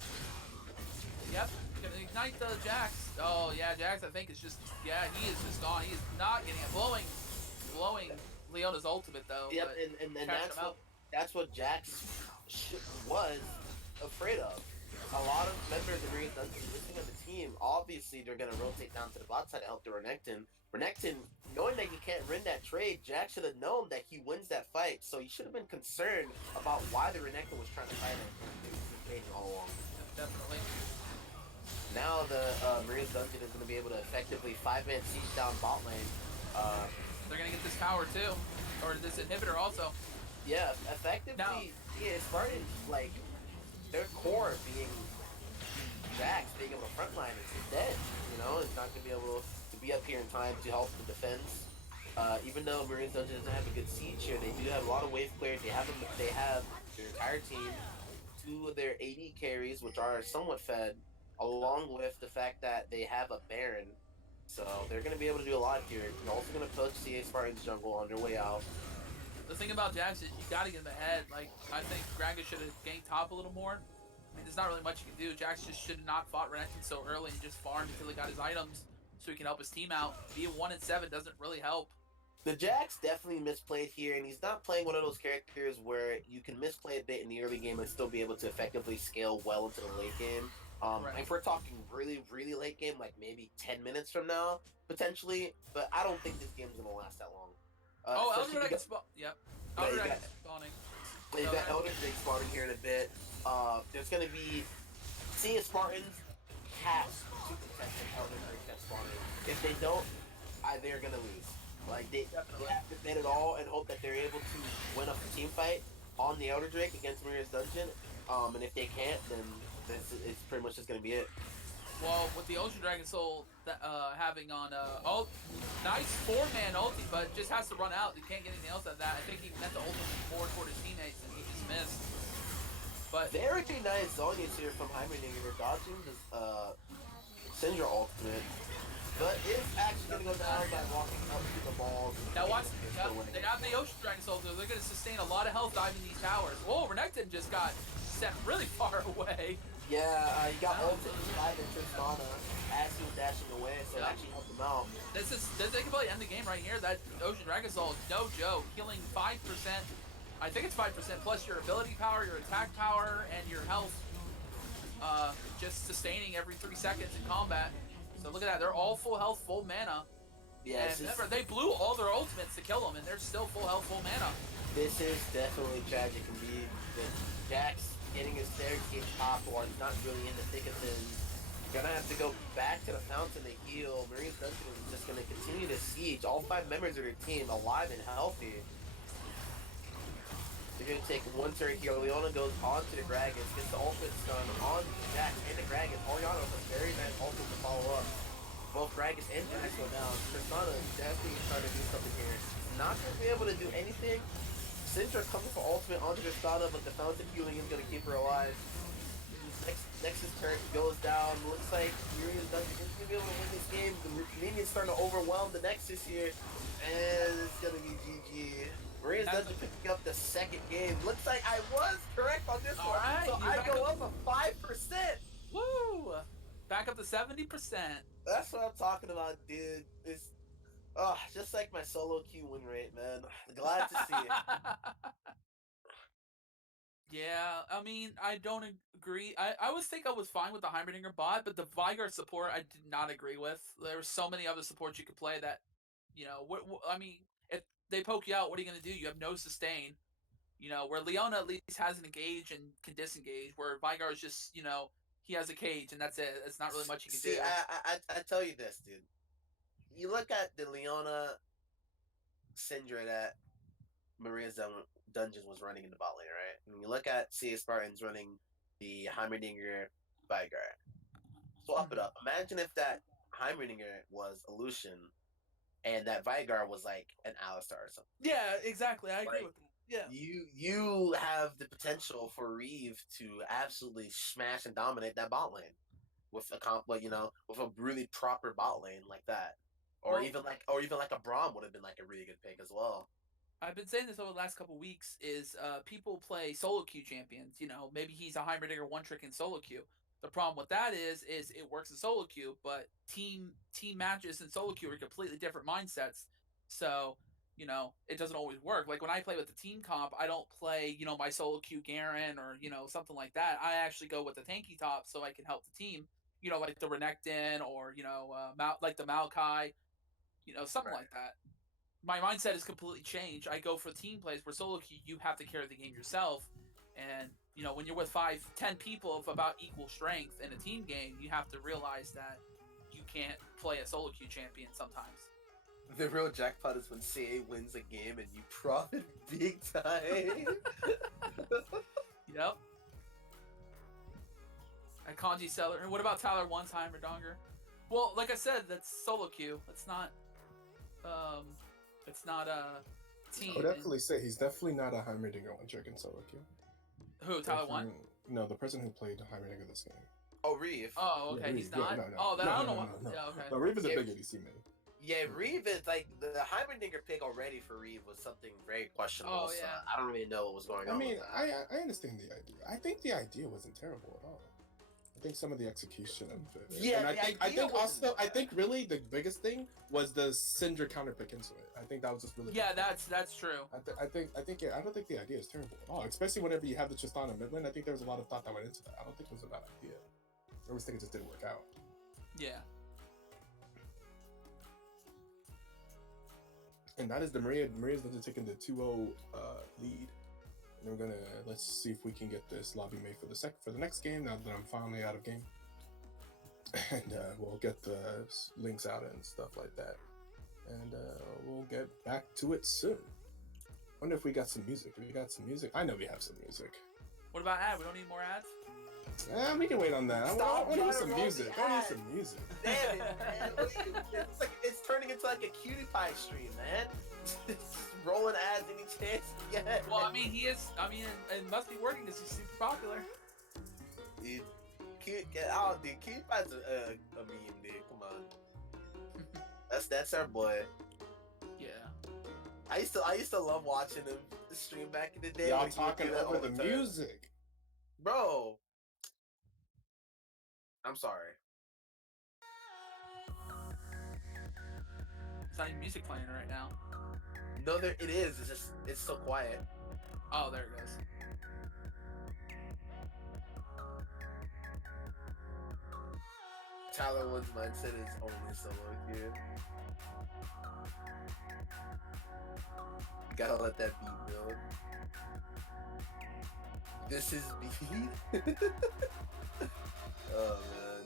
Yep, gonna ignite the Jax. Oh yeah, Jax. I think is just. Yeah, he is just gone. He is not getting it. Blowing Leona's ultimate though. Yep, but and catching him out. that's what Jax was afraid of. A lot of members of Maria's Dungeon listening on the team, obviously they're gonna rotate down to the bot side to help the Renekton. Renekton, knowing that he can't win that trade, Jax should have known that he wins that fight, so he should have been concerned about why the Renekton was trying to fight him. He was waiting all along. Definitely. Now the Maria's Dungeon is going to be able to effectively 5-man siege down bot lane. They're gonna get this tower too, or this inhibitor also. Yeah, effectively, Now- yeah, Spartans, like, their core being Jax, being able to frontline is dead. You know, it's not going to be able to be up here in time to help the defense. Even though Maria's Dungeon doesn't have a good siege here, they do have a lot of wave players. They have their entire team, 2 of their AD carries, which are somewhat fed, along with the fact that they have a Baron. So they're going to be able to do a lot here. They're also going to poach CA Spartans jungle on their way out. The thing about Jax is you gotta get him ahead. Like, I think Gragas should have ganked top a little more. I mean, there's not really much you can do. Jax just should have not fought Renekton so early and just farmed until he got his items so he can help his team out. Being 1-7 doesn't really help. The Jax definitely misplayed here, and he's not playing one of those characters where you can misplay a bit in the early game and still be able to effectively scale well into the late game. Right. If we're talking really, really late game, like maybe 10 minutes from now, potentially, but I don't think this game's going to last that long. Elder especially Dragon spawn. Yep. Yeah, Elder you Dragon got- spawning. You've got Elder Drake spawning here in a bit. There's going to be seeing Spartans have to protect the Elder Drake that's spawning. If they don't, they're going to lose. Like, they have to bet it all and hope that they're able to win a team fight on the Elder Drake against Maria's Dungeon. And if they can't, then it's pretty much just going to be it. Well, with the Ocean Dragon Soul having on nice 4-man ulti, but just has to run out. He can't get anything else out of that. I think he meant to ultimate more toward his teammates and he just missed. But Very nice Zonius here from Heimerdinger. They're dodging his Syndra ultimate. But it's actually going to go down by walking up to the balls. now watch, they have the Ocean Dragon Soul, so they're going to sustain a lot of health diving these towers. Whoa, Renekton just got set really far away. Yeah, he got ulted by the Tristana as he was dashing away, so it actually helped him out. They can probably end the game right here. That Ocean Dragon Soul is no joke. Healing 5%. I think it's 5% plus your ability power, your attack power, and your health. Just sustaining every 3 seconds in combat. So look at that. They're all full health, full mana. Yeah, And remember, they blew all their ultimates to kill them, and they're still full health, full mana. this is definitely tragic indeed. With Jax getting his staircase top while he's not really in the thick of things. Gonna have to go back to the fountain to heal. Maria's Dungeon is just gonna continue to siege. All 5 members of their team alive and healthy. They're gonna take one turn here. Leona goes on to the Gragas, gets the ultimate stun on Jax and the Gragas. Oriana with a very nice ultimate to follow up. Both Gragas and Jax go down. Tristana is definitely trying to do something here. She's not gonna be able to do anything. Syndra coming for ultimate onto Tristana, but the fountain healing is gonna keep her alive. Nexus turn goes down. Looks like Maria's Dungeon is gonna be able to win this game. The minions starting to overwhelm the Nexus here, and it's gonna be GG. Maria's Dungeon picking up the 2nd game. Looks like I was correct on this one, Alright, so you're I back go up. up a 5%. Woo! Back up to 70%. That's what I'm talking about, dude. It's just like my solo queue win rate, man. Glad to see it. Yeah, I mean, I don't agree. I always think I was fine with the Heimerdinger bot, but the Vigor support I did not agree with. There were so many other supports you could play that, you know, I mean, if they poke you out, what are you going to do? You have no sustain. You know, where Leona at least has an engage and can disengage, where Vigor is just, you know, he has a cage and that's it. It's not really much you can See, do. I tell you this, dude. You look at the Leona Syndra that Maria's Dungeons was running in the bot lane, right? And you look at CA Spartans running the Heimerdinger Vigor. So up it up. Imagine if that Heimerdinger was a Lucian and that Vigor was like an Alistar or something. Yeah, exactly. I agree Like, with that. Yeah. You have the potential for Reeve to absolutely smash and dominate that bot lane with with a really proper bot lane like that, Well, or even like a Braum would have been like a really good pick as well. I've been saying this over the last couple weeks is people play solo queue champions. Maybe he's a Heimerdinger one trick in solo queue. The problem with that is it works in solo queue, but team matches in solo queue are completely different mindsets. So it doesn't always work. Like when I play with the team comp, I don't play my solo queue Garen or something like that. I actually go with the tanky top so I can help the team. Like the Renekton or like the Maokai, something Right. like that. My mindset is completely changed. I go for team plays where solo queue you have to carry the game yourself, and when you're with 5-10 people of about equal strength in a team game, you have to realize that you can't play a solo queue champion sometimes. The real jackpot is when CA wins a game and you profit big time. Yep. At Kanji Seller. What about Tyler one time or Donger? Well, like I said, that's solo queue. It's not a team. I would definitely say he's definitely not a Heimerdinger one trick in solo queue. Who, Tyler one? No, the person who played Heimerdinger this game. Oh, Reeve. Oh, okay. Yeah, He's Reeve. not. No. Oh, then No, I don't no, know what. no. Yeah, okay. No, Reeve is a Yeah. big ADC man. Yeah, Reeve is like the Heimerdinger pick already for Reeve was something very questionable. Oh, So yeah. I don't really know what was going on. I mean, with that. I understand the idea. I think the idea wasn't terrible at all. I think some of the execution of it. Yeah, and the I idea think wasn't also, I bad. think really the biggest thing was the Syndra counter pick into it. I think that was just really. Yeah, good. that's true. I think yeah, I don't think the idea is terrible at all. Especially whenever you have the Tristana mid lane. I think there was a lot of thought that went into that. I don't think it was a bad idea. I always think it just didn't work out. Yeah. And that is the Maria's literally taking the 2-0 lead. And we're gonna let's see if we can get this lobby made for the next game. Now that I'm finally out of game, and we'll get the links out and stuff like that. And we'll get back to it soon. Wonder if we got some music. We got some music. I know we have some music. What about ad? We don't need more ads? We can wait on that. I Stop want trying to some roll the music. I need ad. some music. Damn it, man. It's turning into like a cutie pie stream, man. Just rolling ads any chance you get. Well, I mean, it must be working because he's super popular. Dude, get out, dude. Cutie pie's a meme, dude. Come on. That's our boy. Yeah. I used to love watching him stream back in the day. Y'all when he would talking do that over all the time. music. Bro. I'm sorry. It's not even music playing right now. No, it is. It's so quiet. Oh, there it goes. Tyler Wood's mindset is only solo queue. Gotta let that beat build. This is beat. Oh man.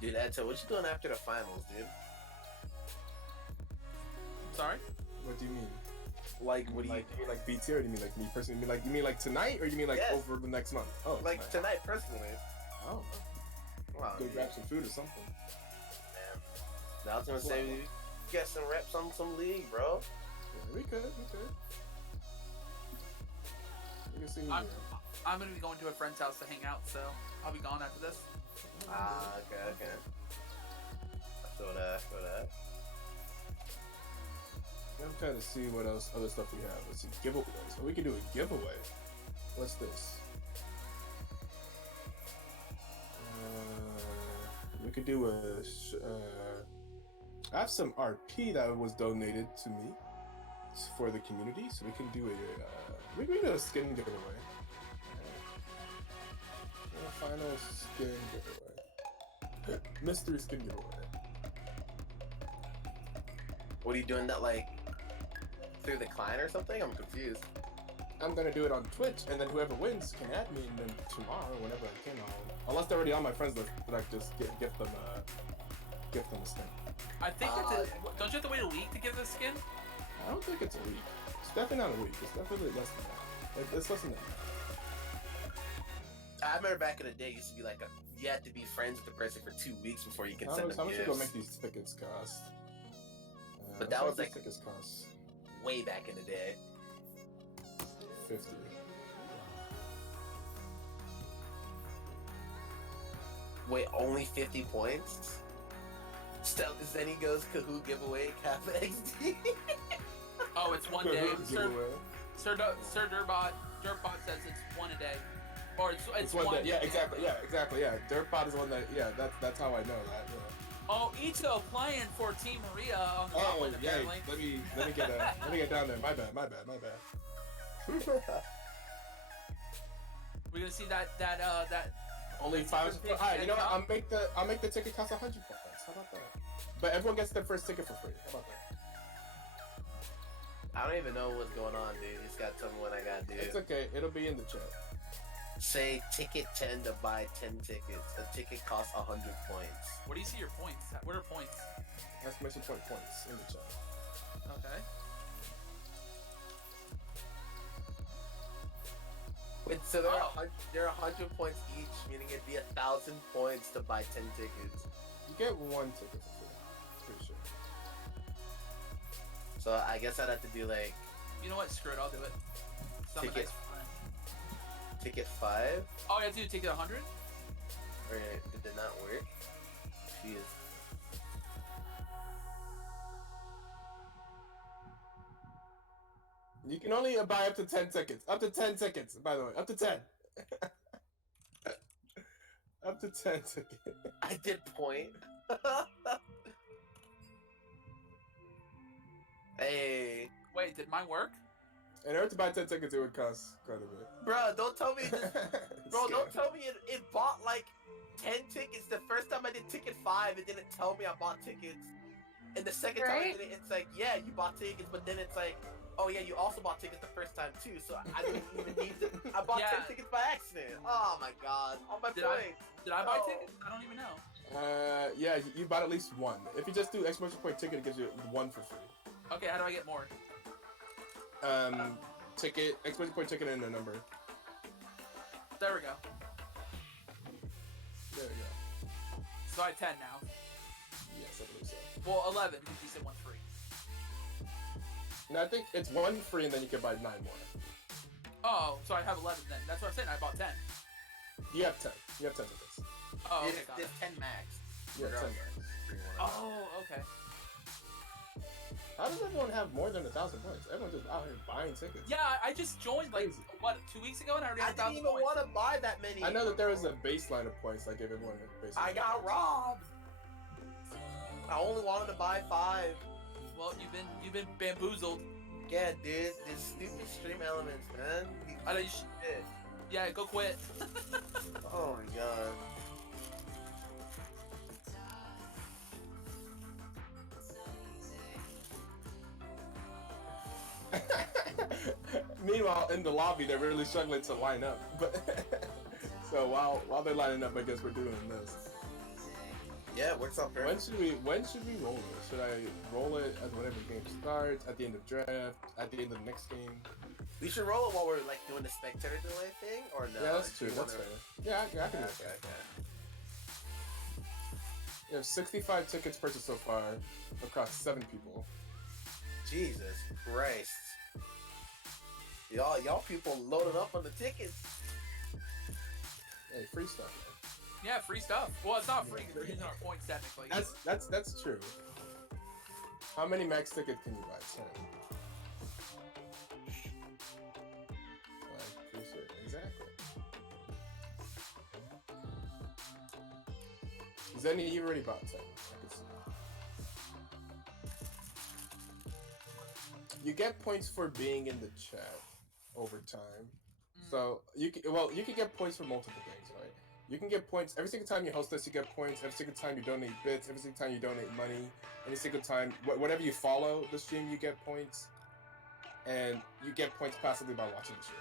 Dude, Edzo, what you doing after the finals, dude? Sorry? What do you mean? Like, what do you You mean like BT or do you mean like me personally? You mean like tonight or you mean like Yes. over the next month? Oh, like tonight personally? I don't know. Wow, Go dude, grab some food or something. man. I was gonna say we get some reps on some league, bro. Yeah, we could. We can see you. I'm gonna be going to a friend's house to hang out, so I'll be gone after this. Ah, okay. I feel that. I'm trying to see what else other stuff we have. Let's see, giveaways. So we can do a giveaway. What's this? We could do I have some RP that was donated to me for the community, so we can do we can do a skin giveaway. Final skin giveaway. Mystery skin giveaway. What are you doing that like through the client or something? I'm confused. I'm gonna do it on Twitch, and then whoever wins can add me, and then tomorrow, whenever I can, unless they're already on my friends list, but I just gift them a skin. I think don't you have to wait a week to give the skin? I don't think it's a week. It's definitely not a week. It's definitely less than that. Like, it's less than that. I remember back in the day, it used to be like you had to be friends with the person for 2 weeks before you could send them How much gifts. we gonna make these tickets cost? But that was these like tickets cost way back in the day. 50. Wait, only 50 points? Stealth Zenny goes Kahoot giveaway Cap XD. Oh, it's one day. Giveaway. Sir Dirtbot says it's one a day. Or it's one day. Yeah, day. exactly. Yeah, exactly. Yeah, Dirtbot is one that. Yeah, that's how I know that. Yeah. Oh, Ito playing for Team Maria on the top Oh, lane, yeah. apparently. Let me get down there. My bad. We're gonna see that Only That's 5. the first Alright, you know what? ticket I'll make the ticket cost 100 points. How about that? But everyone gets their first ticket for free. How about that? I don't even know what's going on, dude. You just gotta tell me what I gotta do. It's okay. It'll be in the chat. Say ticket 10 to buy 10 tickets. A ticket costs 100 points. Where do you see your points? What are points? Exclamation point points in the chat. Okay. Wait, so there are 100 points each, meaning it'd be 1,000 points to buy 10 tickets. You get one ticket for free. Pretty sure. So I guess I'd have to do like You know what? Screw it. I'll do it. Something Ticket. nice for fun. ticket 5. Oh, you have to do ticket 100? Or did it not work? Jeez. You can only buy up to 10 tickets. Up to 10 tickets, by the way. Up to 10. Up to 10 tickets. I did point. Hey. Wait, did mine work? In order to buy 10 tickets, it would cost quite a bit. Bruh, don't tell me this. Bro, Scary. don't tell me it bought like 10 tickets. The first time I did ticket 5, it didn't tell me I bought tickets. And the second time I Right? did it, it's like, yeah, you bought tickets, but then it's like, oh yeah, you also bought tickets the first time too. So I didn't even need to. I bought Yeah. 10 tickets by accident. Oh my god. All my Did I- points. Did I buy Oh. tickets? I don't even know. Yeah, you bought at least one. If you just do exclamation point ticket, it gives you one for free. Okay, how do I get more? Ticket, exclamation point ticket and a number. There we go. There you go. So I have 10 now. Yes, I believe so. Well, 11 because you said one free. No, I think it's one free and then you can buy 9 more. Oh, so I have 11 then. That's what I'm saying. I bought 10. You have 10. You have 10 tickets. Oh, okay, It's got it. 10 max. You have 10 Regardless. max. Oh, okay. How does everyone have more than 1,000 points? Everyone's just out here buying tickets. Yeah, I just joined like Crazy. what 2 weeks ago and I already I had didn't 1,000 even points. want to buy that many. I know that there is a baseline of points, like everyone baseline. I got robbed. I only wanted to buy 5. Well, you've been bamboozled. Yeah, dude, these stupid stream elements, man. I know you should. Shit. Yeah, go quit. Oh my god. Meanwhile, in the lobby, they're really struggling to line up. But so while they're lining up, I guess we're doing this. Yeah, it works out perfect. When should we roll it? Should I roll it at whenever the game starts? At the end of draft? At the end of the next game? We should roll it while we're like doing the spectator delay thing, or no? Yeah, that's Do true. you That's wanna- fair. Yeah, I can do Okay, that. okay. You have 65 tickets purchased so far across 7 people. Jesus Christ. Y'all people loaded up on the tickets. Hey, free stuff, man. Yeah, free stuff. Well, it's not free because we're using our points technically. That's true. How many max tickets can you buy? 10. I appreciate it. Exactly. Zenny, you already bought 10. I can see. you get points for being in the chat over time. Mm. So you can get points for multiple things, right? You can get points every single time you host this. You get points every single time you donate bits. Every single time you donate money. Every single time, whatever you follow the stream, you get points, and you get points passively by watching the stream.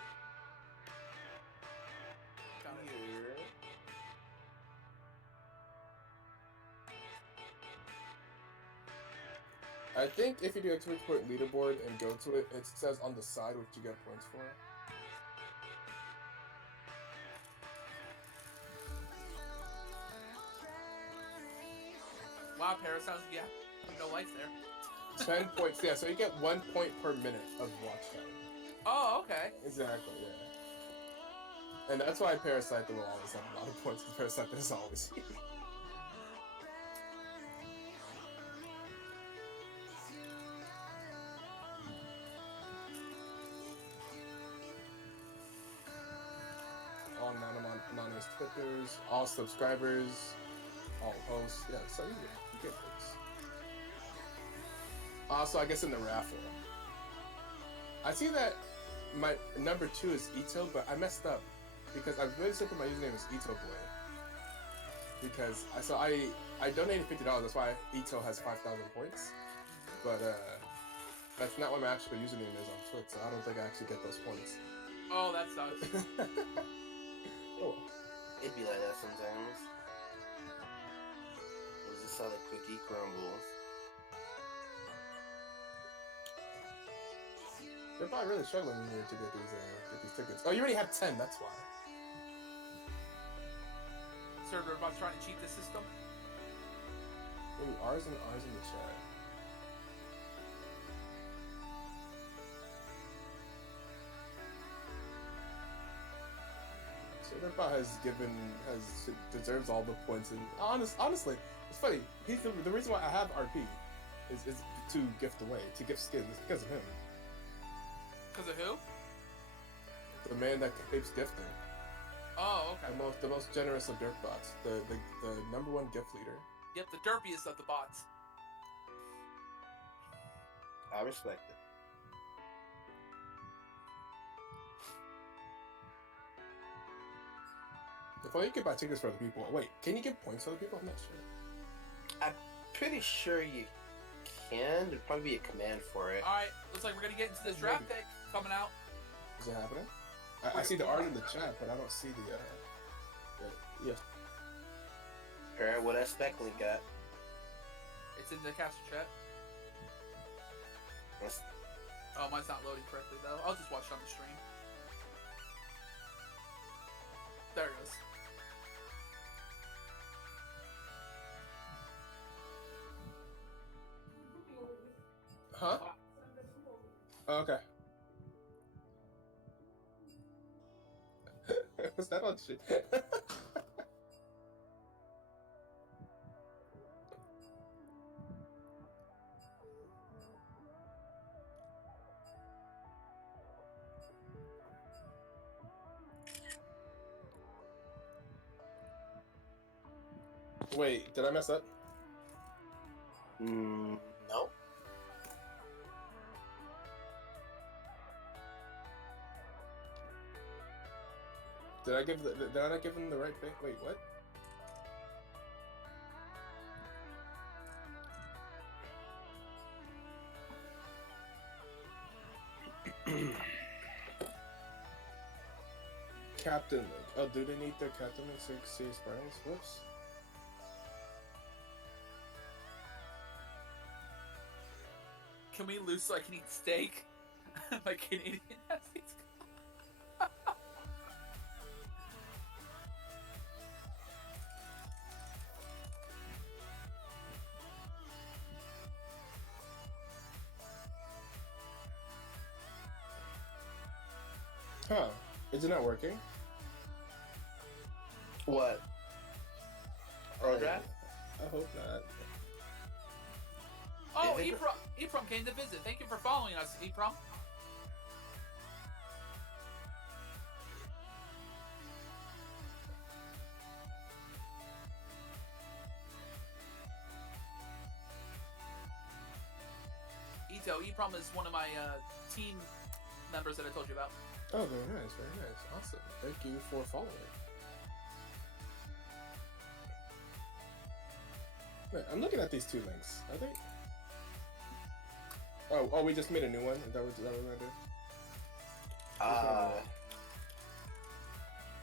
Got it. Here. I think if you do a Twitch point leaderboard and go to it, it says on the side what you get points for. Wow, Paris sounds yeah. No lights there. 10 points, yeah. So you get 1 point per minute of watch time. Oh, okay. Exactly, yeah. And that's why Parascythen will always have a lot of points, because Parascythen is always here. All anonymous Twitters, all subscribers, all hosts. Yeah, so you get points. Also, I guess in the raffle. I see that my number 2 is Ito, but I messed up. Because I really said that my username is Ito Boy. Because I donated $50, that's why Ito has 5,000 points. But that's not what my actual username is on Twitch, so I don't think I actually get those points. Oh, that sucks. Oh. It'd be like that sometimes. It was just how the cookie crumbles. They're probably really struggling in here to get these tickets. Oh, you already have 10, that's why. Server about trying to cheat the system. Ooh, R's in the chat. So deserves all the points, and honestly, it's funny. He's the reason why I have RP is to gift away, to gift skins. It's because of him. Because of who? The man that keeps gifting. Oh, okay. The most generous of dirt bots. The number 1 gift leader. Yep, the derpiest of the bots. I respect it. If only you could buy tickets for other people. Wait, can you give points to other people? I'm not sure. I'm pretty sure you can. There'd probably be a command for it. Alright, looks like we're gonna get into this draft pick coming out. Is it happening? I see the art in the chat, but I don't see the yeah. Alright, what that spec link at? It's in the caster chat. Oh, mine's not loading correctly though. I'll just watch it on the stream. There it goes. Huh? Oh, okay. Was that on shit? Wait, did I mess up? No. Did I not give him the right thing? Wait, what? Captain Link. Oh, do they need their Captain Link to see Spartans? Whoops. Can we lose so I can eat steak? My Canadian athletes. Huh. Is it not working? What? Our draft? I hope not. Oh, Is it- Eprom came to visit. Thank you for following us, Eprom. Ito, though. EPROM is one of my team members that I told you about. Oh, very nice, very nice. Awesome. Thank you for following. Wait, I'm looking at these two links. Are they? Oh, we just made a new one. Is that what we're gonna do?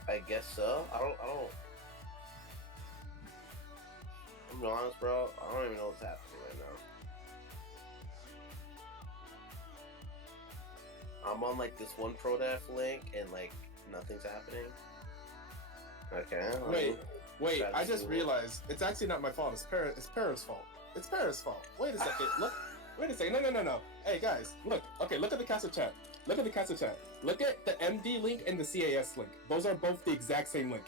I guess so. I don't. I'm being honest, bro. I don't even know what's happening right now. I'm on like this one ProDef link and like nothing's happening. Okay. Wait. I just realized it's actually not my fault. It's Para's fault. It's Para's fault. Wait a second. Look. Wait a second. No. Hey guys, look. Okay, look at the castle chat. Look at the castle chat. Look at the MD link and the CAS link. Those are both the exact same link.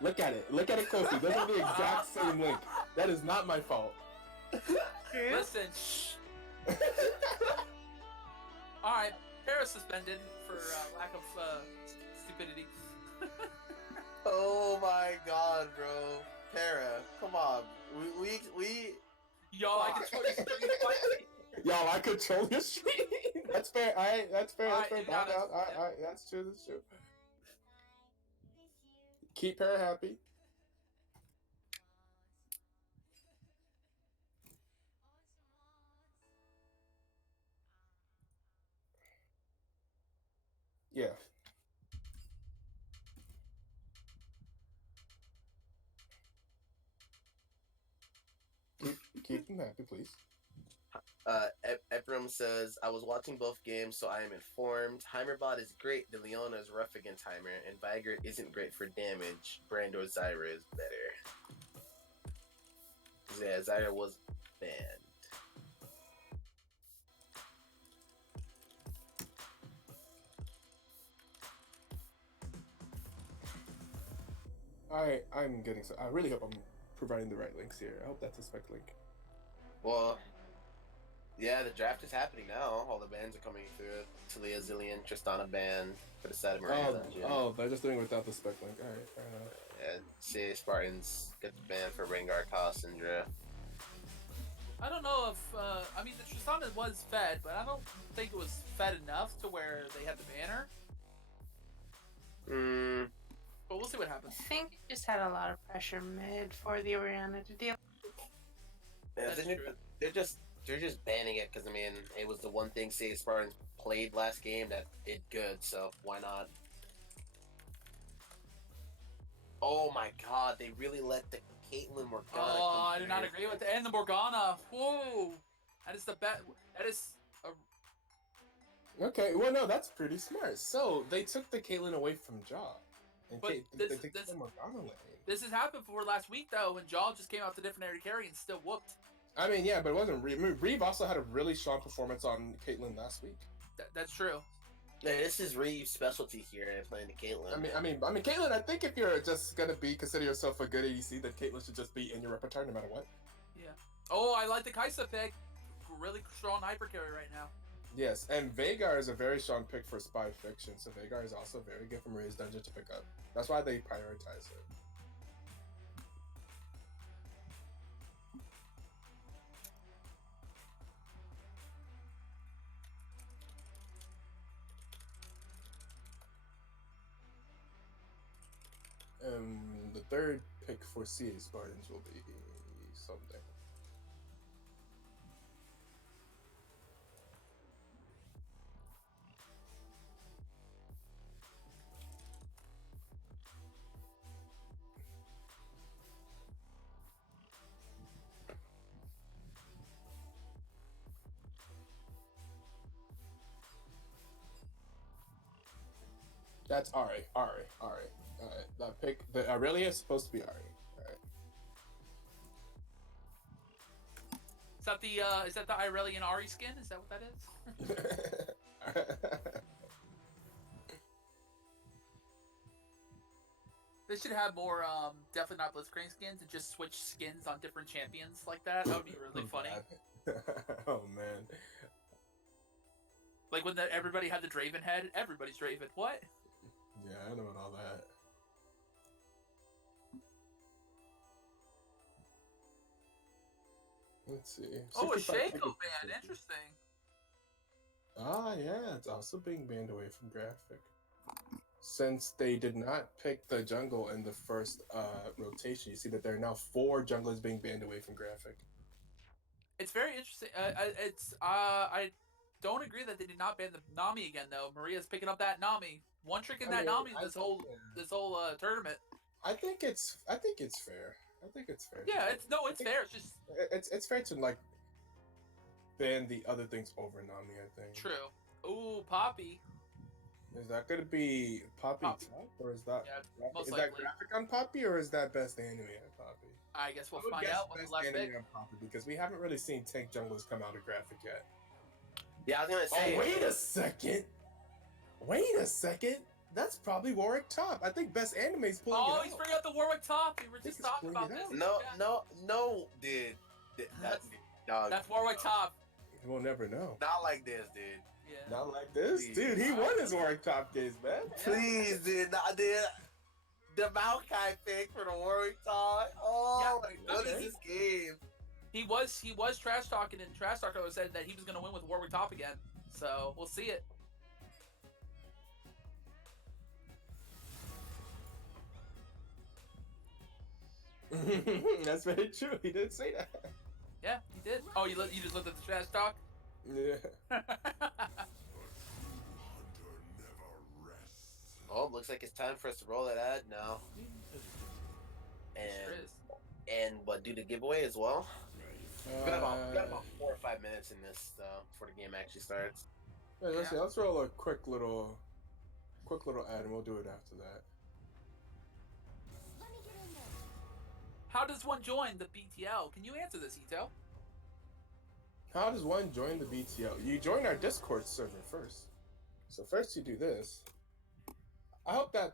Look at it. Look at it closely. Those are the exact same link. That is not my fault. Listen, shh. Alright, Paris suspended for lack of stupidity. Oh my god, bro. Para, come on. We Y'all, I control your stream. Y'all, I control your stream. That's fair. Alright, that's fair. That's fair. Alright, you got it. Alright, that's true. That's true. Keep her happy. Yeah. Keep them happy, please. Ephraim says, I was watching both games, so I am informed. Heimerbot is great. De Leona is rough against Heimer, and Vigor isn't great for damage. Brando Zyra is better. Yeah, Zyra was banned. I'm getting so. I really hope I'm providing the right links here. I hope that's a spec link. Well, yeah, the draft is happening now. All the bans are coming through. Talia Zillion, Tristana ban for the Saturn Marine Dungeon. Oh, they're just doing it without the spec link. Alright, fair enough. And CA Spartans get the ban for Rengar, Cassandra. I don't know if, I mean, the Tristana was fed, but I don't think it was fed enough to where they had the banner. But we'll see what happens. I think it just had a lot of pressure mid for the Oriana to deal. Yeah, That's true. they're just banning it because I mean it was the one thing CA Spartans played last game that did good, so why not? Oh my god, they really let the Caitlyn Morgana. Oh, I do not agree with that. And the Morgana. Whoa, that is the best. That is a Okay, well, no, that's pretty smart. So they took the Caitlyn away from Jaw, and But they this- took this- the Morgana lane. This has happened before last week though, when Jaw just came out to different area carry and still whooped. I mean, yeah, but it wasn't Reeve. I mean, Reeve also had a really strong performance on Caitlyn last week. That's true. Yeah, this is Reeve's specialty here playing the Caitlyn. I mean, Caitlyn. I think if you're just gonna consider yourself a good ADC, then Caitlyn should just be in your repertoire no matter what. Yeah. Oh, I like the Kaisa pick. Really strong hyper carry right now. Yes, and Veigar is a very strong pick for Spy Fiction, so Veigar is also very good for Maria's Dungeon to pick up. That's why they prioritize it. The third pick for CA Spartans will be something. That's Ari. That pick, the Aurelia is supposed to be Ari. Alright. Is that the Irelia Ari skin? Is that what that is? They should have more, definitely not Blitzcrank skins and just switch skins on different champions like that. That would be really funny. Oh man. Like when everybody had the Draven head, everybody's Draven. What? Yeah, I know about all that. Let's see. Oh, a 65 Shaco seconds. ban. Interesting. Ah, yeah, it's also being banned away from graphic. Since they did not pick the jungle in the first rotation, you see that there are now 4 junglers being banned away from graphic. It's very interesting. I don't agree that they did not ban the Nami again though. Maria's picking up that Nami. One trick in I that mean, Nami I this think, whole yeah. this whole tournament. I think it's fair. I think it's fair. Yeah, it's I it's think fair. It's just it's fair to like ban the other things over Nami. I think. true. Ooh, Poppy. Is that gonna be Poppy Poppy. top, or is that Yeah, most is that likely. graphic on Poppy, or is that best anime on Poppy? I guess we'll I would find guess out with the best last anime pick. on Poppy because we haven't really seen tank junglers come out of graphic yet. Yeah, I was gonna say. Oh, wait a second. Wait a second. That's probably Warwick top. I think best anime's pulling it Oh, out. he's bringing out the Warwick top. We were think just he's talking pulling about it this. out. No, dude. That's dog. That's Warwick top. We'll never know. Not like this, dude. Yeah. Not like this, Please. dude. He won his Warwick top games, man. Please, dude. Not, dude. The Maokai pick for the Warwick Talk. Oh, Yeah, my, what is okay. this game? He was trash talking, and Trash Talker said that he was going to win with Warwick top again. So we'll see it. That's very true. He did say that. Yeah, he did. Oh, you just looked at the trash talk. Yeah. Oh, looks like it's time for us to roll that ad now. Sure And is. what, do the giveaway as well? We got Uh, about 4 or 5 minutes in this before the game actually starts. let's roll a quick little ad, and we'll do it after that. Let me get in there. How does one join the BTL? Can you answer this, Ito? How does one join the BTL? You join our Discord server first. So first you do this. I hope that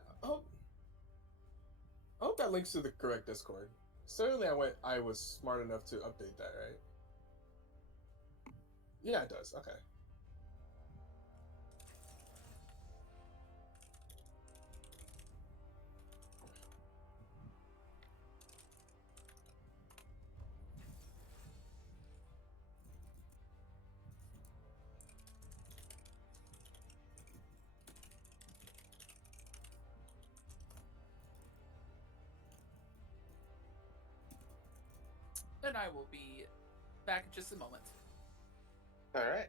links to the correct Discord. Certainly I was smart enough to update that, right? Yeah, it does. Okay. And I will be back in just a moment. All right.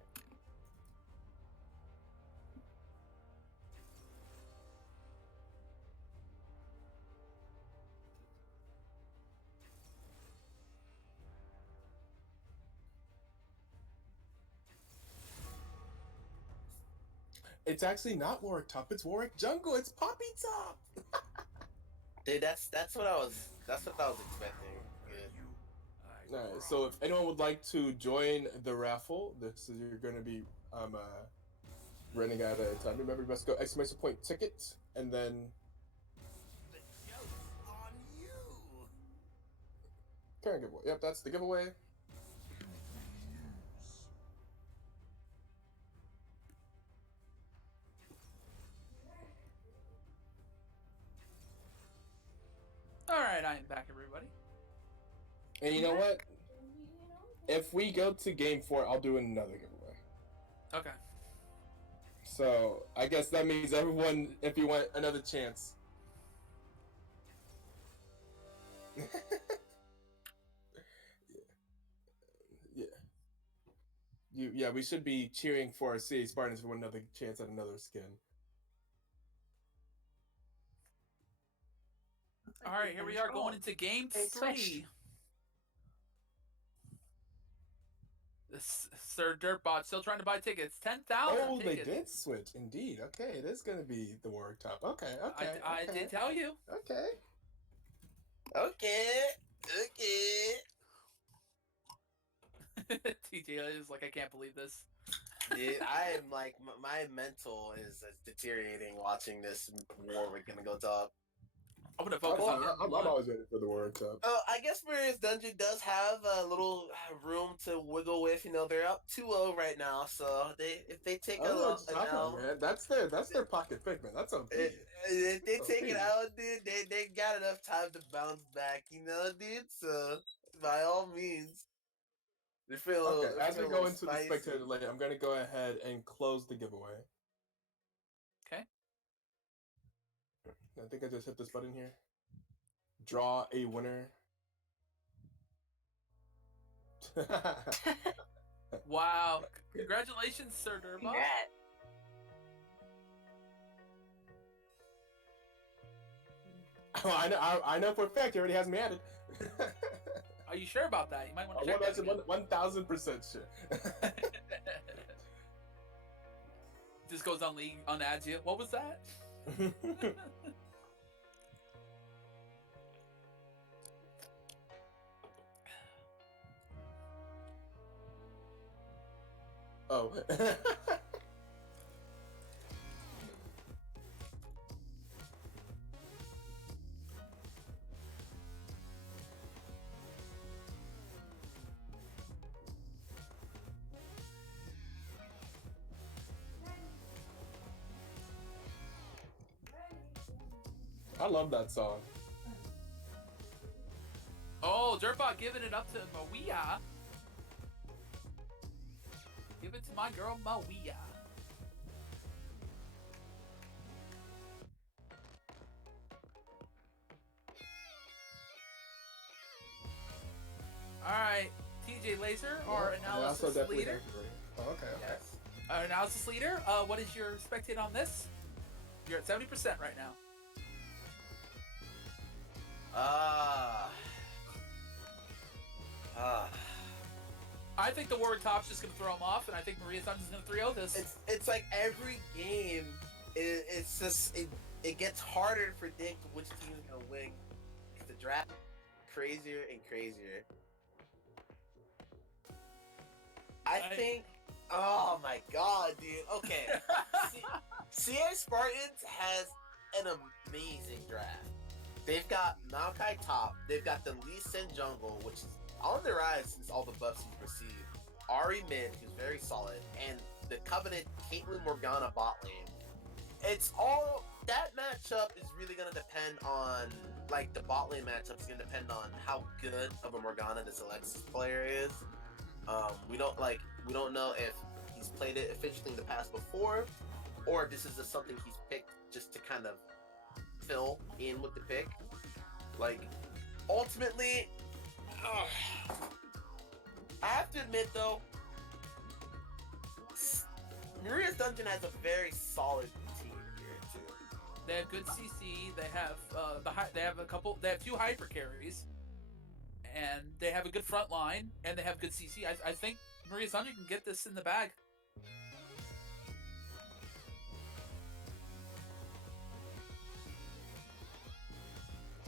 It's actually not Warwick top, it's Warwick jungle, it's Poppy top! Dude, that's what I was expecting. Good. Alright, so if anyone would like to join the raffle, this is you're gonna be running out of time. Remember, you must go exclamation point ticket and then The joke's on you. current giveaway. Yep, that's the giveaway. Alright, I am back, everybody. And you know what? If we go to game 4, I'll do another giveaway. Okay. So I guess that means everyone, if you want another chance. Yeah. Yeah, we should be cheering for our CA Spartans for another chance at another skin. Alright, here we are going into game They 3. switched. This Sir Dirtbot still trying to buy tickets. 10,000 Oh, they tickets. did switch. Indeed. Okay, it is going to be the Warwick top. Okay. I did tell you. Okay. Okay. TJ is like, I can't believe this. Dude, I am like my mental is deteriorating watching this war. We're gonna go top. I'm gonna focus on I'm Blood. always ready for the Warwick top. I guess Maria's Dungeon does have a little room to wiggle with. You know, they're up 2-0 right now, so if they take Oh, a top L, man. That's their pocket pick, man. That's okay. if they take it Okay. out, dude, they got enough time to bounce back. You know, dude. So by all means. They feel Okay, they as feel we a go little into the spicy. spectator lane, I'm gonna go ahead and close the giveaway. Okay. I think I just hit this button here. Draw a winner. Wow. Congratulations, Sir Durba. Congrats. Oh, I know for a fact he already has me added. Are you sure about that? You might want to check that again. 1000% sure. Just goes on league, unadds you. What was that? Oh. I love that song. Oh, Dirtbot giving it up to Maria. Give it to my girl Maria. Alright, TJ Laser, our analysis leader. Oh, okay. Yes. Our analysis leader, what is your spectate on this? You're at 70% right now. I think the Warwick Top's just going to throw him off, and I think Maria Dungeon's going to 3-0 this. It's like every game, it's just it gets harder to predict which team is gonna win. Because the draft is crazier and crazier. I think. Oh my god, dude. Okay. CA Spartans has an amazing draft. They've got Maokai top. They've got the Lee Sin jungle, which is on the rise since all the buffs he's received. Ari mid, who's very solid, and the Covenant Caitlyn Morgana bot lane. It's all that matchup is really gonna depend on like the bot lane matchup is gonna depend on how good of a Morgana this Alexis player is. We don't know if he's played it efficiently in the past before, or if this is just something he's picked just to kind of fill in with the pick. Like, ultimately, I have to admit though, Maria's Dungeon has a very solid team here too. They have good CC. They have they have 2 hyper carries, and they have a good front line, and they have good CC. I think Maria Dungeon can get this in the bag.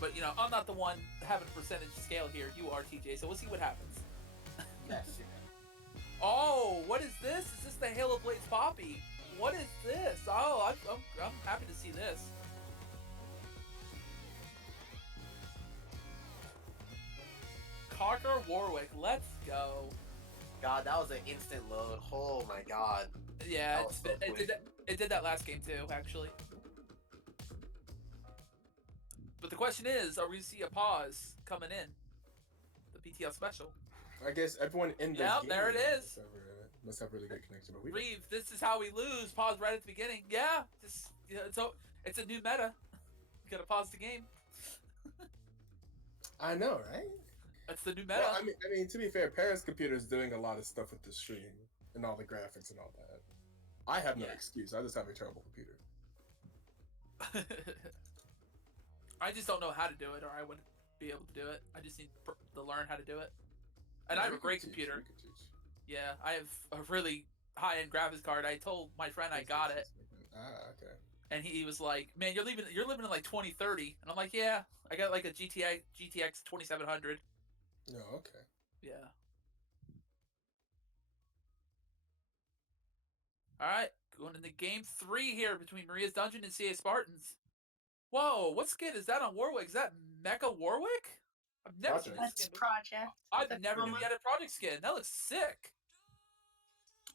But, you know, I'm not the one having a percentage scale here. You are, TJ, so we'll see what happens. Yes. Oh, what is this? Is this the Halo Blades Poppy? What is this? Oh, I'm happy to see this. Conquer Warwick, let's go. God, that was an instant load. Oh my god. Yeah, That was so quick. it did that last game too, actually. But the question is, are we going to see a pause coming in? The BTL special. I guess everyone in the Yep, game there it is. must have really good connection. But we Reeve, this is how we lose. Pause right at the beginning. Yeah, just it's a new meta. You gotta pause the game. I know, right? That's the new meta. Well, I mean, to be fair, Paris Computer is doing a lot of stuff with the stream and all the graphics and all that. I have no excuse. I just have a terrible computer. I just don't know how to do it, or I wouldn't be able to do it. I just need to learn how to do it. And I have a great computer. Yeah, I have a really high-end graphics card. I told my friend I got it, okay. and he was like, "Man, you're living in like 2030," and I'm like, "Yeah, I got like a GTX 2700." No, okay. Yeah. All right, going into game 3 here between Maria's Dungeon and CA Spartans. Whoa, what skin is that on Warwick? Is that Mecha Warwick? I've never seen this That's skin. Project. I've That's never the knew one. he had a project skin. That looks sick.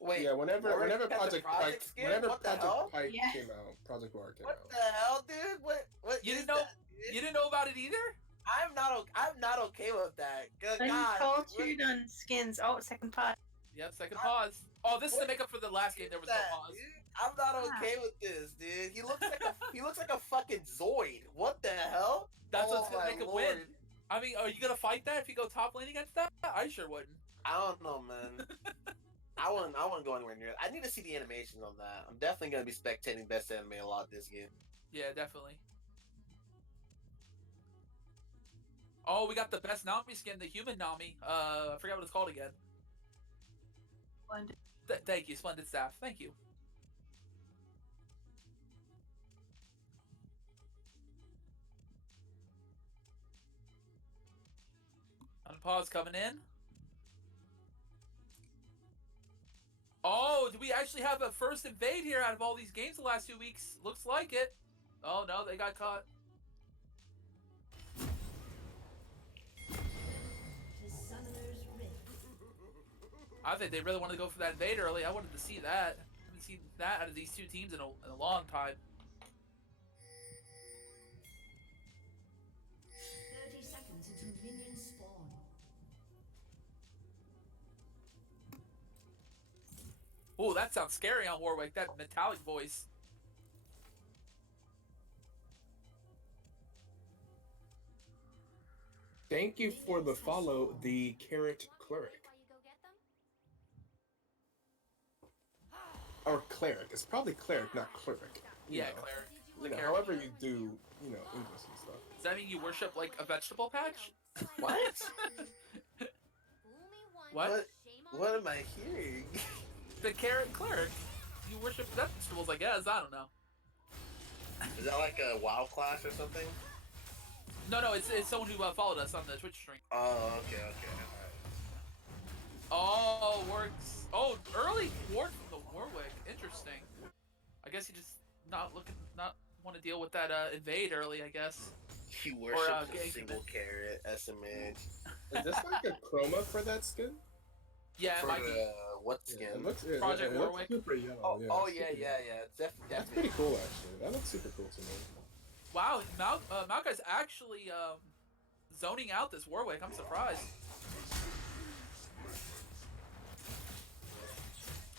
Wait, Yeah, whenever Warwick has a Project Pike, skin? whenever What the Project hell? Pike Yeah. came out, Project War came What out. the hell, dude? What You is didn't know? that, dude? You didn't know about it either? I'm not okay with that. God, Uncultured on skins. Oh, second pot. Yep, second pause. Oh, this is to make up for the last game. There was no pause. Dude? I'm not okay with this, dude. He looks like a fucking Zoid. What the hell? That's what's Oh gonna my make him lord. win. I mean, are you gonna fight that if you go top lane against that? I sure wouldn't. I don't know, man. I wouldn't go anywhere near it. I need to see the animation on that. I'm definitely gonna be spectating best anime a lot this game. Yeah, definitely. Oh, we got the best Nami skin, the human Nami. I forgot what it's called again. Splendid. Thank you, Splendid Staff. Thank you. Unpause coming in. Oh, do we actually have a first invade here out of all these games the last 2 weeks? Looks like it. Oh no, they got caught. The Summoner's Rift. I think they really wanted to go for that invade early. I wanted to see that. I haven't seen that out of these two teams in a long time. 30 seconds until minions spawn. Oh, that sounds scary on Warwick. That metallic voice. Thank you for the follow, the Carrot Cleric. Or Cleric. It's probably Cleric, not Cleric. Yeah, know. Claire. You know, Cleric. however you do, you know, English and stuff. Does that mean you worship like a vegetable patch? What? What? What am I hearing? The carrot cleric. You worship vegetables, I guess. I don't know. Is that like a WoW class or something? No, it's someone who followed us on the Twitch stream. Oh, okay. Oh, works. Oh, early ward from the Warwick. Interesting. I guess he just not want to deal with that invade early, I guess. He worships a gang single carrot, SMH. Is this like a chroma for that skin? Yeah, it For might be. what Yeah, skin? it looks, Project it looks Warwick. super yellow. Oh, yeah, oh it's yeah, super yeah, yellow. yeah. It's That's definitely pretty cool, actually. That looks super cool to me. Wow, Malkai's actually zoning out this Warwick. I'm surprised.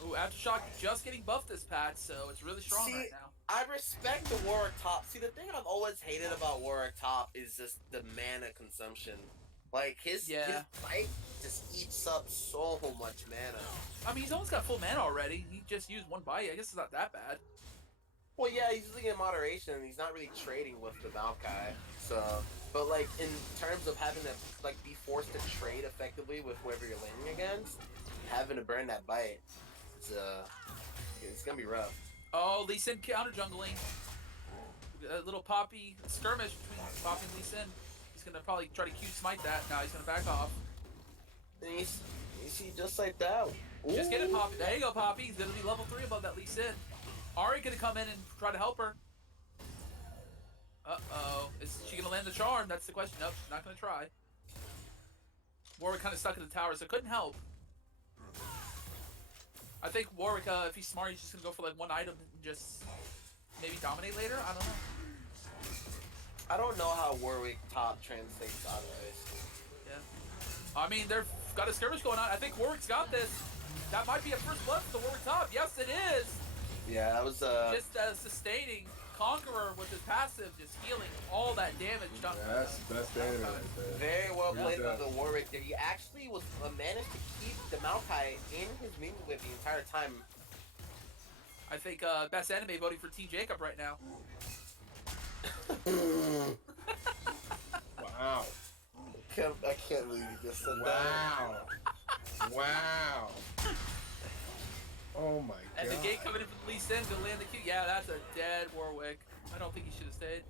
Ooh, Aftershock just getting buffed this patch, so it's really strong See, right now. I respect the Warwick top. See, the thing I've always hated about Warwick top is just the mana consumption. Like his fight just eats up so much mana. I mean, he's almost got full mana already. He just used one bite. I guess it's not that bad. Well, yeah, he's using it in moderation. He's not really trading with the Maokai. So, but like in terms of having to like be forced to trade effectively with whoever you're laning against, having to burn that bite, it's gonna be rough. Oh, Lee Sin counter jungling. A little Poppy skirmish between Poppy and Lee Sin. He's gonna probably try to Q smite that. Now he's gonna back off. And you see, just like that. Just get it, Ooh. Poppy. There you go, Poppy. He's gonna be level 3 above that Lee Sin. Ari gonna come in and try to help her. Uh-oh. Is she gonna land the charm? That's the question. Nope, she's not gonna try. Warwick kind of stuck in the tower, so couldn't help. I think Warwick, if he's smart, he's just gonna go for like one item and just maybe dominate later. I don't know. I don't know how Warwick top translates out of this. Yeah. I mean, they've got a skirmish going on. I think Warwick's got this. That might be a first blood for the Warwick top. Yes, it is. Yeah, that was Just sustaining Conqueror with his passive, just healing all that damage done. Yeah, that's the best anime right there. very well Yeah. played by the Warwick there. He actually was managed to keep the Maokai in his minion whip the entire time. I think best anime voting for Team Jacob right now. Wow. I can't believe you just said Wow. Wow. Oh my god. And the gate coming in from Lee Sin to land the Q. Yeah, that's a dead Warwick. I don't think he should have stayed.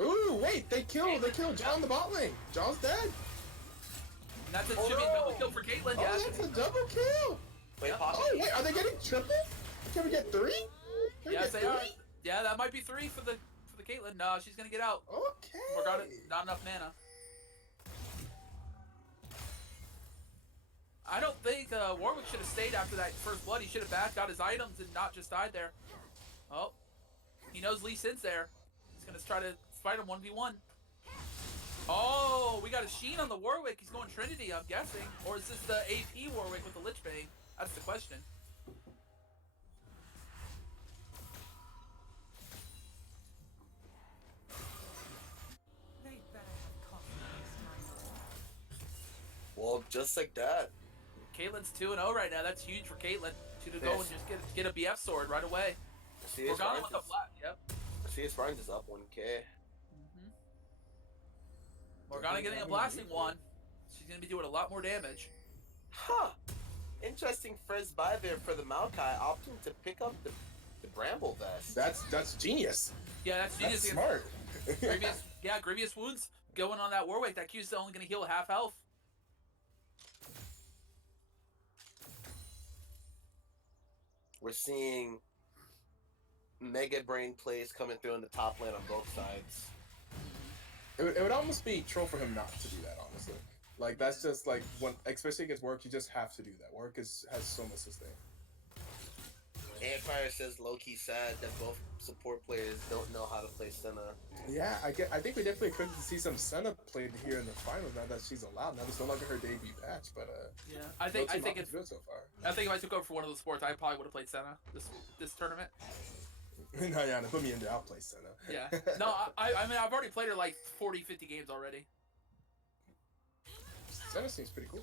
Ooh, wait, they killed John in the bot lane. John's dead. And that's should be a double kill for Caitlyn. Oh, Yeah. that's a double kill. Wait, Yep. Poppy? Oh, wait, are they getting triple? Can we get 3? Can we Yes, get they 3? are. Yeah, that might be 3 for the Caitlyn. No, she's gonna get out. Okay. Forgot it. Not enough mana. I don't think Warwick should have stayed after that first blood. He should have back, got his items, and not just died there. Oh, he knows Lee Sin's there. He's gonna try to fight him 1v1. Oh, we got a Sheen on the Warwick. He's going Trinity, I'm guessing. Or is this the AP Warwick with the Lich Bang? That's the question. They'd better have coffee this time. Well, just like that. Caitlyn's 2-0 right now. That's huge for Caitlyn. She could go and Yes. just get a BF sword right away. CS Morgana with the Spartans flat. Yep. Spartans is up 1K. Mm-hmm. Morgana getting a blasting one. She's gonna be doing a lot more damage. Huh. Interesting first buy there for the Maokai, opting to pick up the Bramble Vest. That's genius. Yeah, that's genius. That's smart. Grievous wounds going on that Warwick. That Q's only gonna heal half health. We're seeing Mega Brain plays coming through in the top lane on both sides. It would almost be troll for him not to do that, honestly. Like, that's just like, when, especially against Work, you just have to do that. Work has so much sustain. Empire says low-key sad that both support players don't know how to play Senna. Yeah, I think we definitely could see some Senna played here in the finals now that she's allowed. Now this no longer her debut patch, but Yeah, I think it's good so far. I think if I took over for one of the sports, I probably would have played Senna this tournament. No, yeah, put me in there. I'll play Senna. Yeah. No, I mean I've already played her like 40, 50 games already. Senna seems pretty cool.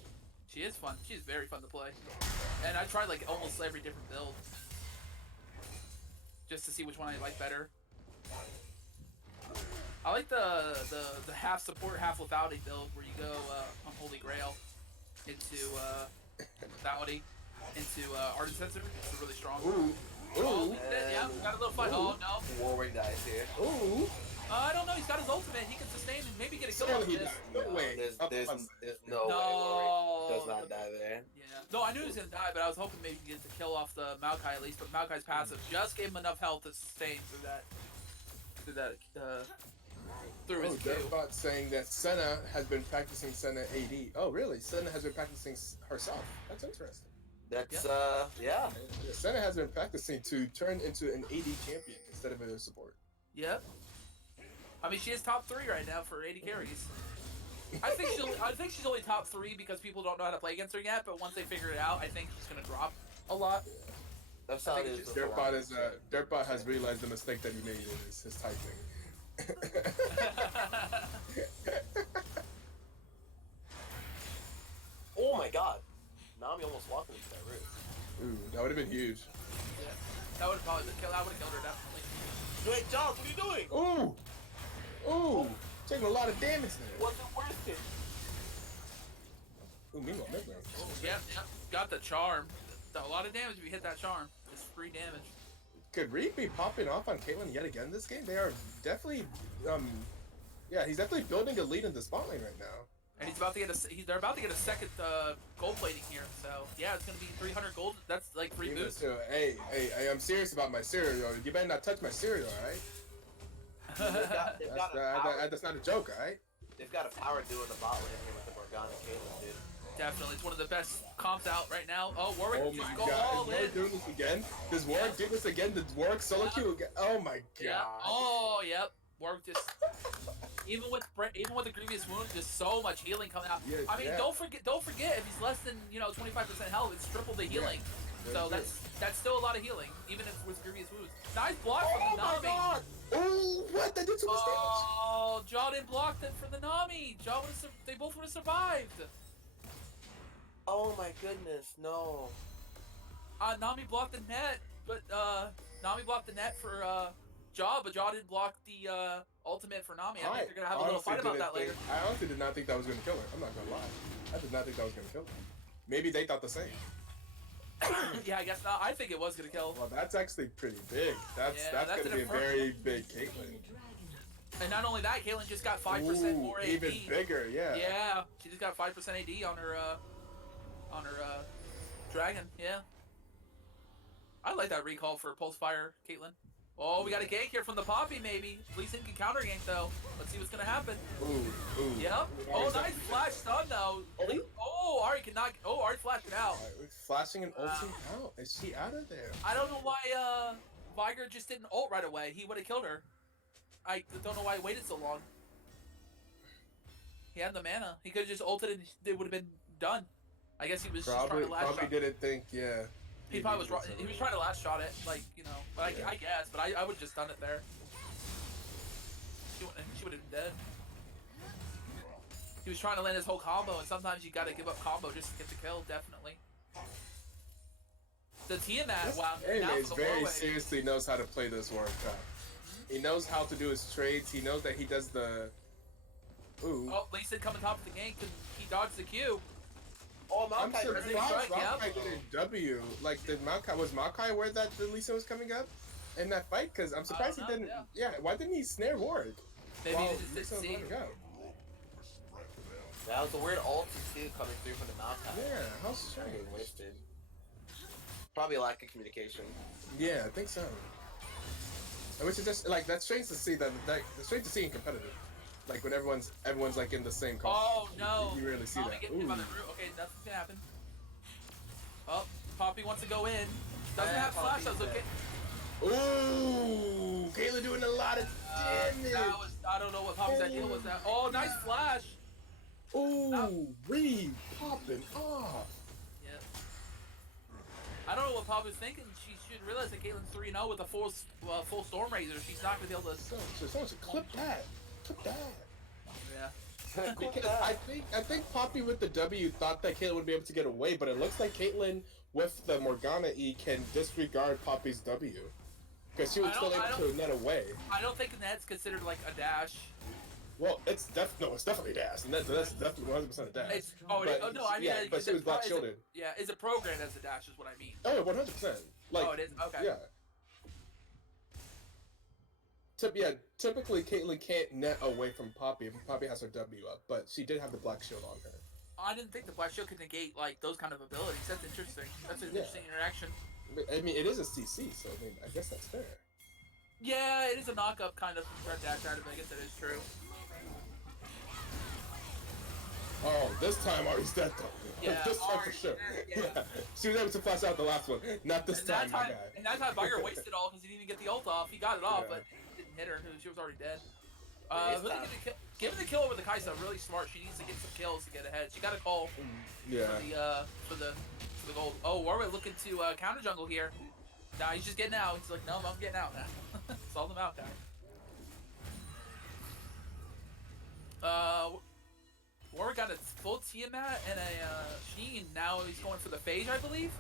She is fun. She's very fun to play. And I tried like almost every different build. Just to see which one I like better. I like the half support, half lethality build where you go on Holy Grail into lethality into Ardent Sensor. It's a really strong one. Ooh. Oh, Ooh. yeah, we got a little fight. Ooh. Oh no. Warwick dies here. Ooh. I don't know. He's got his ultimate. He can sustain and maybe get a kill Still off he this. died. No way. There's no, No. way Warwick does not die there. Yeah. No, I knew he was gonna die, but I was hoping maybe he get the kill off the Maokai at least. But Maokai's passive just gave him enough health to sustain through his Q. Dirtbot saying that Senna has been practicing Senna AD. Oh, really? Senna has been practicing herself. That's interesting. That's yeah. Yeah, Senna has been practicing to turn into an AD champion instead of a support. Yep. I mean, she is top 3 right now for 80 carries. I think she's only top 3 because people don't know how to play against her yet. But once they figure it out, I think she's gonna drop a lot. That's how it is. Dirtbot has realized the mistake that he made in his typing. Oh my god. Nami almost walked into that room. Ooh, that would have been huge. Yeah. That would have probably been killed. I would have killed her definitely. Wait, Jones, what are you doing? Ooh, taking a lot of damage there. Was it worth it? Ooh, meanwhile, mid-range. Oh, yeah. Got the charm. A lot of damage if you hit that charm. Just free damage. Could Reed be popping off on Caitlyn yet again this game? They are definitely, yeah, he's definitely building a lead in the spot lane right now. And he's about to get they're about to get a second gold plating here. So yeah, it's gonna be 300 gold. That's like 3 boosts. So, hey, I'm serious about my cereal. You better not touch my cereal, alright? That's not a joke, alright? They've got a power duo in the bot lane here with the Morgana Caitlyn, dude. Definitely, it's one of the best comps out right now. Oh, Warwick, Oh just my go god, all is Warwick in. doing this again? Does Warwick do this again? Does Warwick solo queue again? Oh my god. Yeah. Oh, yep. Warwick just even with the grievous wound, just so much healing coming out. Yeah, I mean, yeah. don't forget if he's less than 25% health, it's triple the healing. So true. that's still a lot of healing, even if with grievous wounds. Nice block from Oh the my Nami. god! Oh, what? That did so much damage. Oh, Jaw didn't block that for the Nami. They both would have survived. Oh my goodness, no. Nami blocked the net, but Nami blocked the net for Jaw, but Jaw didn't block the ultimate for Nami. I think they're gonna have a little fight about that later. I honestly did not think that was gonna kill her. I'm not gonna lie. I did not think that was gonna kill her. Maybe they thought the same. Yeah, I guess not. I think it was gonna kill. Well, that's actually pretty big. That's that's gonna an be a very big Caitlyn. And not only that, Caitlyn just got 5% Ooh, more AD. even bigger, yeah. Yeah, she just got 5% AD on her dragon. Yeah. I like that recall for Pulse Fire, Caitlyn. Oh, we got a gank here from the Poppy, maybe. Lee Sin can counter gank though. Let's see what's gonna happen. Ooh. Yep. Oh, nice flash stun though. Oh, Ari cannot. Oh, Ari flashed it out. Alright, flashing an ulti out. Is she out of there? I don't know why Viger just didn't ult right away. He would have killed her. I don't know why he waited so long. He had the mana. He could have just ulted and it would have been done. I guess he was just trying Probably, to last probably shot. didn't think, yeah. He probably was. He was trying to last shot it, like But Yeah. I guess, but I would have just done it there. She would have been dead. He was trying to land his whole combo, and sometimes you gotta give up combo just to get the kill. Definitely. The Tiamat, wow, now Ames for the very low seriously knows how to play this Warcraft. He knows how to do his trades. He knows that he does the. Ooh. Oh, Lee Sin coming top of the gank, and he dodged the Q. Oh, I'm Maokai surprised Resident Strike, Maokai yep. did a W. Like, was Maokai aware that the Lee Sin was coming up in that fight? Because I'm surprised he don't know, didn't. Yeah, why didn't he snare Warwick? Maybe while he just Lee Sin didn't was see. letting go? That was a weird ulti too coming through from the Maokai. Yeah, how Being strange. wasted. Probably a lack of communication. Yeah, I think so. Which is just like that's strange to see that that's strange to see in competitive. Like when everyone's like in the same call. Oh no! You rarely see Tommy that. getting hit by the Ooh. root. Okay, nothing's gonna happen. Oh, Poppy wants to go in. Doesn't Yeah, have flash. Poppy's That's okay. Ooh, Kayla doing a lot of damage. That was, I don't know what Poppy's idea was that. Oh, nice flash. Ooh, Reed popping off. Yeah. I don't know what Poppy's thinking. She should realize that Caitlin's 3-0 with a full Storm Razor. She's not gonna be able to. Someone should clip that. Clip that. Yeah. Because I think Poppy with the W thought that Caitlyn would be able to get away, but it looks like Caitlyn with the Morgana E can disregard Poppy's W. Because she was I still don't- I able to net away. I don't think that's considered like a dash. Well, it's definitely dash, and that's definitely 100% a dash. It's But no, I mean yeah, but is she it was black is it- shielded. Yeah, is it programmed as a dash? Is what I mean. Oh, 100%. Like, Oh, it is? Okay. Yeah. Typically Caitlyn can't net away from Poppy if Poppy has her W up, but she did have the black shield on her. I didn't think the Black Shield could negate like those kind of abilities. That's interesting. That's an Yeah. interesting interaction. I mean, it is a CC, so I mean, I guess that's fair. Yeah, it is a knock-up kind of red dash out of it. I guess that is true. Oh, this time Ari's dead though. Yeah, this time Ari, for sure. yeah. Yeah. She was able to flash out the last one. Not this And time, that my time, guy. and that time, Viger wasted all because he didn't even get the ult off. He got it off, Yeah. but it didn't hit her. She was already dead. This Really time- giving the kill over the Kaisa really smart. She needs to get some kills to get ahead. She got a call Yeah. for the gold. Oh, Warwick looking to counter jungle here. Nah, he's just getting out. He's like, no, I'm getting out now. Solve them out, guy. Warwick got a full Tiamat and a Sheen. Now he's going for the Phage, I believe.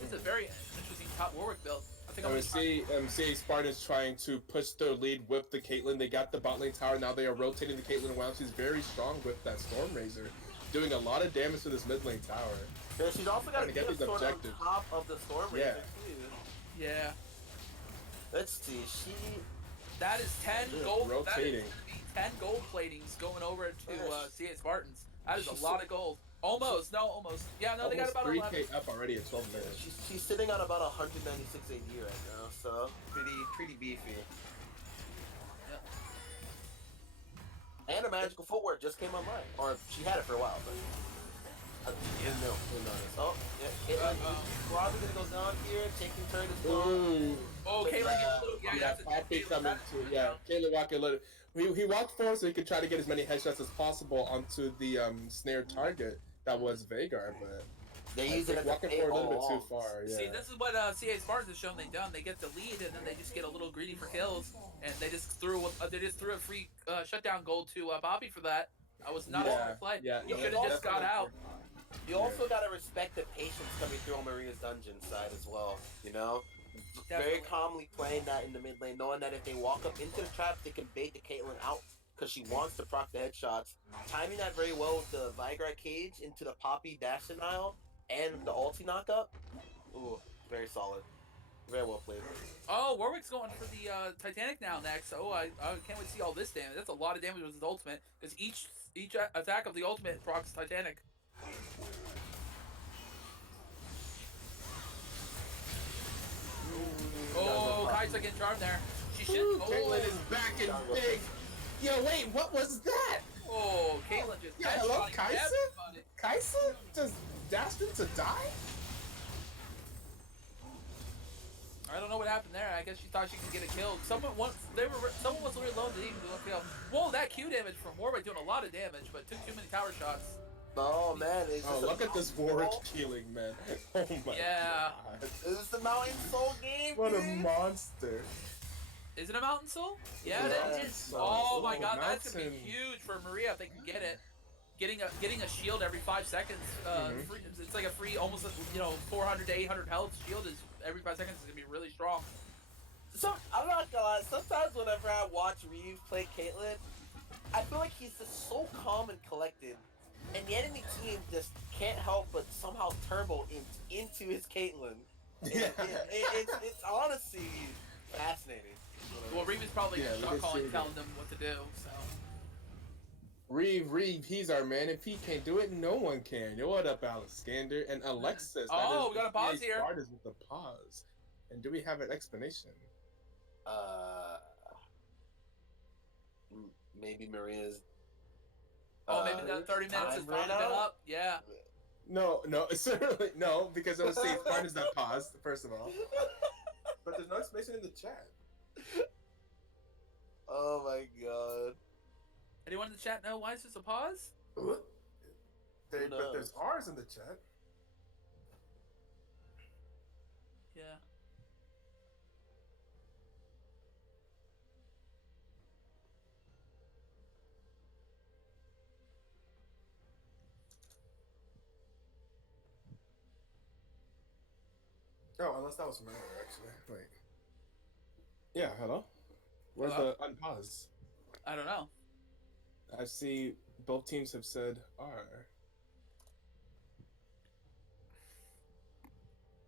This is a very interesting top Warwick build. I think I'm And we gonna try- see Spartans trying to push their lead with the Caitlyn. They got the bot lane tower. Now they are rotating the Caitlyn around. She's very strong with that Storm Razor, doing a lot of damage to this mid lane tower. Yeah, she's also got Trying to get a these sword on objectives. top of the Storm Razor Yeah. too. Yeah. Let's see, That is 10 Good, gold. That is rotating. gonna be 10 gold platings going over to Yes. CA Spartans. That is a She's lot so- of gold. Almost. No, almost. Yeah, no, they got Almost about 3K 11. up already in 12 minutes. she's sitting on about 196 AD right now, so pretty beefy. And her magical footwear just came online, or she had it for a while, but you didn't notice. Oh, yeah, Caitlyn probably gonna go down here, taking turn as well. Ooh. Oh, But Caitlyn yeah, gets a little. Yeah, Yeah, that's a Poppy Caitlyn, coming that's to a- yeah. Caitlyn walking a little. He walked forward so he could try to get as many headshots as possible onto the snare target that was Vagar, but They I use it think as a walking bait forward a all little bit too along. far. Yeah. See, this is what CA Spartans has shown they've done. They get the lead and then they just get a little greedy for kills, and they just threw a free shutdown gold to Bobby for that. I was not a smart play. Yeah, He yeah, should have just got definitely. out. You also gotta respect the patience coming through on Maria's dungeon side as well, you know? Very Definitely. calmly playing that in the mid lane, knowing that if they walk up into the trap, they can bait the Caitlyn out because she wants to proc the headshots. Timing that very well with the Vigor cage into the Poppy dash denial and the ulti knockup. Ooh, very solid. Very well played. Oh, Warwick's going for the Titanic now next. Oh, I can't wait to see all this damage. That's a lot of damage with his ultimate because each attack of the ultimate procs Titanic. Oh, Kaisa getting charmed there. She should. Ooh, Oh, Caitlyn is back in big. Yo, wait, what was that? oh, Caitlyn just. Yeah, hello, headshotting Kaisa? everybody. Kaisa just dashed him to die? I don't know what happened there. I guess she thought she could get a kill. Someone was really low. They didn't even do a kill. Whoa, that Q damage from Warwick doing a lot of damage, but took too many tower shots. Oh man, is Oh, this look a at this Mountain Warwick Soul? killing, man. Oh my Yeah. god. Is this the Mountain Soul game? What a dude? monster. Is it a Mountain Soul? Yeah, Yeah. it is. So- Oh my oh, god, that's gonna be Mountain. huge for Maria if they can get it. Getting a shield every 5 seconds. Free, it's like a free, almost 400 to 800 health shield is every 5 seconds is gonna be really strong. So I'm not gonna lie. Sometimes whenever I watch Reeve play Caitlyn, I feel like he's just so calm and collected, and the enemy team just can't help but somehow turbo into his Caitlyn. Yeah. It's honestly fascinating. Well, Reeves probably Yeah, shot let's calling, see telling them what to do. So Reeve, he's our man. If he can't do it, no one can. Yo, what up, Alexander and Alexis? Oh, we got a pause here. Spartans with the pause. And do we have an explanation? Maybe Maria's. maybe that 30 minutes time is ran finally been out? up. Yeah. No, certainly no, because it was saying Spartans that paused, first of all. But there's no explanation in the chat. Oh my god. Anyone in the chat know why it's just a pause? But knows? there's R's in the chat. Yeah. Oh, unless that was from earlier, actually. Wait. Yeah, hello? Where's Hello? the unpause? I don't know. I see both teams have said R.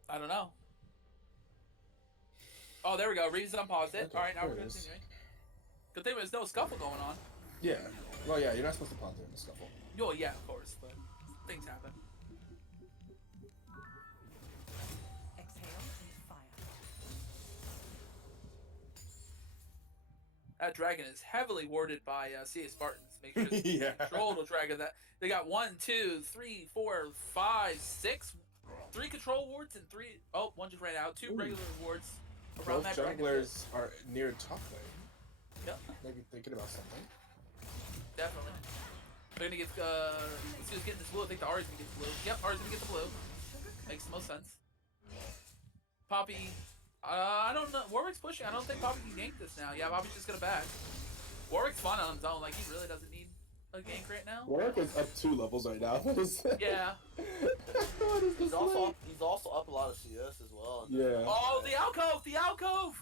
I don't know. Oh, there we go. Reeves unpaused it. Okay, All right, now there we're it is. continuing. Good thing there's no scuffle going on. Yeah. Well, yeah, you're not supposed to pause during the scuffle. Oh, yeah, of course, but things happen. Exhale and fire. That dragon is heavily warded by CA Spartans. Make sure that you Yeah. control the dragon. That they got 1, 2, 3, 4, 5, 6, 3 control wards and 3. Oh, one just ran out. 2 Ooh. regular wards around Both that dragon. junglers are near top lane. Yep, Maybe thinking about something. definitely. They're gonna get. Let's see who's getting this blue. I think the Ari's gonna get the blue. Yep, Ari's gonna get the blue. Makes the most sense. Poppy. I don't know. Warwick's pushing. I don't think Poppy can gank this now. Yeah, Poppy's just gonna back. Warwick's fine on his own. Like, he really doesn't need a gank right now. Warwick is up 2 levels right now. What is that? Yeah. What is this like? He's also up a lot of CS as well. Yeah. Oh, the alcove! The alcove!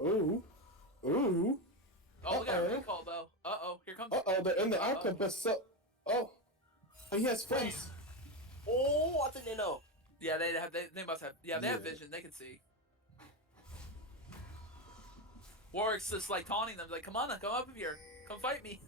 Ooh. Ooh. Oh, we got a Uh-oh. recall, though. Uh-oh. Here comes... Uh-oh, they're in the Uh-oh. outcome, but so... Oh. Oh, he has friends. Oh, I think they know. Yeah, they must have... Yeah, they have Yeah. vision. They can see. Warwick's just, like, taunting them. Like, come on, come up here. Come fight me.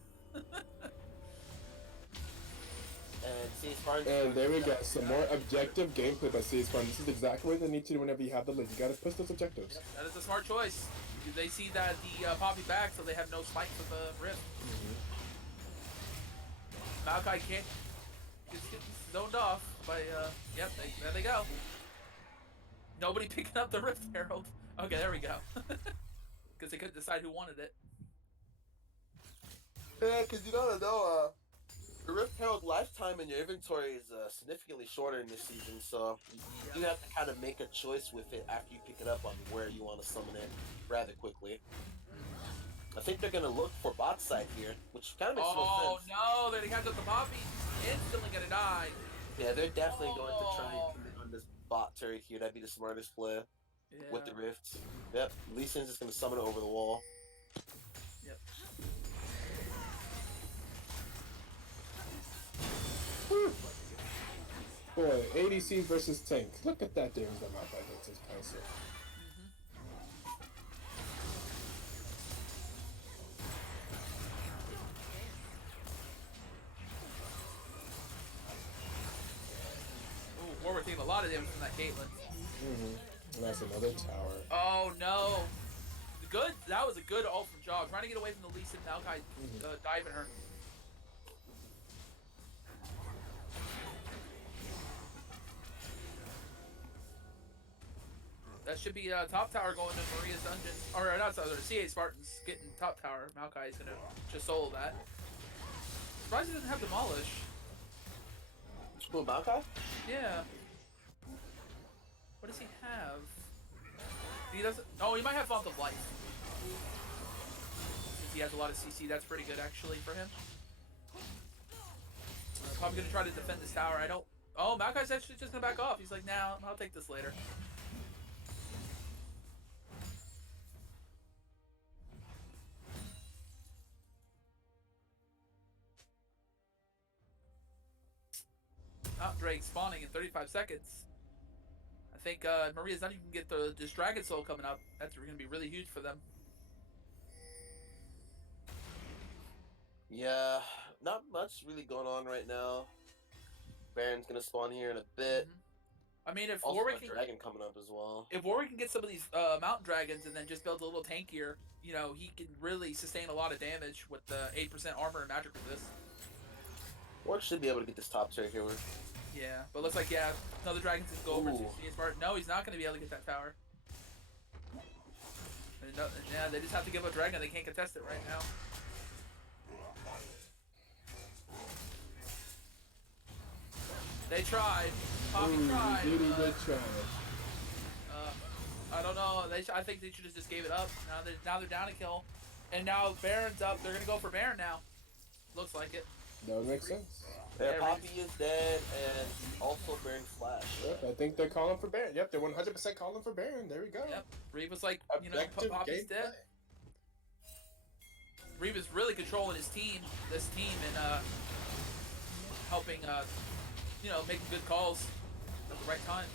And see Spartans. And there we go. Some more objective gameplay by CS Spartan. This is exactly what they need to do whenever you have the lead. You gotta push those objectives. Yep, that is a smart choice. They see that the Poppy back, so they have no spike for the Rift. Maokai can't just get zoned off by, yep, there they go. Nobody picking up the Rift Herald. Okay, there we go. Because they couldn't decide who wanted it. Yeah, because you gotta know, the Rift Herald lifetime in your inventory is significantly shorter in this season, so you have to kind of make a choice with it after you pick it up on where you want to summon it rather quickly. I think they're gonna look for bot side here, which kind of makes no Oh sense. no, they're gonna catch up the Poppy. Instantly gonna die. Yeah, they're definitely going to try and commit on this bot turret here. That'd be the smartest play Yeah. with the Rift. Yep, Lee Sin's just gonna summon it over the wall. Yep. Boy, ADC versus tank. Look at that damage that Malphite hits his pencil. Ooh, Warwick taking a lot of damage from that Caitlyn. And that's another tower. Oh no. Good. That was a good ult from Jaw. Trying to get away from the Lee Sin Maokai diving her. That should be top tower going to Maria's dungeon. Or not, sorry, CA Spartans getting top tower. Maokai is going to just solo that. Surprised he doesn't have Demolish. Who, Maokai? Yeah. What does he have? He doesn't. Oh, he might have Font of Life. Since he has a lot of CC, that's pretty good actually for him. Probably gonna try to defend this tower. I don't. Oh, Maokai's actually just gonna back off. He's like, nah, I'll take this later. Drake spawning in 35 seconds. I think Maria's not even get this Dragon Soul coming up. That's going to be really huge for them. Yeah, not much really going on right now. Baron's gonna spawn here in a bit. I mean, if Also, Warwick a can, dragon coming up as well. if Warwick can get some of these mountain dragons and then just build a little tankier, you know, he can really sustain a lot of damage with the 8% armor and magic resist. Warwick should be able to get this top tier here. Yeah, but looks like, yeah, another dragon's going to go over Ooh. to Spartan. No, he's not going to be able to get that tower. And yeah, they just have to give up dragon. They can't contest it right now. They tried. Poppy tried. They tried. I don't know. I think they should have just gave it up. Now they're down a kill, and now Baron's up. They're gonna go for Baron now. Looks like it. That would make sense. Yeah, Yeah, Poppy is dead, and also Baron Flash. Yep, I think they're calling for Baron. Yep, they're 100% calling for Baron. There we go. Yep. Reeve was like, you know, Objective Poppy's dead. gameplay. Reeve is really controlling this team, and helping, you know, making good calls at the right time.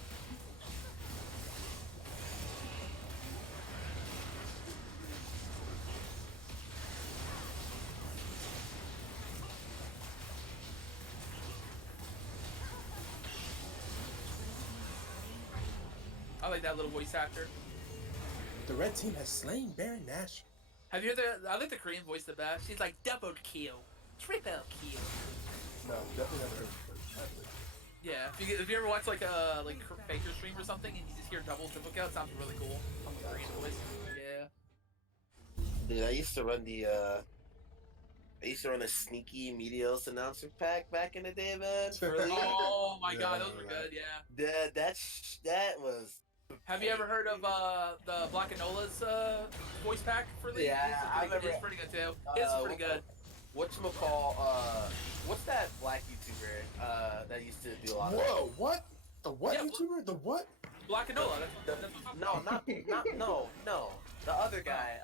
I like that little voice actor. The red team has slain Baron Nash. Have you heard I like the Korean voice the best. She's like double kill, triple kill. No, definitely never heard of it. Yeah, if you ever watch like a Faker stream or something and you just hear double triple kill, it sounds really cool. On the Korean voice. Yeah. Dude, I used to run a sneaky Meteos announcer pack back in the day, man. Oh my god, Yeah, those were good. Yeah. That was. Have you ever heard of the Black Anola's voice pack for League? Yeah, I remember. It's pretty good too. It's pretty good. Whatchamacall, what's that black YouTuber that used to do a lot of Whoa, what? The what Yeah, YouTuber? The what? Black Anola. That's what I'm talking about. No. The other guy,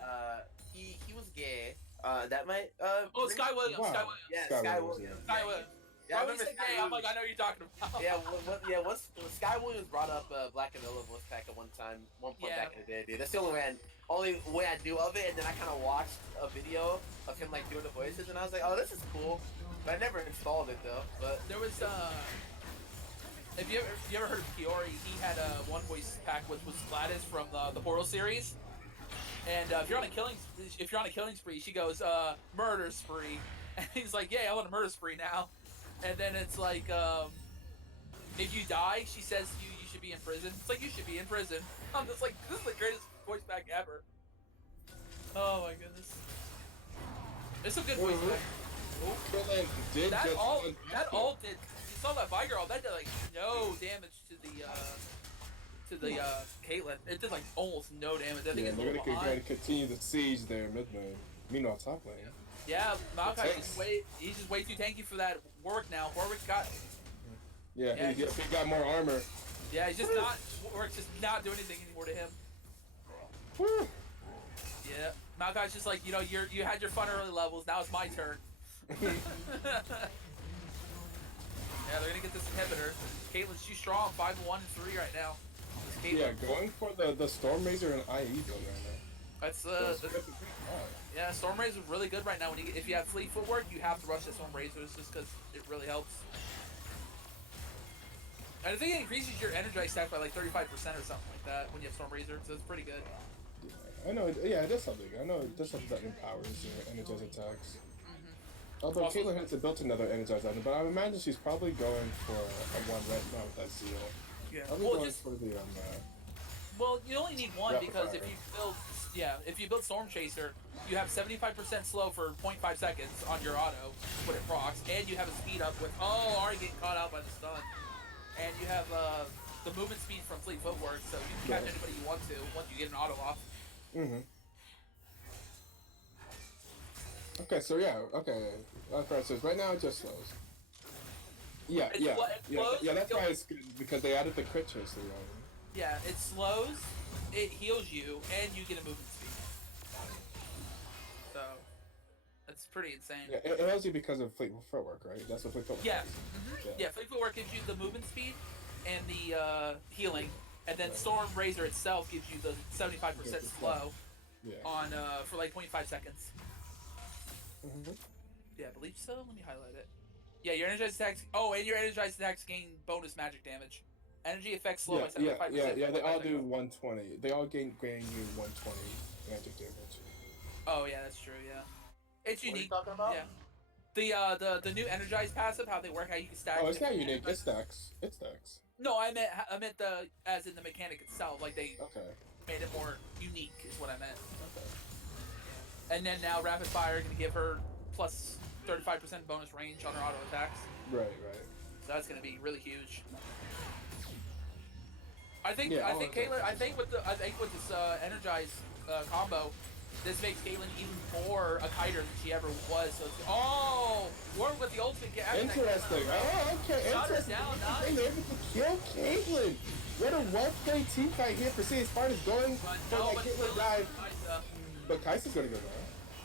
he was gay. That might Oh, Sky Williams. Wow. Sky Williams. Yeah, Sky Sky Williams, Williams. Sky Williams. Yeah, I Why would remember you say Sky gay? I'm Williams. like, I know what you're talking about. Yeah, once Sky Williams brought up Black Anola voice pack at one point Yeah. back in the day, dude. That's the only way I knew of it, and then I kind of watched a video of him like doing the voices, and I was like, oh, this is cool. But I never installed it though. But There was Have you ever heard of Kiori? He had one voice pack which was Gladys from the Portal series. And if you're on a killing spree, she goes murder spree, and he's like, yeah, I want a murder spree now. And then it's like, if you die, she says you should be in prison. It's like, you should be in prison. I'm just like, this is the greatest voice pack ever. Oh my goodness. It's a good voice pack. Krillin did That just all unpack that it. all did. You saw that Vigor, that did like no damage to the Caitlyn. It did like almost no damage. I think Yeah, it's a they're little gonna behind. continue the siege there mid lane. Meanwhile, top lane. Yeah, Maokai Protects. he's just way too tanky for that Warwick now. Warwick's got Yeah, Yeah, he got more armor. yeah, he's just not Warwick's just not doing anything anymore to him. Woo. Yeah. Maokai's just like, you know, you had your fun early levels, now it's my turn. Yeah, they're gonna get this inhibitor. Caitlyn's too strong, 5-1 and 3 right now. This Yeah, Caitlyn, going for the Storm Razor and IE build right now. that's That's the pretty hard. yeah, Storm Razor is really good right now. If you have fleet footwork, you have to rush the Storm Razors just because it really helps. And I think it increases your Energize stat by like 35% or something like that when you have Storm Razor, so it's pretty good. I know, yeah, it does something. I know it does something that empowers your energized attacks. Although Also- Caitlyn hasn't built another energized item, but I imagine she's probably going for a one right now with that seal. Yeah. Probably Well, going just for the Well, you only need one Rapid because fire. if you build Storm Chaser, you have 75% slow for 0.5 seconds on your auto when it procs, and you have a speed up with already getting caught out by the stun, and you have the movement speed from Fleet Footwork, so you can catch Right. anybody you want to once you get an auto off. Mm-hmm. Okay, so yeah, okay. Okay, so right now it just slows. Yeah, It yeah, slows, yeah. That's it why it's good because they added the crit chaser. Yeah, it slows, it heals you, and you get a movement speed. So that's pretty insane. Yeah, it helps you because of Fleet Footwork, right? That's what Fleet Footwork Yeah. is. Yeah, Fleet Footwork gives you the movement speed and the healing, and then Right. Storm Razor itself gives you the 75% Gives you slow Yeah. on for like 0.5 seconds. Mm-hmm. Yeah, I believe so. Let me highlight it. Yeah, your energized attacks. Oh, and your energized attacks gain bonus magic damage. Energy effects slow by 75%. Yeah. They all do seconds. 120. They all gain you 120 magic damage. Oh yeah, that's true. Yeah, it's What are you unique. talking about? Yeah. The new energized passive, how they work, how you can stack. Oh, it's not different unique. It energized- stacks. It stacks. No, I meant the as in the mechanic itself. Like they Okay. made it more unique, is what I meant. Okay. And then now Rapid Fire gonna give her plus 35% bonus range on her auto attacks. Right. So that's gonna be really huge. I think Yeah, all Caitlyn. of that. I think with this energized combo, this makes Caitlyn even more a kiter than she ever was. So Warwick with the ultimate. Interesting. Oh, okay. Shot her Interesting. down, nice. They're able to kill Caitlyn. What a well-played team fight here for CA Spartans going for that Caitlyn dive. But Kaisa's gonna go down.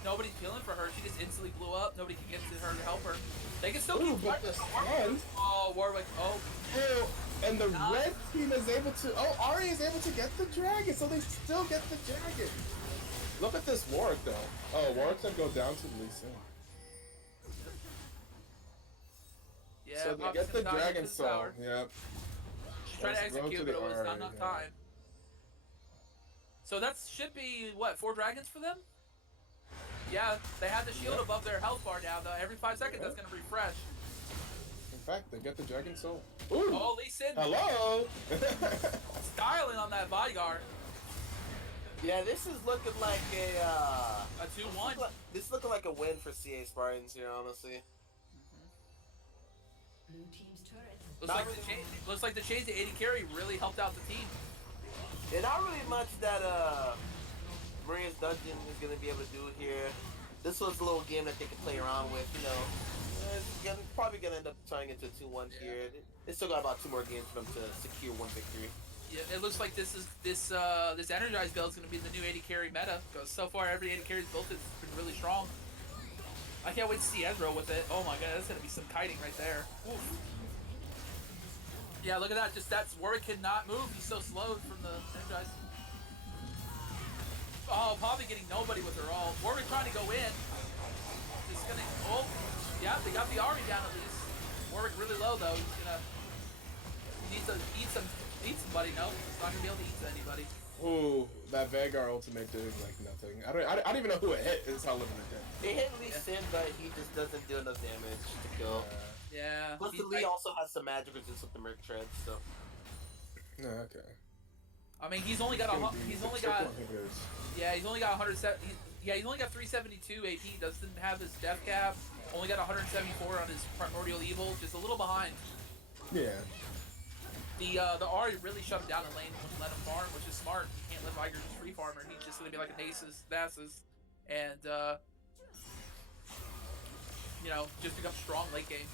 Nobody's feeling for her. She just instantly blew up. Nobody can get to her to help her. They can still Ooh, keep but fighting. the stuns. Oh, Warwick. Oh, Oh, and the Nice. red team is able to. Oh, Ari is able to get the dragon, so they still get the dragon. Look at this Warwick though. Oh, Warwick's gonna go down to Lee Sin. yeah. So they Poppy's get the gonna die dragon into the soul. tower. Yep. She's trying to Let's go execute, to but the it was Ari, not enough yeah. time. So that should be what 4 dragons for them. Yeah, they have the shield Yep. above their health bar now. Though every 5 seconds, that's Yep. gonna refresh. In fact, they get the dragon soul. Ooh. Oh, Lee Sin Hello. styling on that bodyguard. Yeah, this is looking like A 2-1. this is looking like a win for CA Spartans here, honestly. Blue team's turret has Looks like the change to 80 carry really helped out the team. And not really much that Maria's Dungeon is gonna be able to do here. This was a little game that they can play around with, you know. Probably gonna end up turning into a 2-1 Yeah. here. They still got about 2 more games for them to secure 1 victory. Yeah, it looks like this energized build is going to be the new 80 carry meta because so far every 80 carry's built has been really strong. I can't wait to see Ezreal with it. Oh my god, that's going to be some kiting right there. Oof. Yeah, look at that. That's Warwick cannot move. He's so slow from the energized. Oh, Poppy getting nobody with her all. Warwick trying to go in. Just gonna. Oh, yeah, they got the Ari down at least. Warwick really low though. He's gonna. He needs to eat somebody. No, he's not gonna be able to eat anybody. Ooh, that Vanguard ultimate did like nothing. I don't even know who it hit. It's how limited it It hit Lee Sin, but he just doesn't do enough damage to kill. did. Yeah. Plus, the he's- Lee also has some magic resistance with the Merc Treads, so. Okay. I mean, he's only got he's only got 107. He's only got 372 AP. Doesn't have his death cap. Only got 174 on his primordial evil. Just a little behind. Yeah. The Ari really shut him down in lane and let him farm, which is smart. You can't let Viger just free farmer. He's just gonna be like a Nasus, and just become strong late game.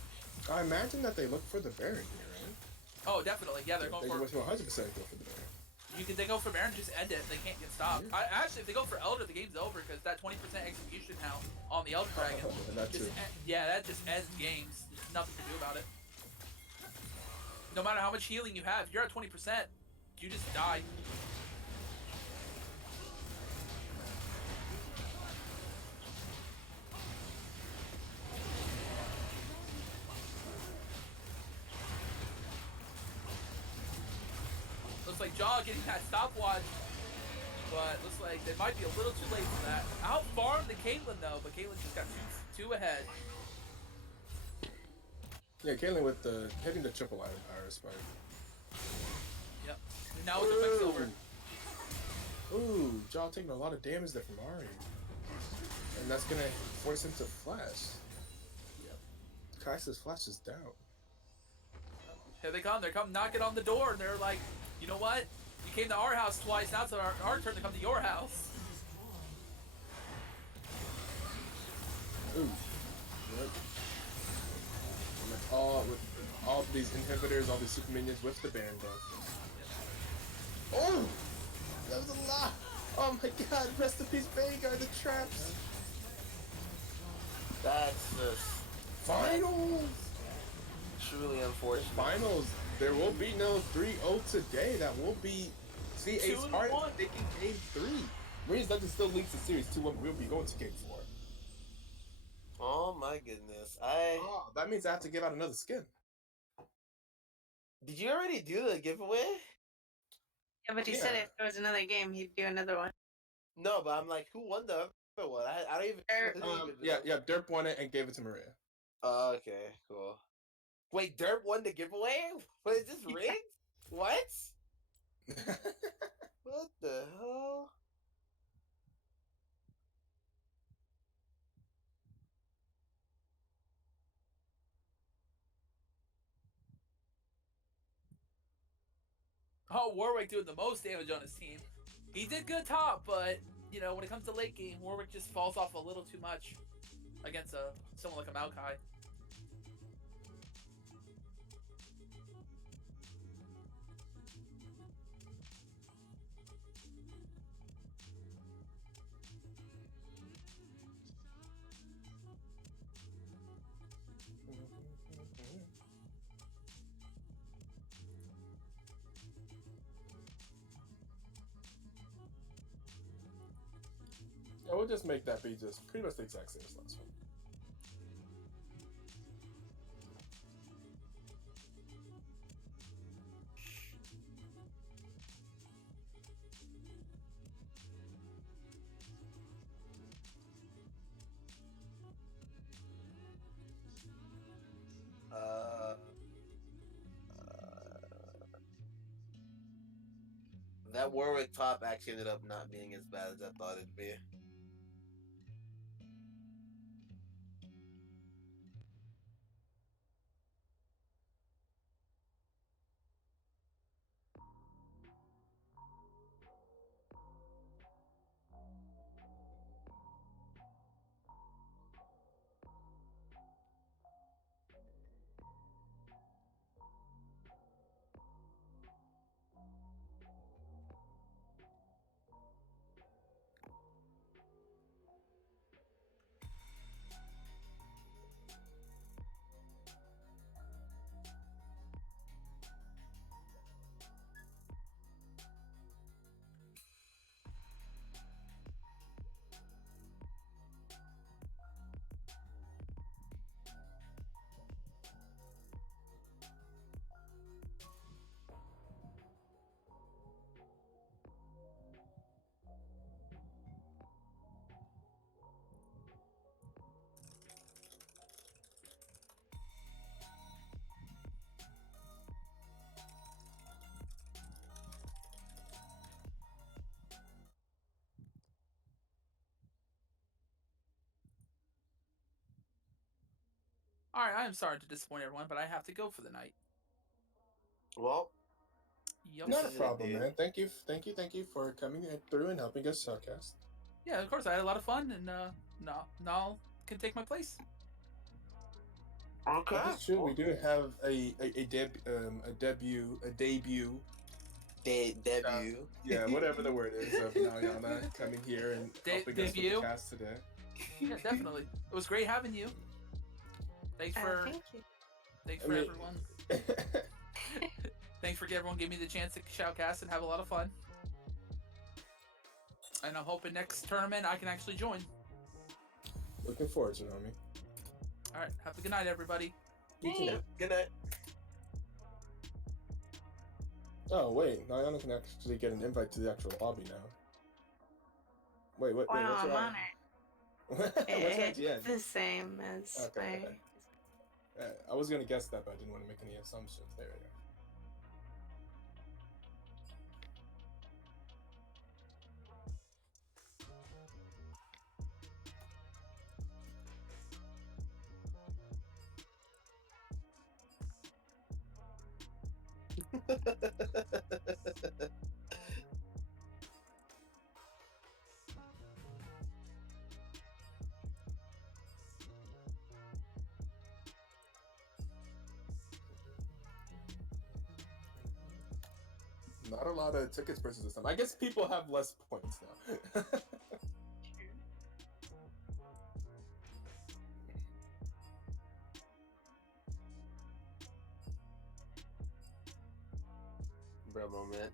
I imagine that they look for the Baron here, right? Oh, definitely. Yeah, they're going They for. would 100% go for the Baron. They go for Baron, just end it. They can't get stopped. Actually, if they go for Elder, the game's over because that 20% execution now on the Elder Dragon. That's just true. that just ends games. There's nothing to do about it. No matter how much healing you have, if you're at 20%, you just die. Looks like Jaw getting that stopwatch, but looks like they might be a little too late for that. Outfarmed the Caitlyn though, but Caitlyn just got two ahead. Yeah, Caitlyn with hitting the triple iron power spike. Yep. Now with the Quicksilver. Ooh, Jaw taking a lot of damage there from Ari. And that's gonna force him to flash. Yep. Kaisa's flash is down. Here they come. They're coming knocking on the door, and they're like, you know what? You came to our house twice. Now it's our turn to come to your house. Ooh. Yep. And with all these inhibitors, all these super minions with the Baron buff. Oh! That was a lot! Oh my god, rest in peace Vanguard, the traps! That's just Finals! truly unfortunate. Finals, there will be no 3-0 today. That will be CA's heart taking game 3. Marines Dungeon still leads the series 2-1. We'll be going to game 4. Oh my goodness. Oh, that means I have to give out another skin. Did you already do the giveaway? Yeah, but he said if there was another game, he'd do another one. No, but I'm like, who won the other one? I don't even. Yeah, Derp won it and gave it to Maria. Oh, okay, cool. Wait, Derp won the giveaway? What is this rigged? What? What the hell? Oh, Warwick doing the most damage on his team. He did good top, but you know when it comes to late game, Warwick just falls off a little too much against someone like a Maokai. Yeah, we'll just make that be just pretty much the exact same as last one. That Warwick top actually ended up not being as bad as I thought it'd be. All right, I am sorry to disappoint everyone, but I have to go for the night. Well, Yep. Not a is it, problem, dude. man. Thank you for coming through and helping us showcast. Yeah, of course I had a lot of fun, and Nal can take my place. Okay. That's true. We do have a debut Debut. yeah, whatever the word is of Nayana coming here and helping us with debut? the cast today. Yeah, definitely. It was great having you. Thanks for Thank you. everyone. Thanks for everyone giving me the chance to shoutcast and have a lot of fun. And I'm hoping next tournament I can actually join. Looking forward to it, homie. All right, have a good night, everybody. You too. Good night. Oh wait, Nayana can actually get an invite to the actual lobby now. Wait, Wow, what's I'm your on what's it. It's IGN? the same as Okay, my. okay. I was gonna guess that, but I didn't want to make any assumptions. There we Not a lot of tickets versus this time. I guess people have less points now. Bro, moment.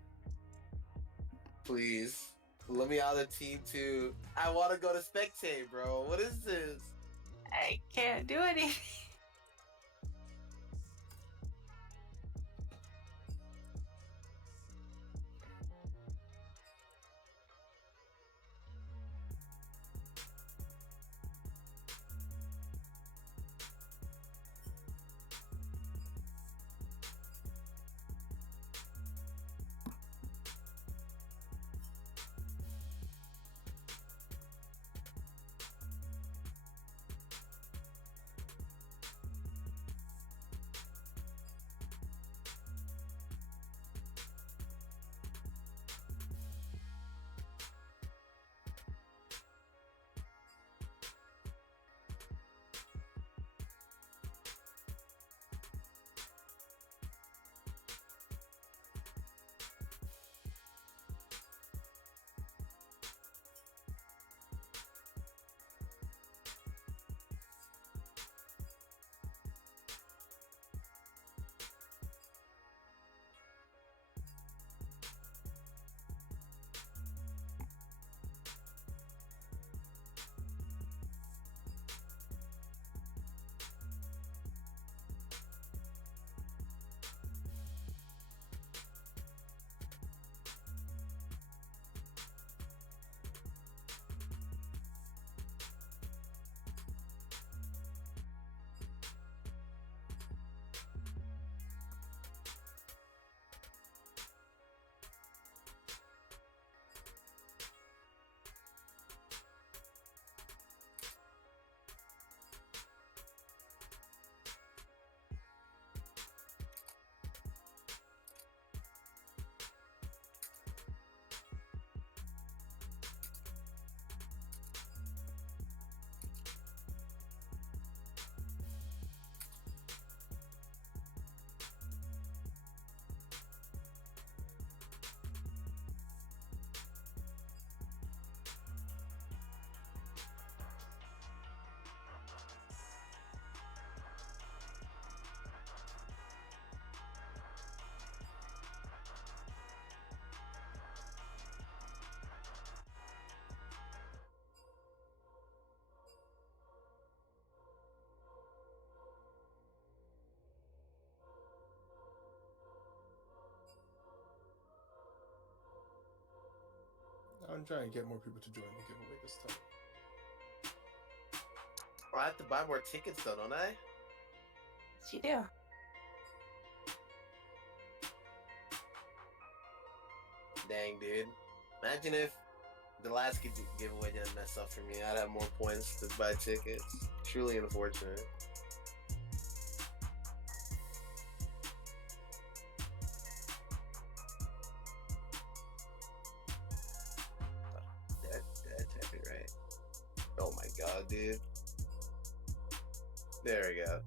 Please. Let me out of the team too. I want to go to spectate, bro. What is this? I can't do anything. I'm trying to get more people to join the giveaway this time. Oh, I have to buy more tickets though, don't I? Yes, you do. Dang, dude. Imagine if the last giveaway didn't mess up for me. I'd have more points to buy tickets. Truly unfortunate. That type it right. Oh my god, dude. There we go.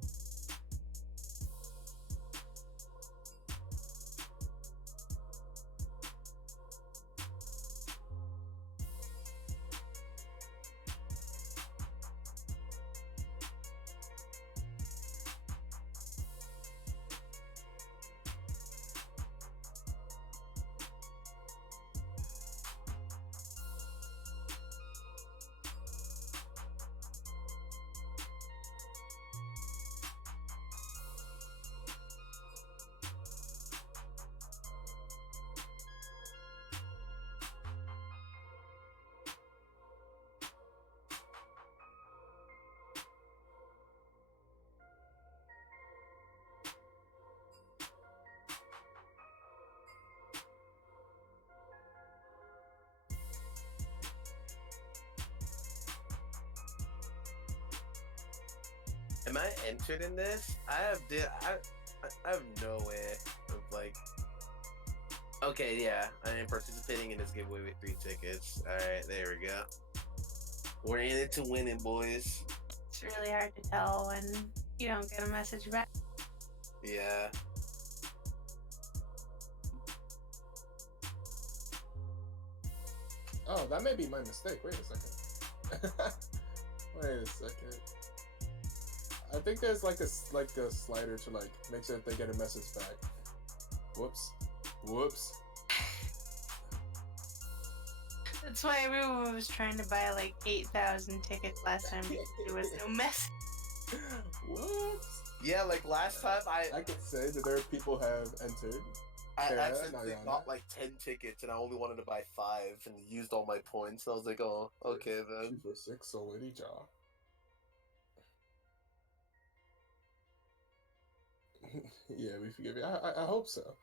Am I entered in this? I have no way of like Okay, yeah. I am participating in this giveaway with 3 tickets. Alright, there we go. We're in it to win it, boys. It's really hard to tell when you don't get a message back. Yeah. Oh, that may be my mistake. Wait a second. Wait a second. I think there's like a slider to like make sure that they get a message back. Whoops. Whoops. That's why everyone was trying to buy like 8,000 tickets last time because there was no message. Whoops. Yeah, like last time I can say that there are people have entered. I Yeah, accidentally Mariana. bought like 10 tickets and I only wanted to buy 5 and used all my points. And I was like, oh, okay then. 2 for 6, so Lady Jaw. Yeah, we forgive you. I hope so.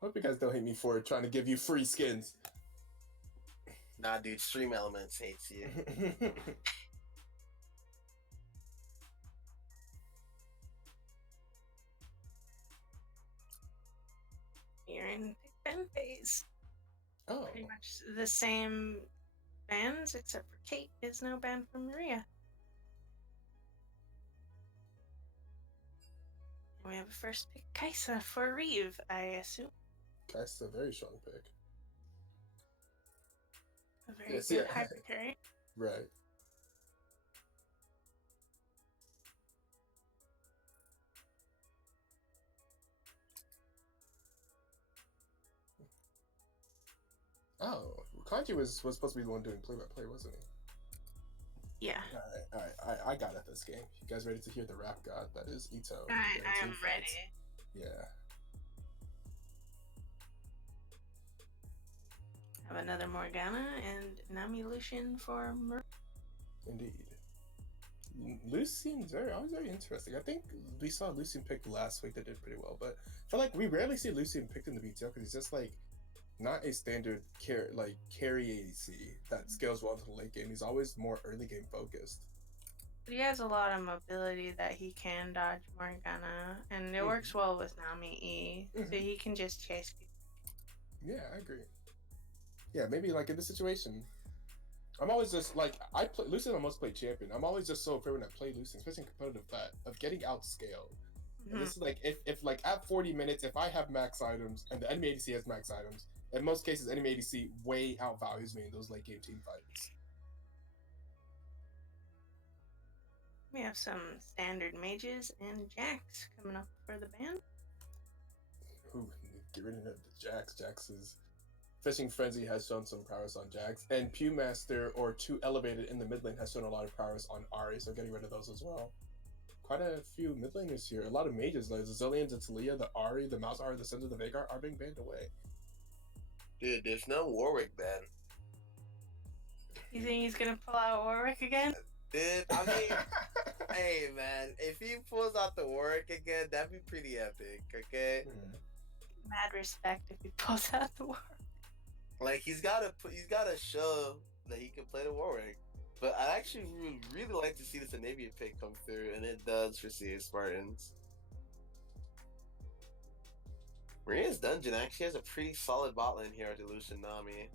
I hope you guys don't hate me for trying to give you free skins. Nah, dude, Stream Elements hates you. You're in Big Ben phase. Oh, Pretty much the same bans, except for Kate is now banned from Maria. And we have a first pick, Kaisa for Reeve, I assume. that's a very strong pick. A very Yes, good yeah. hybrid carry. Right. Oh, Kanji was supposed to be the one doing play-by-play, wasn't he? Yeah, Alright, I got at this game. You guys ready to hear the rap god that is Ito? I am Team ready. fights? Yeah. Have another Morgana and Nami Lucian for Maria. Indeed. Lucian's always very interesting. I think we saw Lucian picked last week that did pretty well, but I feel like we rarely see Lucian picked in the BTL because he's just like not a standard carry ADC that scales well into the late game. He's always more early game focused. But he has a lot of mobility that he can dodge Morgana, and it works well with Nami E, so he can just chase people. Yeah, I agree. Yeah, maybe like in this situation, I'm always just like Lucian almost played champion. I'm always just so afraid when I play Lucian, especially in competitive, that of getting outscaled. And this is like if like at 40 minutes, if I have max items and the enemy ADC has max items, in most cases enemy ADC way outvalues me in those late game team fights. We have some standard mages and Jax coming up for the ban. Ooh, get rid of the Jax. Jax's Fishing Frenzy has shown some prowess on Jax, and Pewmaster or 2 Elevated in the mid lane has shown a lot of prowess on Ahri, so getting rid of those as well. Quite a few mid laners here. A lot of mages, like the Zillions, the Talia, the Ahri, the Malzahar, the Cinder, the Veigar are being banned away. Dude, there's no Warwick ban. You think he's gonna pull out Warwick again? Dude, I mean, hey man, if he pulls out the Warwick again, that'd be pretty epic, okay? Mad respect if he pulls out the Warwick. Like he's gotta show that he can play the Warwick. But I actually would really like to see this Anavia pick come through, and it does for CA Spartans. Maria's Dungeon actually has a pretty solid bot lane here with Lucian Nami.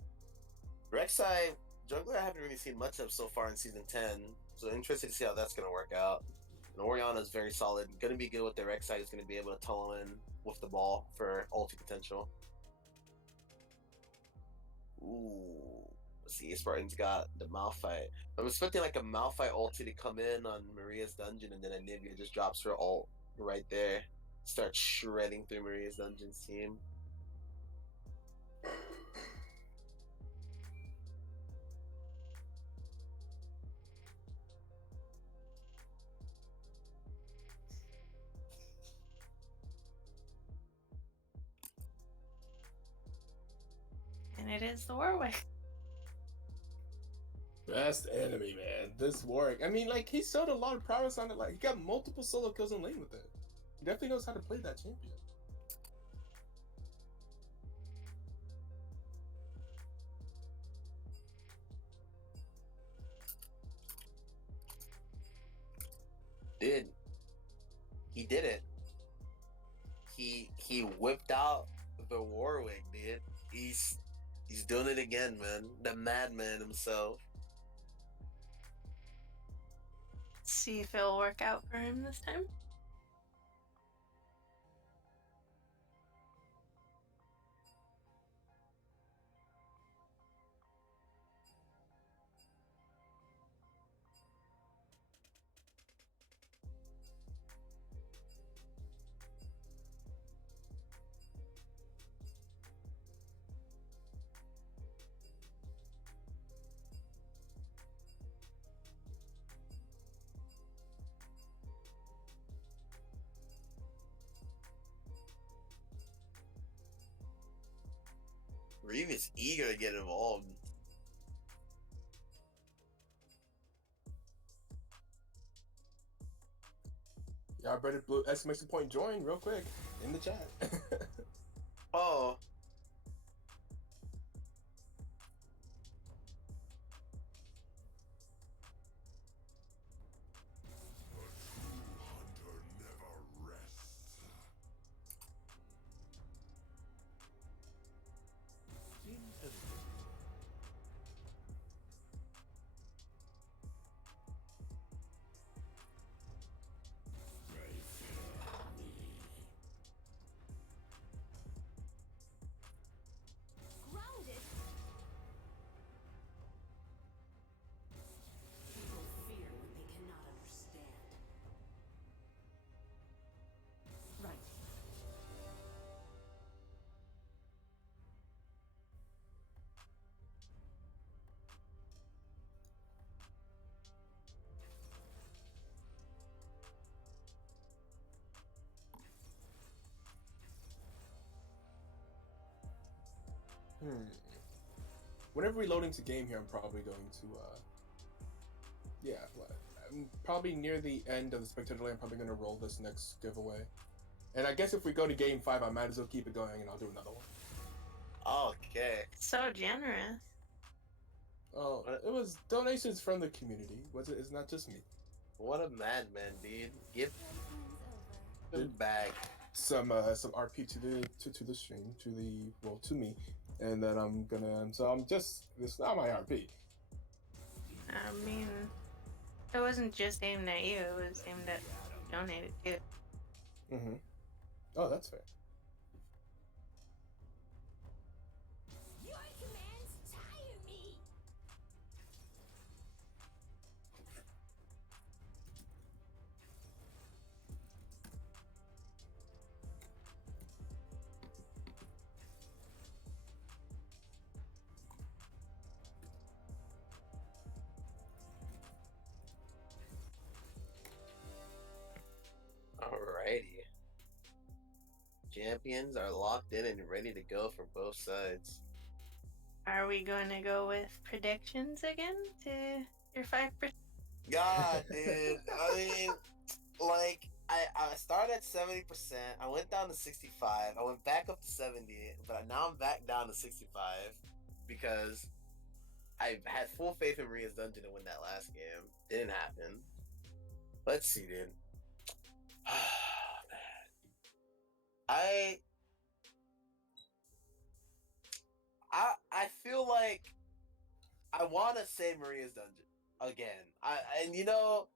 Rek'Sai, jungler I haven't really seen much of so far in Season 10, so interested to see how that's going to work out. And Orianna's very solid, going to be good with the Rek'Sai, is going to be able to tunnel in with the ball for ulti potential. Ooh, let's see, Spartans got the Malphite. I'm expecting like a Malphite ulti to come in on Maria's Dungeon, and then Anivia just drops her ult right there. Start shredding through Maria's Dungeon's team. And it is the Warwick. Best enemy, man. This Warwick. I mean, like, he showed a lot of prowess on it. Like, he got multiple solo kills in lane with it. He definitely knows how to play that champion. Dude, he did it. He whipped out the Warwick, dude. he's doing it again, man. The madman himself. See if it'll work out for him this time. Reeve is eager to get involved. Y'all better blue exclamation point join real quick in the chat. Oh. Grounded. People fear what they cannot understand. Right. Whenever we load into game here, I'm probably going to, yeah, I'm probably near the end of the spectator lane. I'm probably going to roll this next giveaway. And I guess if we go to game 5, I might as well keep it going and I'll do another one. Okay. So generous. Oh, it was donations from the community. It's not just me. What a madman, dude. Give him back. Some RP to the stream, to me. And then I'm gonna, it's not my RP. I mean, it wasn't just aimed at you, it was aimed at donated too. Mm-hmm. Oh, that's fair. Your commands tire me. Alrighty. Champions are locked in and ready to go for both sides. Are we going to go with predictions again to your 5%? God, dude. I mean, like, I started at 70%. I went down to 65. I went back up to 70, but now I'm back down to 65 because I had full faith in Maria's Dungeon to win that last game. Didn't happen. Let's see, dude. Man. I feel like I want to say Maria's Dungeon again. And you know,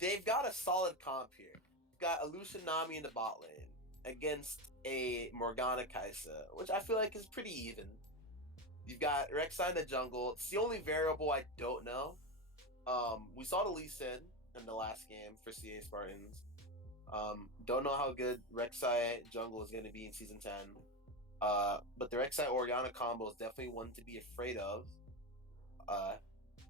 they've got a solid comp here. You've got Alusha Nami in the bot lane against a Morgana Kaisa, which I feel like is pretty even. You've got Rek'Sai in the jungle. It's the only variable I don't know. We saw the Lee Sin in the last game for CA Spartans. Don't know how good Rek'Sai jungle is going to be in Season 10. But the Rek'Sai Orianna combo is definitely one to be afraid of.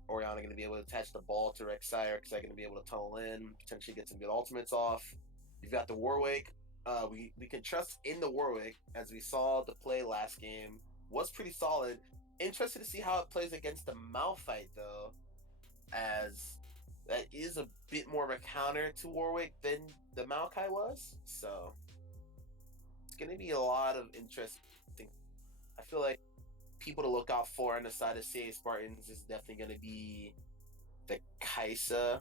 Orianna going to be able to attach the ball to Rek'Sai. Rek'Sai going to be able to tunnel in, potentially get some good ultimates off. You've got the Warwick. We can trust in the Warwick, as we saw the play last game. Was pretty solid. Interested to see how it plays against the Malphite, though, as that is a bit more of a counter to Warwick than the Maokai was. So it's going to be a lot of interesting. I feel like people to look out for on the side of CA Spartans is definitely going to be the Kaisa,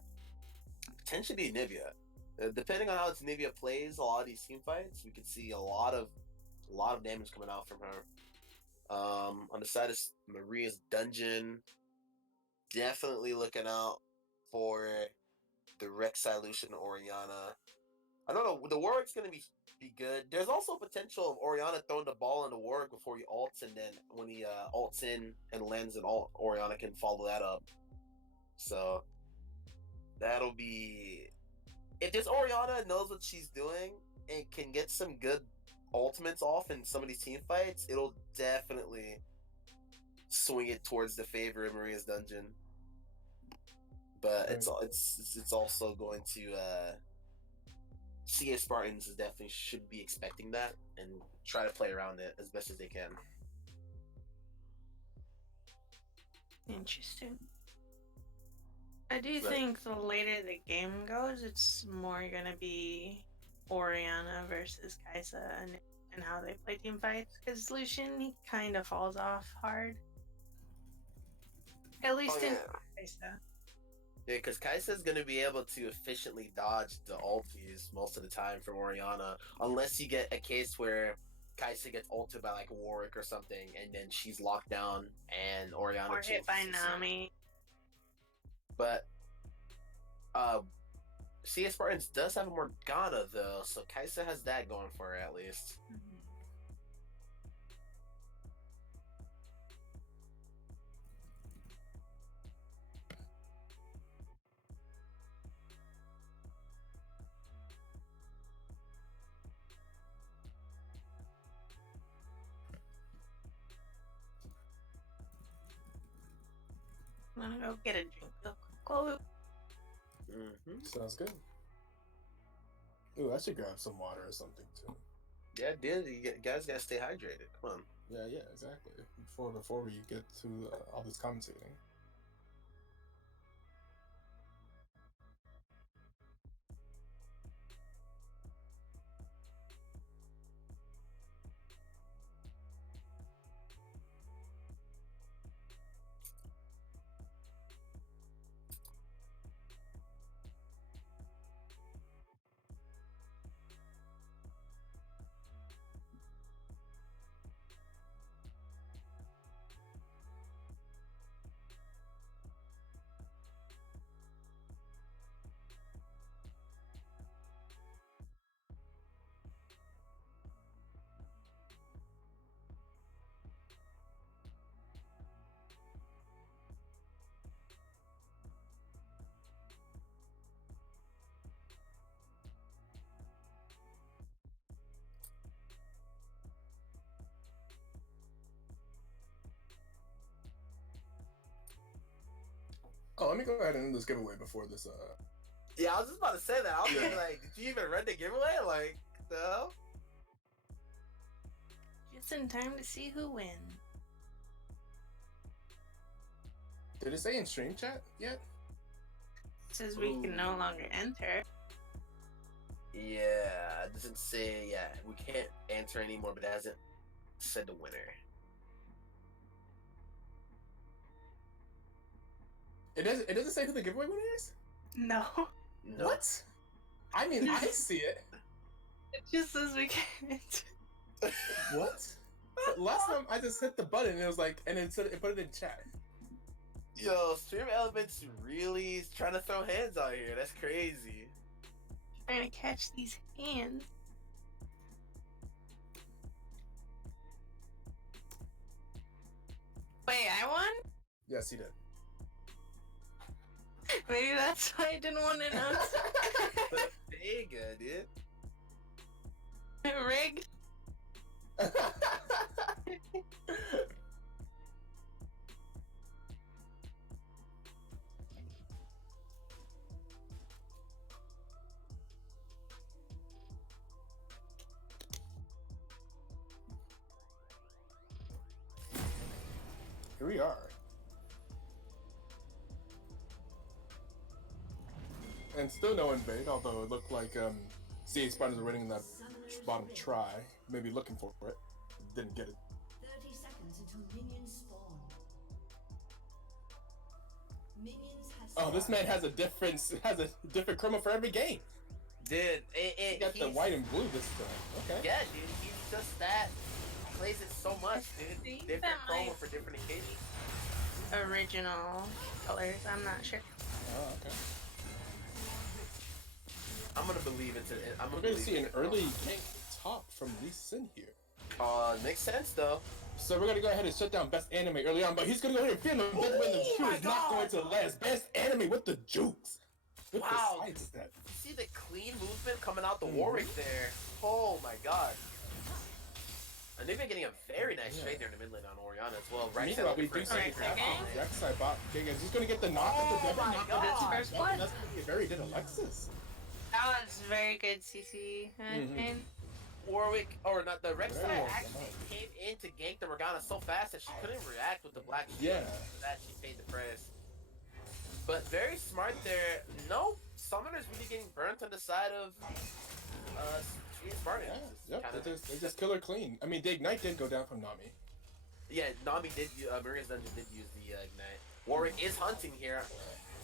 potentially Nivea. Depending on how Nivea plays a lot of these team fights, we could see a lot of damage coming out from her. On the side of Maria's dungeon, definitely looking out for the Rexilution Oriana. I don't know. The Warwick's gonna be good. There's also potential of Oriana throwing the ball into Warwick before he ults, and then when he ults in and lands an ult, Oriana can follow that up. So that'll be, if this Oriana knows what she's doing and can get some good ultimates off in some of these team fights, it'll definitely swing it towards the favor of Maria's dungeon. But it's also going to CA Spartans definitely should be expecting that and try to play around it as best as they can. Interesting. I do But- think the later the game goes, it's more gonna be Oriana versus Kaisa and how they play team fights. Because Lucian, he kind of falls off hard. At least in Kaisa. Yeah, because Kai'Sa's going to be able to efficiently dodge the ulties most of the time from Oriana, unless you get a case where Kai'Sa gets ulted by like Warwick or something, and then she's locked down, and Oriana Or hit by changes her. Nami. But CS Spartans does have a Morgana though, so Kai'Sa has that going for her at least. I'm gonna go get a drink real quick. Sounds good. Ooh, I should grab some water or something too. Yeah, dude, guys gotta stay hydrated. Come on. Yeah, exactly. Before we get to all this commentating. Oh, let me go ahead and end this giveaway before this. Yeah, I was just about to say that. I was Yeah. thinking, like, did you even read the giveaway? Like, the hell? Just in time to see who wins. Did it say in stream chat yet? It says we can no longer enter. Yeah, it doesn't say. Yeah, we can't answer anymore, but it hasn't said the winner. It doesn't say who the giveaway winner is. No. No. What? I mean, I see it. It just says we can't enter. What? But last time I just hit the button and it was like, and it said it put it in chat. Yo, Stream Elements really trying to throw hands out here. That's crazy. Trying to catch these hands. Wait, I won? Yes, he did. Maybe that's why I didn't want to announce But Vega, dude. it. Rigged. Here we are. And still no invade, although it looked like CA Spartans were winning that bottom try. Maybe looking for it. Didn't get it. 30 seconds until minions spawn. Minions have Oh, this man has a different chroma for every game. Dude, He got the he's- white and blue this time. Okay. Yeah, dude, he's just that plays it so much, dude. think Different that promo might- for different occasions. Original colors. I'm not sure. Oh, okay. I'm gonna believe it's. I'm We're gonna gonna see an early gank top from Lee Sin here. Makes sense though. So we're gonna go ahead and shut down best anime early on, but he's gonna go ahead and feel him. But when the Oh shoe my is not going God. to last. Best anime with the jukes. With Wow. the sidestep. See the clean movement coming out the Mhm. Warwick there. Oh my god. And they've been getting a very nice Yeah. trade there in the mid lane on Oriana as well. Right Meanwhile, we for do a see great the grab Rek'Sai on it. Rek'Sai bot king is just gonna get the knock of the Oh double my knock God. of That's the first double. blood. That's gonna be very good Alexis. That was very good, CC. Mhm. Warwick, or not, the Rek'Sai Very well actually done. came in to gank the Morgana so fast that she couldn't react with the black shield. Yeah. For that, she paid the price. But very smart there. No summoners really getting burnt on the side of Spartans. Yeah, It's yep. kind of- They just kill her clean. I mean, the ignite did go down from Nami. Yeah, Nami did. Maria's Dungeon did use the ignite. Warwick is hunting here.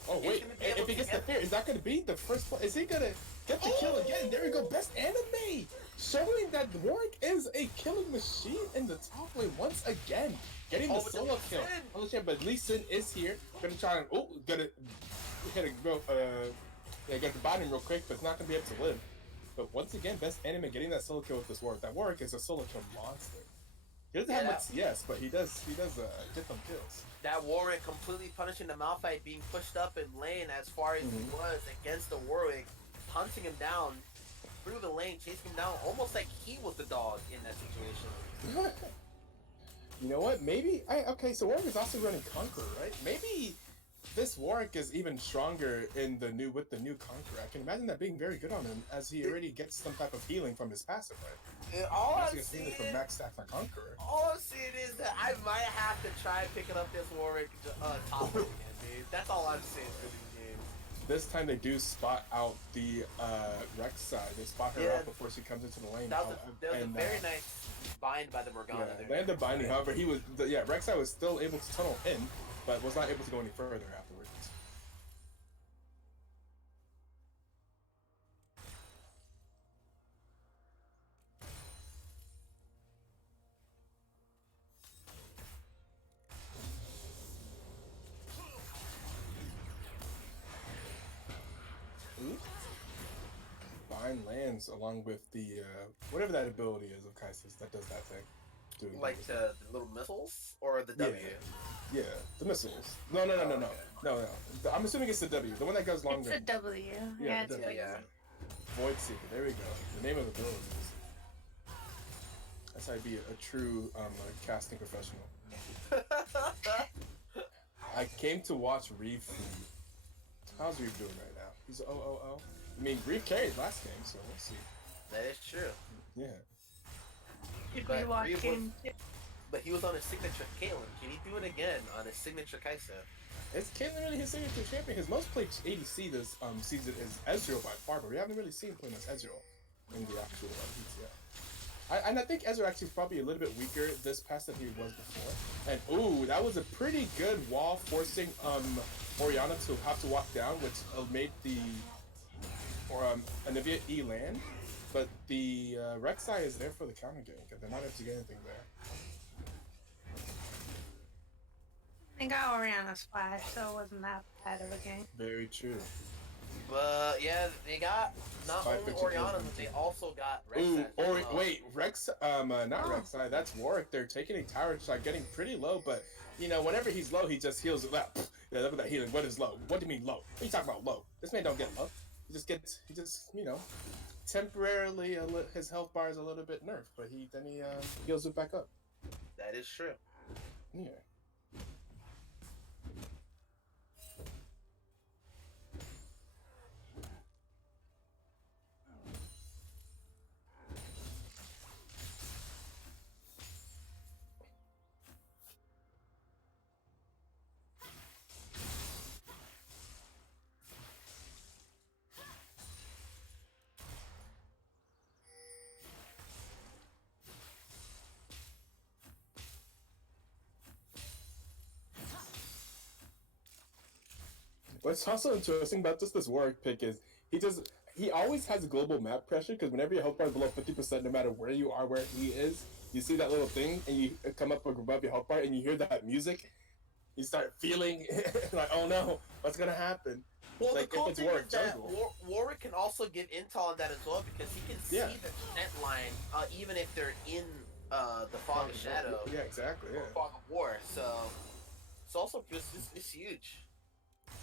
Oh He's wait, gonna be able if he to gets get the fear, is that gonna be the first play? Is he gonna get the kill again? There we go, best anime! Showing that Warwick is a killing machine in the top lane once again. Getting the Oh, but solo Lee kill. Sin. Oh shit, but Lee Sin is here. Gonna try and gonna go yeah, get the bottom real quick, but it's not gonna be able to live. But once again, best anime getting that solo kill with this Warwick. That Warwick is a solo kill monster. He doesn't have Yeah. much CS, but he does get them kills. That Warwick completely punishing the Malphite, being pushed up in lane as far as he was against the Warwick, hunting him down through the lane, chasing him down, almost like he was the dog in that situation. You know what? Maybe okay. So Warwick is also running Conqueror, right? Maybe this Warwick is even stronger in the new Conqueror. I can imagine that being very good on him, as he already gets some type of healing from his passive, right? And all He I'm gets healing seeing, from max stack on Conqueror. all I'm seeing is that I might have to try picking up this Warwick top lane again, dude. That's all I'm seeing for these games. This time they do spot out the Rek'Sai. They spot her Yeah. out before she comes into the lane. That was a And, very nice bind by the Morgana Yeah, there. they ended up binding. However, Rek'Sai was still able to tunnel in, but was not able to go any further afterwards. Ooh. Bind lands along with the whatever that ability is of Kai'Sa's that does that thing. Doing Like damage. the little missiles or the W? Yeah, the missiles. No. I'm assuming it's the W, the one that goes longer. It's a W. Yeah, Yeah, it's the a W. Yeah. Void Seeker. There we go. The name of the ability is. That's how you be a true casting professional. I came to watch Reeve feed. How's Reeve doing right now? He's 0-0-0. I mean, Reeve carried last game, so we'll see. That is true. Yeah. Should But we watch Reeve game two? But he was on his signature Caitlyn. Can he do it again on his signature Kai'Sa? Is Caitlyn really his signature champion? His most played ADC this season is Ezreal by far, but we haven't really seen him playing as Ezreal in the actual BTL. And I think Ezreal actually is probably a little bit weaker this pass than he was before. And ooh, that was a pretty good wall forcing Oriana to have to walk down, which made the Anivia E land. But the Rek'Sai is there for the counter gank, and they're not able to get anything there. They got Oriana Splash, so it wasn't that bad of a game. Very true. But yeah, they got not Five only pictures Oriana, of but they them. also got Ooh, Rek'Sai. as well. wait, Rex, not Rek'Sai, that's Warwick. They're taking a tower shot, getting pretty low, but, you know, whenever he's low, he just heals it up. Yeah, look at that healing. What is low? What do you mean low? What are you talking about low? This man don't get low. He just, you know, temporarily, his health bar is a little bit nerfed, but he heals it back up. That is true. Yeah. What's also interesting about just this Warwick pick is he always has global map pressure because whenever your health bar is below 50%, no matter where you are, where he is, you see that little thing and you come up above your health bar and you hear that music, you start feeling like, oh no, what's gonna happen? Well, Like, the cool if it's thing Warwick is that jungle. Warwick can also give intel on that as well because he can Yeah. see the scent line even if they're in the fog of shadow Yeah, exactly. or Yeah, fog of war. So it's also it's huge.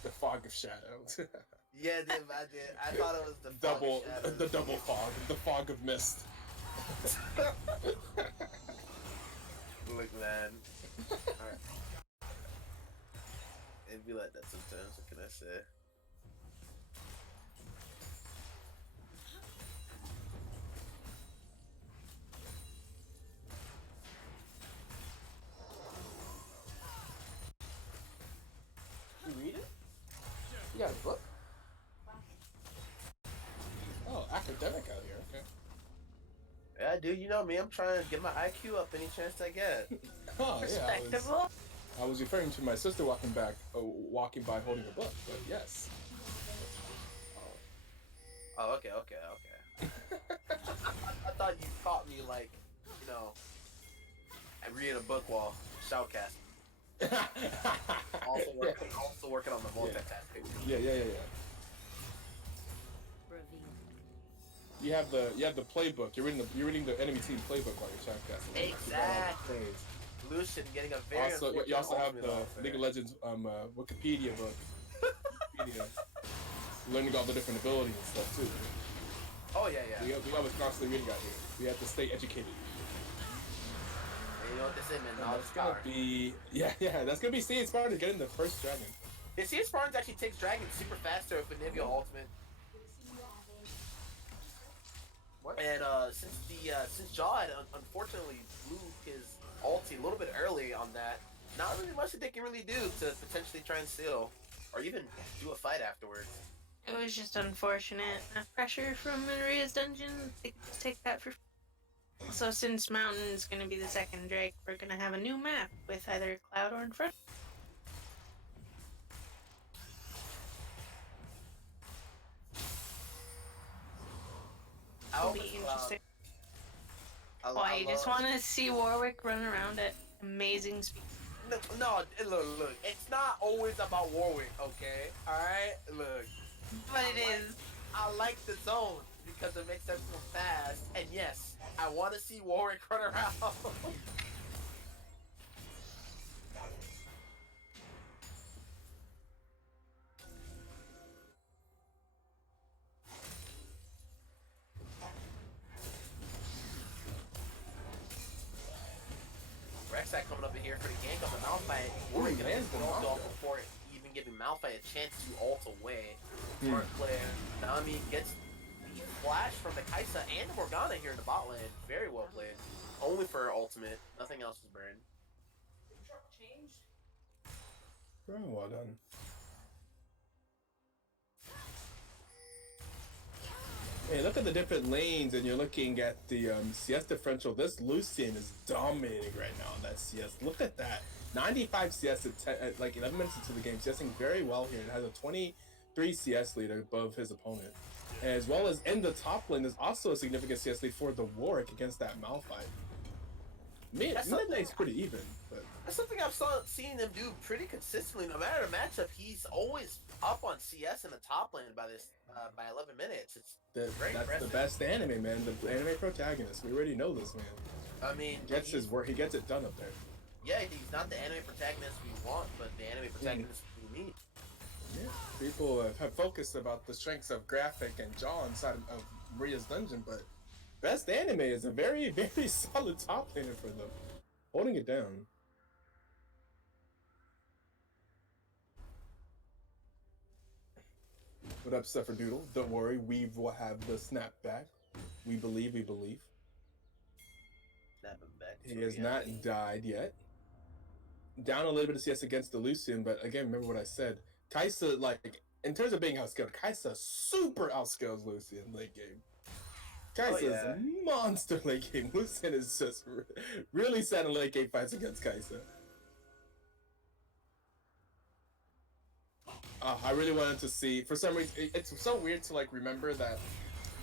the fog of shadow. Yeah, dude, I thought it was the double, fog of shadow. the double fog, the fog of mist. Look, man. Alright. It'd be like that sometimes. What can I say? You read it? You got a book? Oh, academic out here. Okay. Yeah, dude, you know me. I'm trying to get my IQ up any chance I get. Oh yeah. Respectable. I was referring to my sister walking by holding a book, but yes. Oh, okay. I thought you caught me like, you know, I reading a book while shoutcasting. Also working on the multitasking. Yeah. You have the playbook. You're reading the enemy team playbook while you're shoutcasting. Exactly. Lucian getting a very Also, you also have the ultimate League of Legends Wikipedia book. Wikipedia. Learning all the different abilities and stuff too. Oh yeah. We always constantly reading out here. We have to stay educated. You know what they say, man? And Knowledge that's is gonna power. be that's gonna be seeing Spartans getting the first dragon. Yeah, see, Spartans actually takes dragons super faster with Benivia ultimate. And since Jaw had unfortunately blew his ulti a little bit early on that, not really much that they can really do to potentially try and steal, or even do a fight afterwards. It was just unfortunate. Pressure from Maria's dungeon. They could just take that for. So since Mountain is going to be the second Drake, we're going to have a new map with either Cloud or in front. It'll be interesting. Why, you just want to see Warwick run around at amazing speed. No, look, it's not always about Warwick, okay? Alright? Look. But it is. I like the zone because it makes everyone fast, and yes, I want to see Warwick run around. Rexac coming up in here for the gank on the Malphite. Warwick gonna man's get been ult knocked off before even giving Malphite a chance to ult away. Smart player. Nami gets the flash from the Kaisa and Morgana here in the bot lane. Very well played. Only for her ultimate. Nothing else is burned. Very well done. Hey, look at the different lanes, and you're looking at the CS differential. This Lucian is dominating right now on that CS. Look at that. 95 CS at like 11 minutes into the game. CSing very well here. It has a 23 CS lead above his opponent. As well as in the top lane, there's also a significant CS lead for the Warwick against that Malphite. Mid lane's pretty even, but that's something I've seen him do pretty consistently. No matter the matchup, he's always up on CS in the top lane by 11 minutes. It's that's impressive. the best anime, man. The anime protagonist. We already know this, man. I mean, He gets his work. He gets it done up there. Yeah, he's not the anime protagonist we want, but the anime protagonist we need. Yeah, people have focused about the strengths of Graphic and Jaw inside of Maria's dungeon, but best anime is a very, very solid top laner for them, holding it down. What up, Sufferdoodle? Don't worry, we will have the snap back. We believe. Snap him back. He has not died yet. Down a little bit of CS against the Lucian, but again, remember what I said. Kaisa, like, in terms of being outscaled, Kaisa super outscales Lucian late game. Kaisa's a monster late game. Lucian is just really sad in late game fights against Kaisa. I really wanted to see. For some reason, it's so weird to like remember that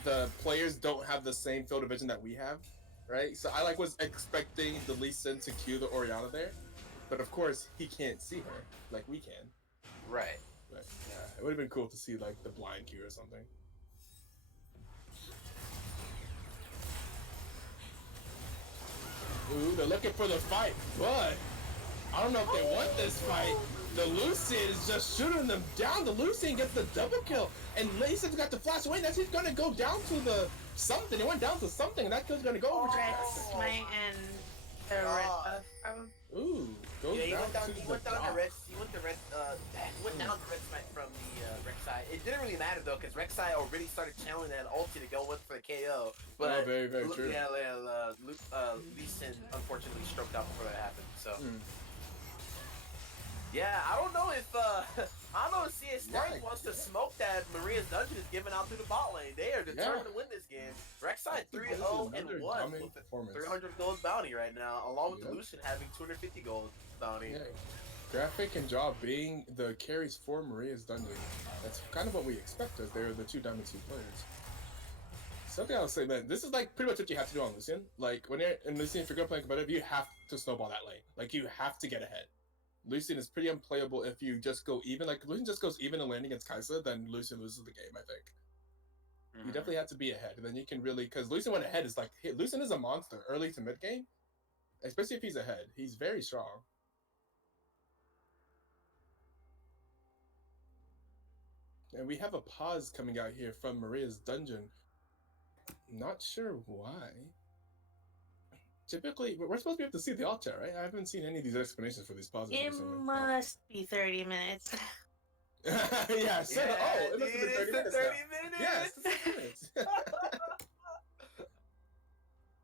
the players don't have the same field of vision that we have, right? So I like was expecting the Lee Sin to cue the Orianna there, but of course he can't see her like we can. Right. But yeah, it would have been cool to see like the blind cue or something. Ooh, they're looking for the fight, but I don't know if they want this fight. The Lucian is just shooting them down. The Lucian gets the double kill, and Lason's got the flash away. That's he's gonna go down to the something. It went down to something, and that kill's gonna go over to Red Parascythen. Smite and the red buff from. Ooh, goes Yeah, he down went down. to He the went down dock. the red. He went the red. He went down the red smite from the Rek'Sai. It didn't really matter though, because Rek'Sai already started channeling that ulti to go with for the KO. But Oh, very, very true. Yeah, Lee Sin unfortunately stroked out before that happened. So. Yeah, I don't know if I don't know if CS Spartans wants to smoke that Maria's Dungeon is giving out through the bot lane. They are determined to win this game. Rek'Sai 3-0 and 1 with a 300 gold bounty right now, along with the Lucian having 250 gold bounty. Yeah. Graphic and Jaw being the carries for Maria's Dungeon. That's kind of what we expect as they're the two Diamond 2 players. Something I'll say, man, this is like pretty much what you have to do on Lucian. Like when you're in Lucian, if you're going to play competitive, you have to snowball that lane. Like you have to get ahead. Lucian is pretty unplayable if you just go even. Like, Lucian just goes even in lane against Kai'Sa, then Lucian loses the game, I think. You definitely have to be ahead, and then you can really... Because Lucian went ahead is like... Lucian is a monster early to mid game, especially if he's ahead. He's very strong. And we have a pause coming out here from Maria's Dungeon. Not sure why. Typically, we're supposed to be able to see the alt chat, right? I haven't seen any of these explanations for these pauses It recently. must be 30 minutes. Yeah, so, it must have been 30 minutes. 30 minutes. Yes, it's 30 minutes.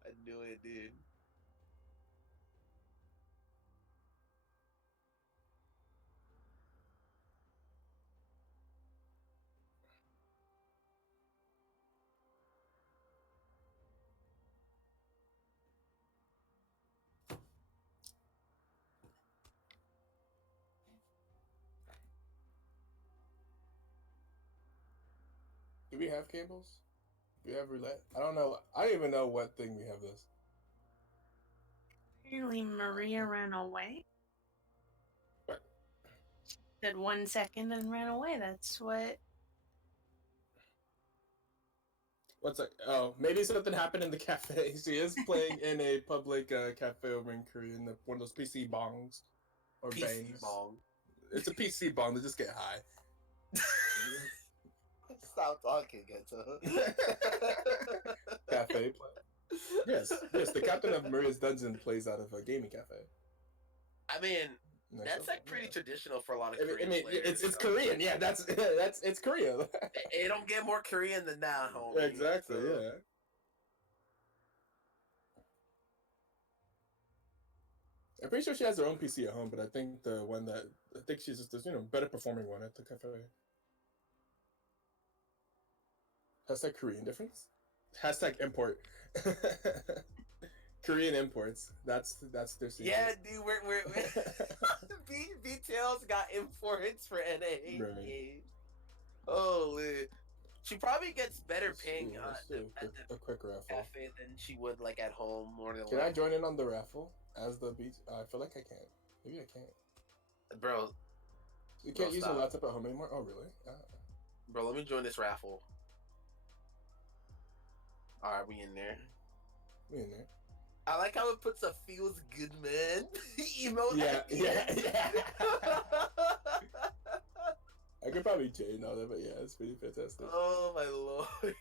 I knew it, dude. Do we have cables? Do we have roulette? I don't know. I don't even know what thing we have this. Apparently Maria ran away. What? Did 1 second and ran away. That's what. What's like? Oh, maybe something happened in the cafe. She is playing in a public cafe over in Korea, in one of those PC bongs or PC bangs. bong. It's a PC bong. They just get high. Stop talking, Geto. Cafe play. Yes. The captain of Maria's Dungeon plays out of a gaming cafe. I mean, Nice that's like pretty traditional for a lot of Korean players. it's Korean. Yeah, it's Korea. It don't get more Korean than that, homie. Exactly. So. Yeah. I'm pretty sure she has her own PC at home, but I think she's just the better performing one at the cafe. Hashtag Korean difference. Hashtag import. Korean imports. That's their secret. Yeah, dude, we're BTL's got imports for NA. Right. Holy. She probably gets better ping Let's at do the a quick raffle. cafe than she would like at home more than Can I join in on the raffle as the beach? I feel like I can't. Maybe I can't. Bro, You can't use stop. your laptop at home anymore? Oh, really? bro, let me join this raffle. Alright, we in there. We in there. I like how it puts a feels good man emote. Yeah, at the yeah, end. yeah. I could probably change all that, but yeah, it's pretty fantastic. Oh my lord.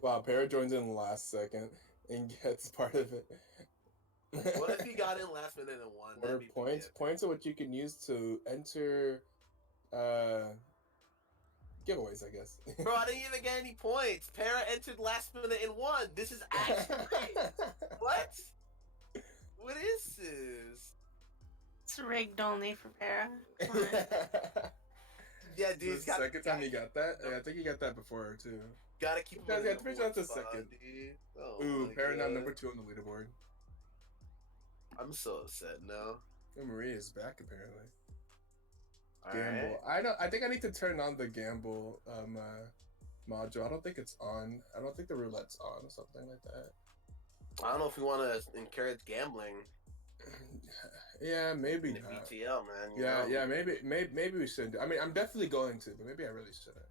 Wow, Para joins in last second and gets part of it. What if he got in last minute and won? Or That'd be points? pretty Points are what you can use to enter giveaways, I guess. epic. Bro, I didn't even get any points. Para entered last minute and won. This is actually what? What is this? It's rigged only for Para. Come on. Yeah, dude. The he's got- second time he got that? Yeah, I think he got that before her too. Gotta keep him Yeah, in yeah, the pretty sure that's one the spot, second. dude. Oh Ooh, my Para now God. number 2 on the leaderboard. I'm so upset now. Oh, Maria is back apparently. Alright. Gamble. I think I need to turn on the gamble module. I don't think it's on. I don't think the roulette's on or something like that. I don't know if we want to encourage gambling Yeah, maybe in the not. BTL, man. you Yeah, know? yeah, maybe we should. I mean, I'm definitely going to, but maybe I really shouldn't.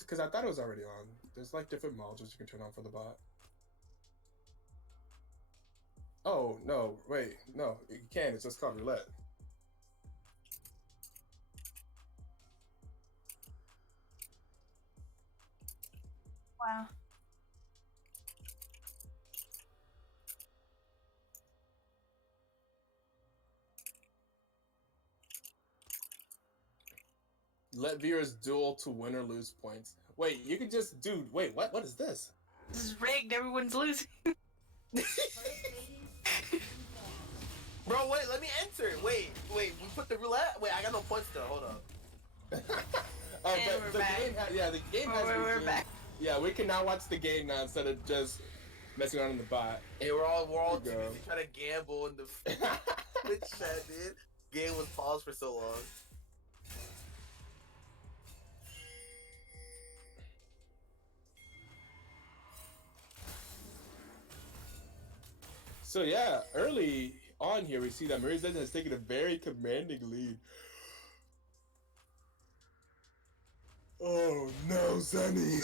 Because I thought it was already on. There's like different modules you can turn on for the bot. Oh no! Wait, no, you can't. It's just called roulette. Wow. Let viewers duel to win or lose points. Wait, you can just do. Wait, what? What is this? This is rigged. Everyone's losing. Bro, wait, let me enter. Wait, we put the roulette? Wait, I got no points still. Hold up. Oh, And but we're the back. game, the game has We're resumed. back. Yeah, we can now watch the game now instead of just messing around in the bot. Hey, we're all too There you go. busy trying to gamble in the Twitch chat, dude. Game was paused for so long. So yeah, early on here we see that Maria Zen has taken a very commanding lead. Oh no, Sunny!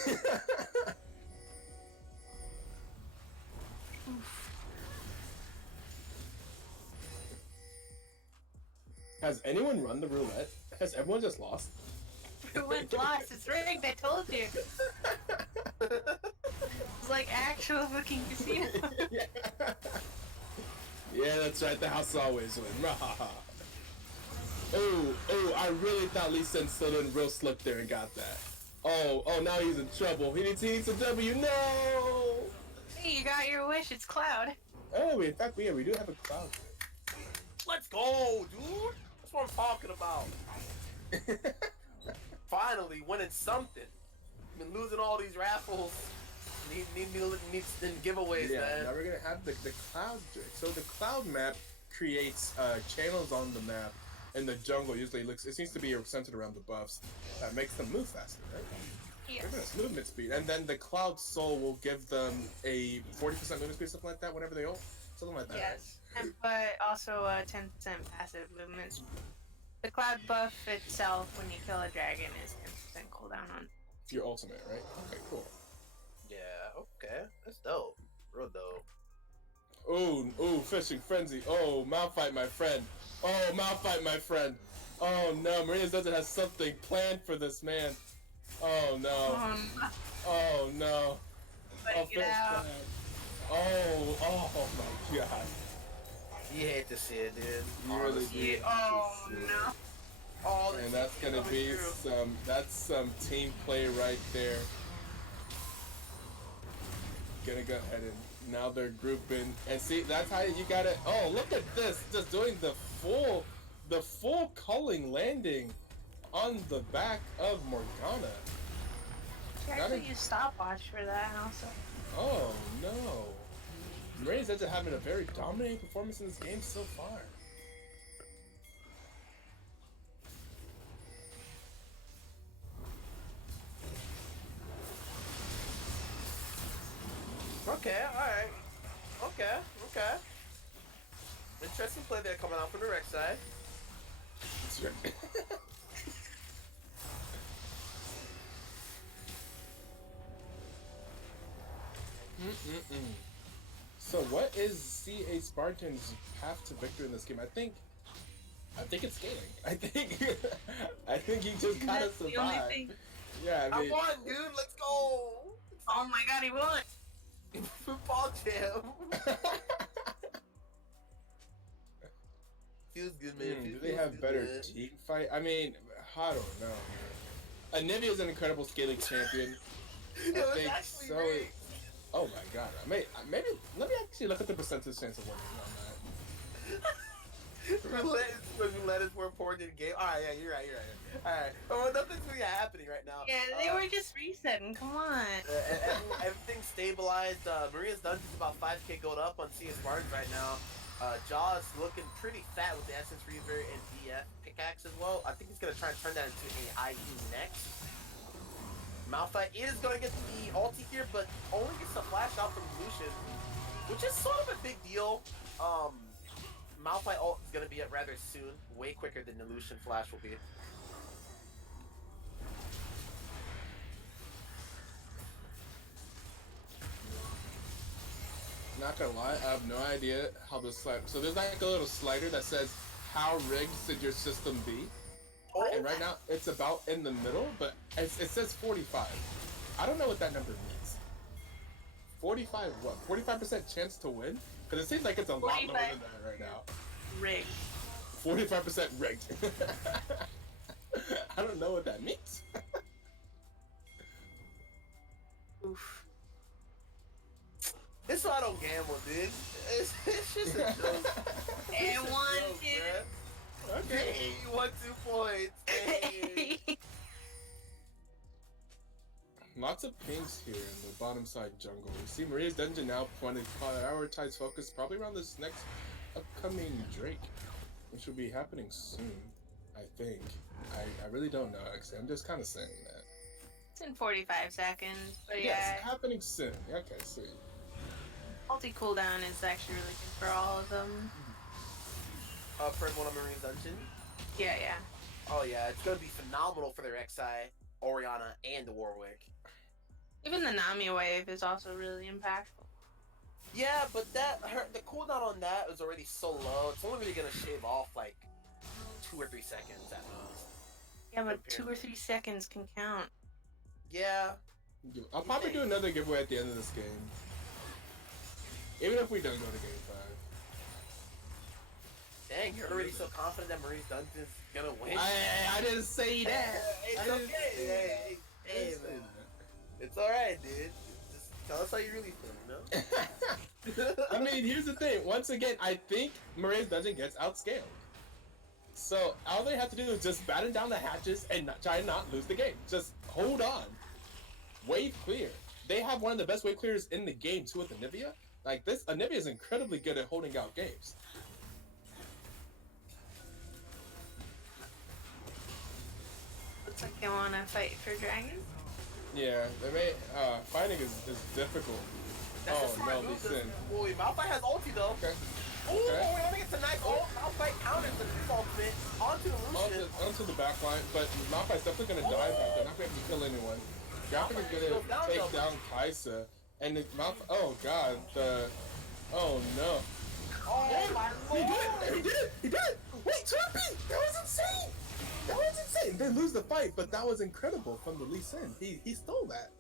Has anyone run the roulette? Has everyone just lost? Everyone's lost. It's rigged. I told you. It's like actual fucking casino. Yeah. Yeah, that's right. The house always wins. Oh, I really thought Lee Sin still didn't real slip there and got that. Oh, now he's in trouble. He needs a W. No! Hey, you got your wish. It's Cloud. Oh, in fact, we do have a cloud. Let's go, dude. That's what I'm talking about. Finally, winning something. Been losing all these raffles. Needs giveaways, Yeah, man. now we're gonna have the cloud trick. So the cloud map creates channels on the map. In the jungle, usually it seems to be centered around the buffs that makes them move faster, right? Yes. Movement speed, and then the cloud soul will give them a 40% movement speed, something like that, whenever they ult, something like that. Yes. But also 10% passive movements. The cloud buff itself, when you kill a dragon, is 10% cooldown on. Your ultimate, right? Okay, cool. Yeah, okay. That's dope. Real dope. Ooh, fishing frenzy. Oh, Malphite, my friend. Oh, Malphite, my friend. Oh no, Maria's doesn't have something planned for this man. Oh no. Oh no. But get out. Oh my god. You hate to see it, dude. You really Honestly. do. Oh no. All the And that's teams gonna coming be through. some team play right there. Gonna go ahead and now they're grouping and see that's how you gotta. Oh, look at this, just doing the full culling landing on the back of Morgana. You actually use stopwatch for that also. Oh no, Maria's actually having a very dominating performance in this game so far. Okay, alright. Okay. Interesting play there coming out from the rec side. That's right. So what is CA Spartans' path to victory in this game? I think it's scaling. I think you just gotta That's the only survive. thing. Yeah, I I mean, won, dude. Let's go. Oh my god, he won! Football jam. Feels good, man. do Feels they have good, better man. team fight? I mean, I don't know. Anivia is an incredible scaling champion. Yo, I it's think actually so. rigged. Oh my god. Maybe let me actually look at the percentage chance of winning on that. roulette is more important than game. All right, yeah, you're right. All right. Oh, nothing's really happening right now. Yeah, they were just resetting. Come on. Everything's stabilized. Maria's Dungeon's about 5k gold up on CS Spartans right now. Jaw's looking pretty fat with the Essence Reaver and DF pickaxe as well. I think he's gonna try and turn that into an IE next. Malphite is gonna get the ulti here, but only gets a flash out from Lucian, which is sort of a big deal. Malphite ult is gonna be up rather soon, way quicker than the Lucian flash will be. Not gonna lie, I have no idea how the slider. So there's like a little slider that says, "How rigged should your system be?" Oh, And right now it's about in the middle, but it says 45. I don't know what that number means. 45 what? 45% chance to win? Because it seems like it's a lot lower 45. than that right now. Rigged. 45% rigged. I don't know what that means. Oof. This why I don't gamble, dude. It's just a joke. And It's a 1, joke, 2. bruh. Okay. Hey, 1-2 points. Hey. Lots of pings here in the bottom side jungle. We see Maria's Dungeon now prioritize focus probably around this next upcoming Drake, which will be happening soon, I think. I really don't know, actually. I'm just kind of saying that. It's in 45 seconds, but Yes, yeah, happening soon. Okay, sweet. multi cooldown is actually really good for all of them. First one on Maria's Dungeon. Yeah, yeah. Oh yeah, it's gonna be phenomenal for their Rek'Sai, Orianna, and the Warwick. Even the Nami wave is also really impactful. Yeah, but the cooldown on that is already so low. It's only really gonna shave off like 2 or 3 seconds at most. Yeah, but 2 or 3 seconds can count. Yeah. I'll probably do another giveaway at the end of this game. Even if we don't go to game 5. Dang, you're already so confident that Maria's Dungeon's gonna win. I didn't say that. It's I didn't okay. say Hey, that. man. It's alright, dude. Just tell us how you really feel, you know? I mean, here's the thing. Once again, I think Maria's Dungeon gets outscaled. So all they have to do is just batten down the hatches and try to not lose the game. Just hold on. Wave clear. They have one of the best wave clears in the game too with Anivia. Like this, Anivia is incredibly good at holding out games. Looks like they want to fight for Dragon. Yeah, they may. Fighting is difficult. That's a Oh smart no, move. Lee Sin. Boy, Malphite has ulti though. Okay. Ooh, Okay. I think it's a nice ult. Malphite counters with his ultimate onto the Lucian. Onto the back line, but Malphite's definitely gonna die back there. Not gonna be able to kill anyone. Graphic is Malphite goes down, gonna take though. down Kaisa, and it's Malphite. Oh god, oh no. Oh my He lord! did it! He did it! He did it! Wait, Trappy! That was insane! That was insane! They lose the fight, but that was incredible from the Lee Sin. He stole that.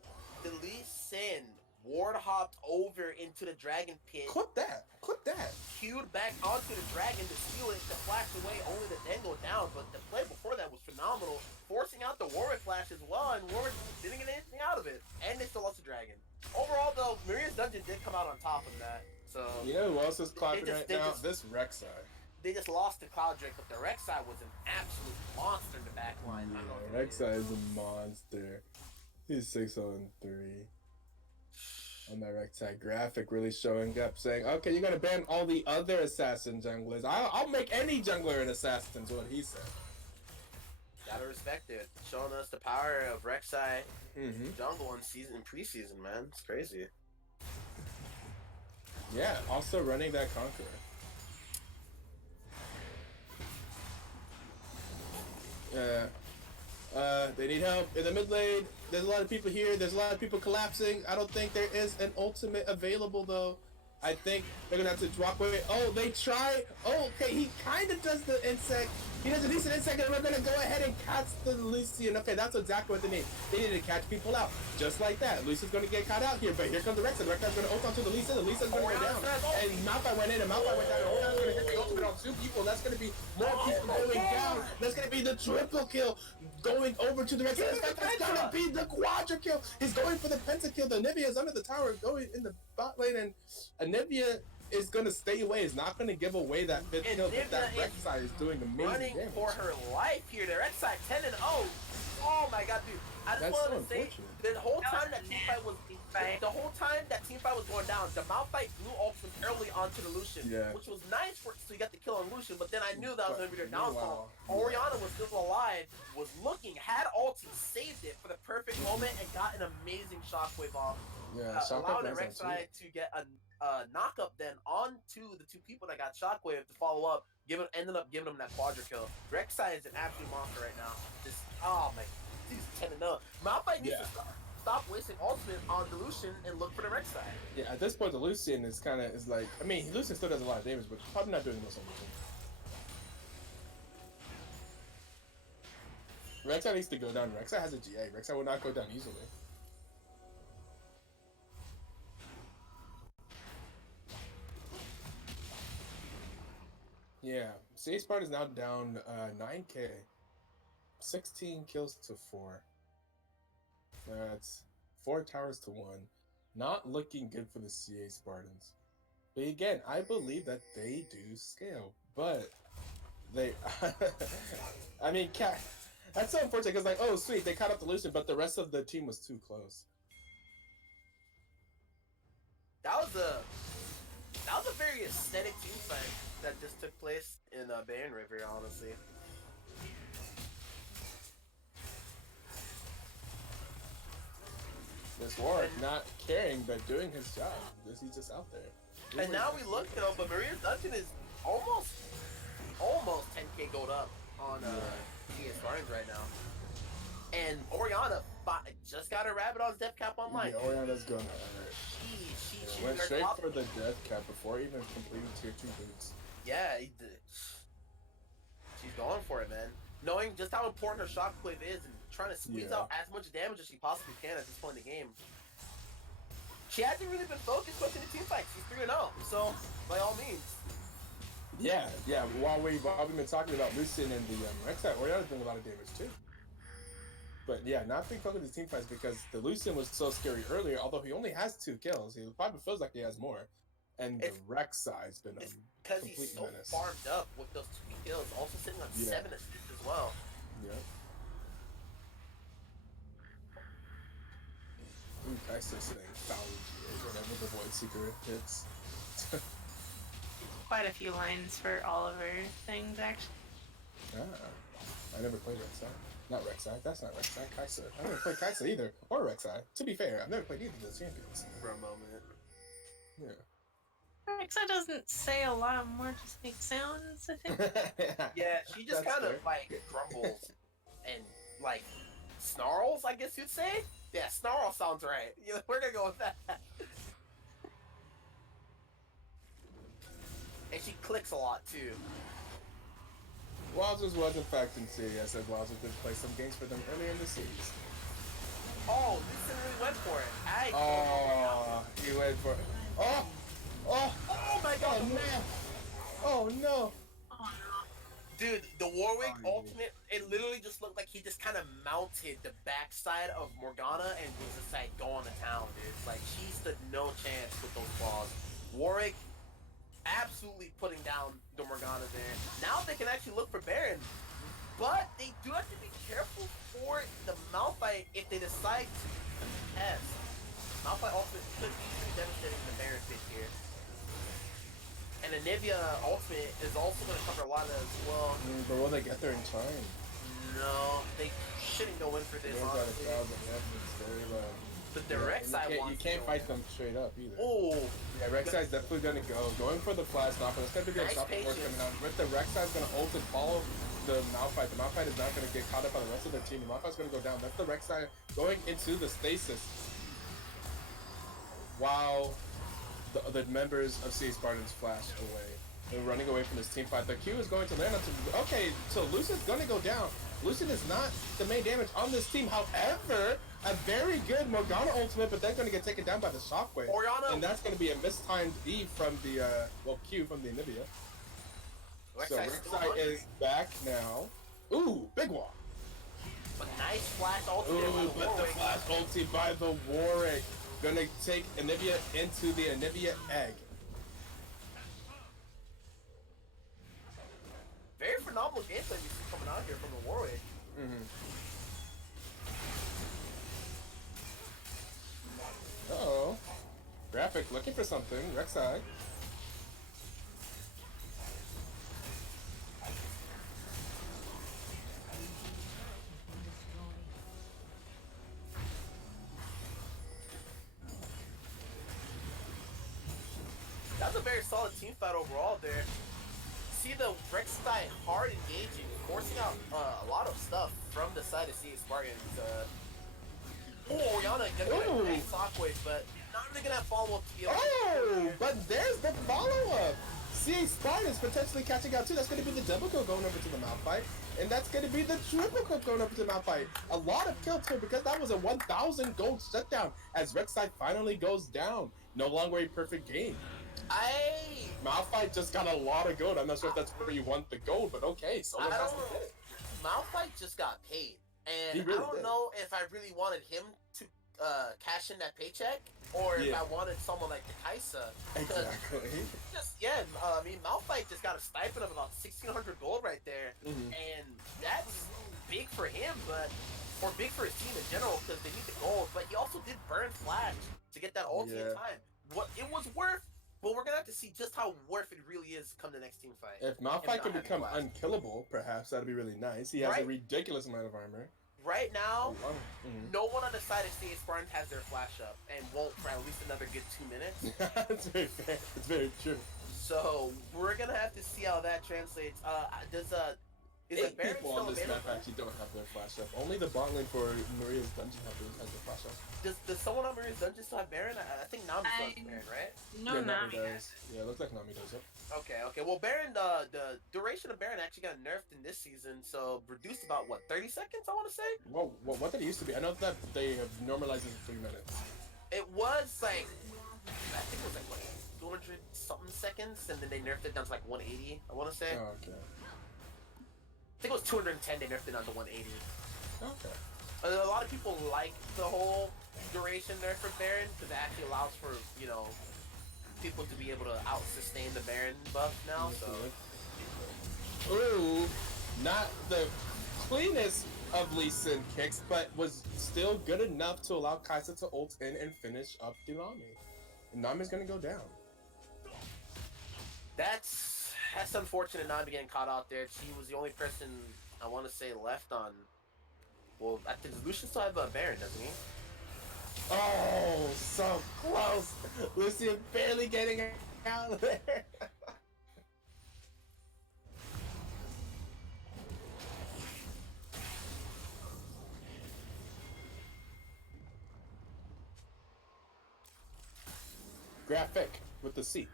The Lee Sin ward hopped over into the dragon pit, Clip that! Clip that! queued back onto the dragon to steal it, to flash away, only to then go down. But the play before that was phenomenal, forcing out the Warwick flash as well, and Warwick didn't get anything out of it. And they still lost the dragon. Overall, though, Maria's Dungeon did come out on top of that. So You know who else is clapping just- right they now? just- This Rek'Sai. they just lost to Cloud Drake, but the Rek'Sai was an absolute monster in the back line. I don't know Yeah, if it Rek'Sai is. is a monster. He's 6-0-3. On that Rek'Sai graphic really showing up, saying, okay, you gotta ban all the other assassin junglers. I'll make any jungler an assassin, is what he said. Gotta respect it. Showing us the power of Rek'Sai Mm-hmm. jungle in preseason, man. It's crazy. Yeah, also running that Conqueror. They need help in the mid lane. There's a lot of people here. There's a lot of people collapsing. I don't think there is an ultimate available though. I think they're gonna have to drop away. Oh, they try. Oh, okay. He kind of does the insect. He does a decent insect, and we're gonna go ahead and catch the Lucian. Okay, that's exactly what they need. They need to catch people out, just like that. Lucian's gonna get caught out here, but here comes the Rek'Sai. The Rek'Sai's gonna ult onto the Lucian. The Lucian's gonna go down, and Malphite went in, and Malphite went down. And Orianna's gonna get the ultimate on 2 people. That's gonna be more people going down. That's gonna be the triple kill. Going over to the Rek'Sai. That's gonna be the quadra kill. He's going for the pentakill. The Anivia is under the tower, going in the bot lane, and Anivia is gonna stay away. Is not gonna give away that fifth And kill. But that Nivea is Rek'Sai is doing amazing Running damage. for her life here. The red side 10 and 0. Oh my god, dude. I just That's wanted so to say unfortunate. the whole That was time that a team fight was fight. the whole time that team fight was going down, the Malphite blew ultimate early onto the Lucian, Yeah. which was nice for so you got the kill on Lucian, but then I knew that was But gonna be their downfall. meanwhile, Orianna was still alive, was looking, had ulti, saved it for the perfect moment, and got an amazing shockwave off. Yeah, Allowed Shockwave runs on Rek'Sai to get a knock-up then onto the two people that got shockwave to follow up, ended up giving him that quadra kill. Rek'Sai is an absolute monster right now. Just, oh my, he's 10 and 0. Malphite needs Yeah. to stop wasting ultimate on the Lucian and look for the Rek'Sai. Yeah, at this point, the Lucian is kind of like. I mean, Lucian still does a lot of damage, but probably not doing the most on the team. Rek'Sai needs to go down. Rek'Sai has a GA. Rek'Sai will not go down easily. Yeah, CA Spartan is now down 9K. 16 kills to 4. That's 4 towers to 1. Not looking good for the CA Spartans. But again, I believe that they do scale. But they... I mean, that's so unfortunate because, like, oh, sweet, they caught up to Lucian, but the rest of the team was too close. That was a very aesthetic team fight that just took place in Baron River, honestly. This Warwick not caring, but doing his job. He's just out there. And now we look though, but Maria's Dungeon is almost 10k gold up on CS Spartans right now. And Orianna just got a rabbit on his death cap online. Yeah, Orianna's gonna hurt. She Went her straight top- for the death cap before even completing tier 2 boots. Yeah, he did. She's going for it, man. Knowing just how important her shockwave is and trying to squeeze Yeah. out as much damage as she possibly can at this point in the game. She hasn't really been focused much in the team fight. She's 3-0, so by all means. Yeah. While we've been talking about Lucian and the Rek'Sai, Orianna's doing a lot of damage too. But yeah, not being focused in the team fights because the Lucian was so scary earlier. Although he only has 2 kills, he probably feels like he has more. And the Rek'Sai's been a Because he's complete so menace. farmed up with those 2 kills, also sitting on Yeah. 7 assists as well. Yeah. Ooh, Kai'Sa saying foul GA whenever the Void Seeker hits. Quite a few lines for Oliver things, actually. I never played Rek'Sai. Not Rek'Sai. That's not Rek'Sai. Kai'Sa. I never played Kai'Sa either. Or Rek'Sai. To be fair, I've never played either of those champions. For a moment. Yeah. Alexa doesn't say a lot more, just makes sounds, I think. Yeah, she just That's kind of fair. like grumbles and like snarls, I guess you'd say. Yeah, snarl sounds right. Yeah, we're gonna go with that. And she clicks a lot too. Wowzers was in fact in series. I said Wowzers did play some games for them earlier in the series. Oh, Lucian really went for it. Oh, he went for it. Oh! Oh my god! Oh no! Oh no! Dude, the Warwick Oh, yeah. ultimate, it literally just looked like he just kind of mounted the backside of Morgana and was just like going to town, dude. Like, she stood no chance with those claws. Warwick absolutely putting down the Morgana there. Now they can actually look for Baron, but they do have to be careful for the Malphite if they decide to contest. Malphite ultimate could be pretty devastating in the Baron pit here. And the Nivea ultimate is also going to cover a lot of that as well. But will they get there in time? No, they shouldn't go in for this, There's like honestly. 1,000 left. It's very low. But the Rek'Sai wants You can't to go fight in. them straight up either. Oh, Yeah, Rek'Sai's definitely gonna going for the flash knock, but it's gonna be good Nice shock force patience. coming out. With the Rek'Sai's gonna ult and follow the Malphite. The Malphite is not gonna get caught up by the rest of their team. The Malphite's gonna go down. That's the Rek'Sai going into the stasis. While the members of CA Spartans flash away. They're running away from this team fight. The Q is going to land on okay, so Lucian's gonna go down. Lucian is not the main damage on this team. However, a very good Morgana ultimate, but they're gonna get taken down by the shockwave. Orianna. And that's gonna be a mistimed E from the Q from the Anivia. So Rek'Sai's still Rek'Sai hungry. is back now. Ooh, big wall. But nice flash ultimate by Ooh, the but the Warwick. flash ulti by the Warwick. Gonna take Anivia into the Anivia egg. phenomenal gameplay we see coming out here from the Warwick. Uh-oh. Graphic looking for something. Rek'Sai. That's a very solid team fight overall there. See the Rek'Sai hard engaging, forcing out a lot of stuff from the side of CA Spartans. Orianna gonna get a great shockwave, but not really gonna have follow-up to be able to But there's the follow-up. CA Spartans potentially catching out too. That's going to be the double kill going over to the Malphite. And that's going to be the triple kill going over to the Malphite. A lot of kill too because that was a 1,000 gold shutdown as Rek'Sai finally goes down. No longer a perfect game. Malphite just got a lot of gold. I'm not sure if that's where you want the gold, but okay. So Malphite just got paid. And really I don't know if I really wanted him to cash in that paycheck or if I wanted someone like the Kaisa. Exactly. I mean, Malphite just got a stipend of about 1,600 gold right there. And that's big for him, or big for his team in general because they need the gold. But he also did burn Flash to get that ulti in time. What it was worth, but we're going to have to see just how worth it really is come the next team fight. If Malphite can become unkillable, perhaps that'd be really nice. He has a ridiculous amount of armor. Right now, no one on the side of CA Spartans has their flash up and won't for at least another good 2 minutes. That's very fair. It's very true. So we're gonna have to see how that translates. Is 8 Baron people still on this available? map actually don't have their flash up. Only the bot lane for Maria's dungeon has their flash up. Does someone on Maria's dungeon still have Baron? I think Nami still has Baron, right? No, yeah, Nami does. Yeah, it looks like Nami does. Yep. Okay. Well, Baron, the duration of Baron actually got nerfed in this season, so reduced about what 30 seconds, I want to say. Well, what did it used to be? I know that they have normalized it to 3 minutes. It was like, I think it was like what 200 something seconds, and then they nerfed it down to like 180. I want to say. Oh, okay. I think it was 210. They nerfed it down to 180. Okay. A lot of people like the whole duration nerf for Baron because it actually allows for people to be able to out sustain the Baron buff now. So. Ooh, not the cleanest of Lee Sin kicks, but was still good enough to allow Kaisa to ult in and finish up the Nami. And Nami's gonna go down. That's unfortunate. Nami getting caught out there. She was the only person I want to say left on. Well, I think Lucian still have a Baron, doesn't he? Oh, so close. Lucian barely getting out of there. Graphic with the C.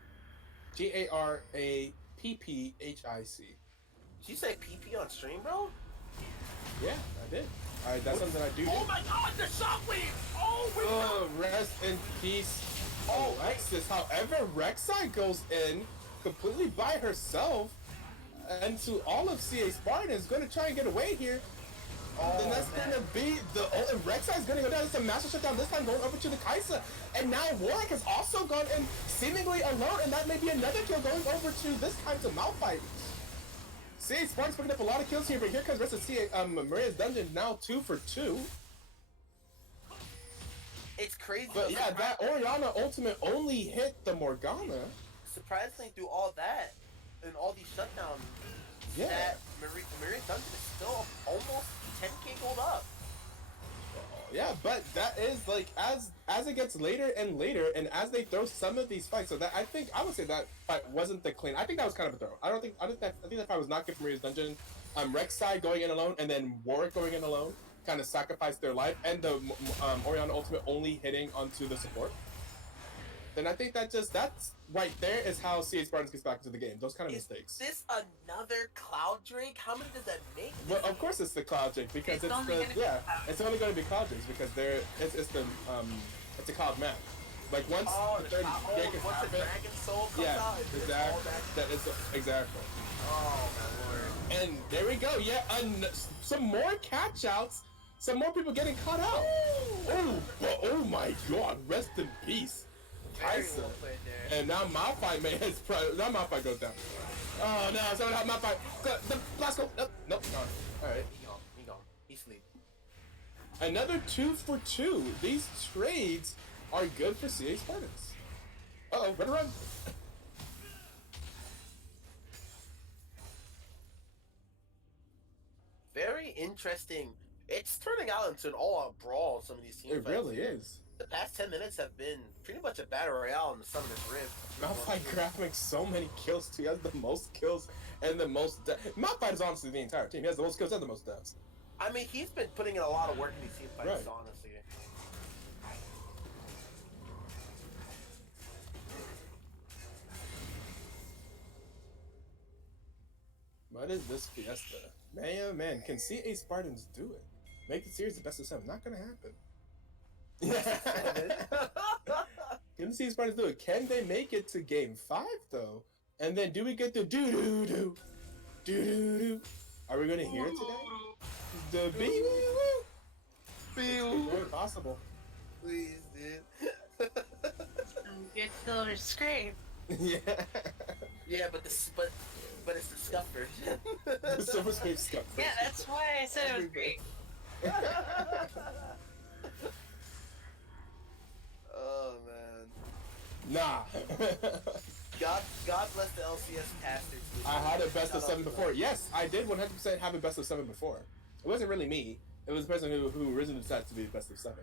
Garappphic. Did you say PP on stream, bro? Yeah, I did. That's something I do. Oh my god, the shockwave! Oh, rest in peace, Alexis. However, Rek'Sai goes in completely by herself, and to all of CA Spartan is going to try and get away here. Then that's going to be Rek'Sai is going to go down. It's a master shutdown this time, going over to the Kaisa, and now Warwick has also gone in seemingly alone, and that may be another kill going over to this time to Malphite. CA Spartan's picking up a lot of kills here, but here comes the rest of CA Maria's dungeon now 2 for 2. It's crazy. But yeah, that Orianna ultimate only hit the Morgana. Surprisingly, through all that and all these shutdowns, that Maria's dungeon is still almost 10k gold up. Yeah, but that is like as it gets later and later, and as they throw some of these fights, so that I would say that fight wasn't the clean. I think that was kind of a throw. I think that fight was not good for Maria's dungeon. Rek'Sai going in alone, and then Warwick going in alone, kind of sacrificed their life, and the Orianna ultimate only hitting onto the support. Then I think that's right there is how CA Spartans gets back into the game. Those kind of mistakes. Is this another Cloud Drake? How many does that make? Well, of course it's the Cloud Drake because it's only going to be Cloud Drakes because it's a Cloud map. Like once the third Drake is once the Dragon Soul comes out, exactly. Oh my lord! And there we go. Yeah, some more catch-outs. Some more people getting caught out. Oh my god! Rest in peace. Kaisa. And now Malphite goes down. Oh no, someone help my fight. The blast go. Nope, nope, gone. Alright. He gone. He's asleep. Another 2 for 2. These trades are good for CA Spartans. Uh-oh, better run. Very interesting. It's turning out into an all-out brawl. Some of these teams. It really is. The past 10 minutes have been pretty much a battle royale in the Summoner's Rift. Malphite grabbing so many kills too. He has the most kills and the most deaths. Malphite is honestly the entire team. He has the most kills and the most deaths. I mean, he's been putting in a lot of work in these team fights, Right. honestly. What is this fiesta? Man, oh man, can CA Spartans do it? Make the series the best of 7. Not gonna happen. Can CA Spartans do it? Can they make it to game 5 though? And then do we get the do? Are we gonna hear it today? The bee woo. Very possible. Please, dude. Good silver scrape. Yeah. Yeah, but it's the scuff version. The Silver Scrape Scuff. Yeah, that's why I said it was great. Oh man. Nah. God bless the LCS casters. I had a best of 7 before. Yes, I did 100% have a best of 7 before. It wasn't really me. It was the person who originally decided to be best of 7.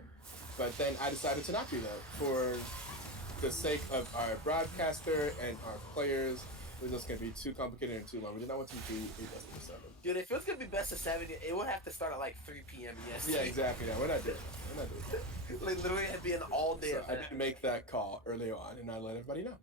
But then I decided to not do that for the sake of our broadcaster and our players. It was just going to be too complicated and too long. We did not want to be a best of 7. Dude, if it was gonna be best of 7, it would have to start at like 3 p.m. EST. Yeah, exactly. Yeah, we're not doing that. We're not doing that. Like literally, it'd be an all day. So I did make that call early on, and I let everybody know.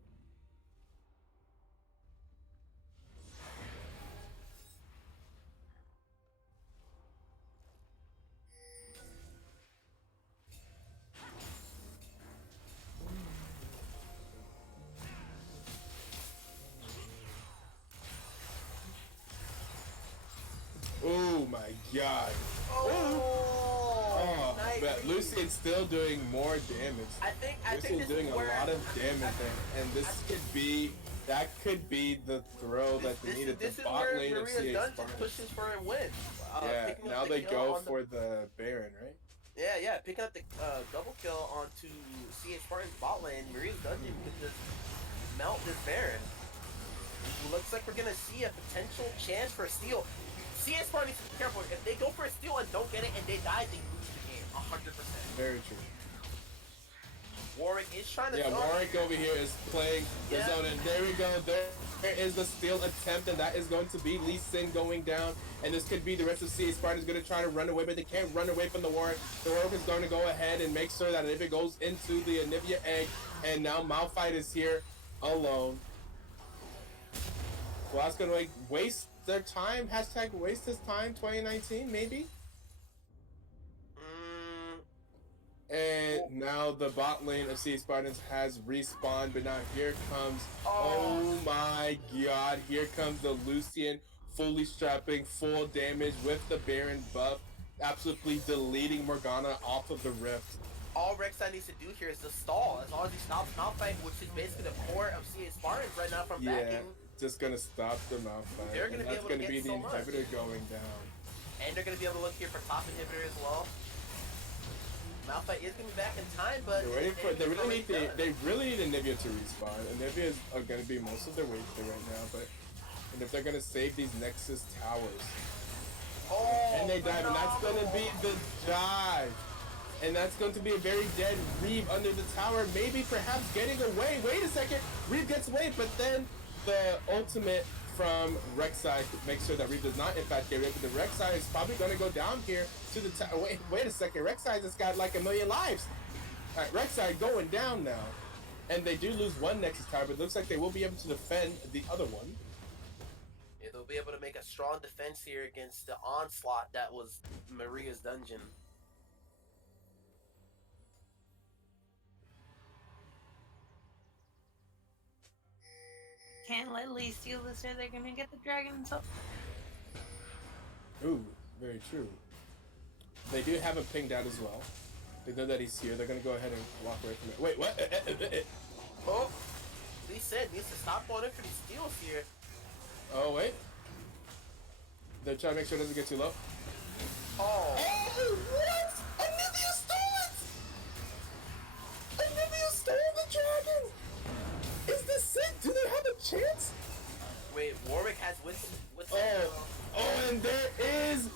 Oh my god. Oh, nice. but Lucian's still doing more damage. I think Lucian's this doing is a where lot of damage there, and that could be the throw that they needed. This The is bot where lane of Maria CA Dungeon Spartans. pushes for a win. Yeah, Picking up now the they kill go on for the Baron, right? Yeah, picking up the double kill onto CA Spartan's bot lane. Maria's Dungeon could just melt this Baron. Looks like we're gonna see a potential chance for a steal. CA Spartan needs to be careful. If they go for a steal and don't get it and they die, they lose the game 100%. Very true. Warwick is trying to Yeah, zone. Warwick over here is playing the Yeah. zone, and there we go. There is the steal attempt, and that is going to be Lee Sin going down. And this could be the rest of CA Spartans going to try to run away, but they can't run away from the Warwick. The Warwick is going to go ahead and make sure that if it goes into the Anivia egg, and now Malphite is here alone. Well, that's going to waste their time. Hashtag waste his time 2019, maybe? And now the bot lane of CA Spartans has respawned, but now here comes, oh my god, here comes the Lucian, fully strapping, full damage with the Baron buff, absolutely deleting Morgana off of the Rift. All Rek'Sai needs to do here is just stall. As long as he stops Malphite, which is basically the core of CA Spartans right now from Yeah, backing, just gonna stop the Malphite. They're gonna and be that's able to gonna get be the so much. inhibitor going down. and they're going to be able to look here for top inhibitor as well. Malphite is going to be back in time, but They're waiting for. They really need. done. They really need Anivia to respawn. Anivia is going to be most of their weight there right now, but and if they're going to save these Nexus towers, and they dive, and that's going to be the dive, and that's going to be a very dead Reeve under the tower, maybe perhaps getting away. Wait a second, Reeve gets away, but then the ultimate from Rek'Sai to make sure that Reeve does not in fact get away, but the Rek'Sai is probably going to go down here to the tower. Wait a second, Rek'Sai just got like 1,000,000 lives. Alright, Rek'Sai going down now. And they do lose one Nexus tower, but it looks like they will be able to defend the other one. Yeah, they'll be able to make a strong defense here against the onslaught that was Maria's dungeon. Can't let Lee steal this or they're gonna get the dragon. So Ooh, very true. They do have him pinged out as well. They know that he's here. They're gonna go ahead and walk away from it. Wait, what? Oh, Lee said needs to stop going in for these steals here. Oh wait, they're trying to make sure it doesn't get too low. Oh, Oh, what? Olivia stole it! Olivia stole the dragon! Is this it? Do they have a chance? wait, Warwick has what's Oh, and there is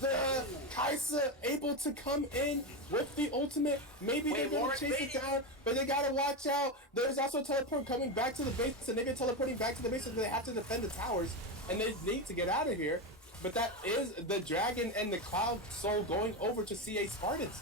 the Kaisa able to come in with the ultimate. Maybe Wait, they're gonna Warwick chase it baiting. down, but they gotta watch out. There's also teleport coming back to the base, and maybe teleporting back to the base, so they have to defend the towers, and they need to get out of here. But that is the dragon and the Cloud Soul going over to CA Spartans.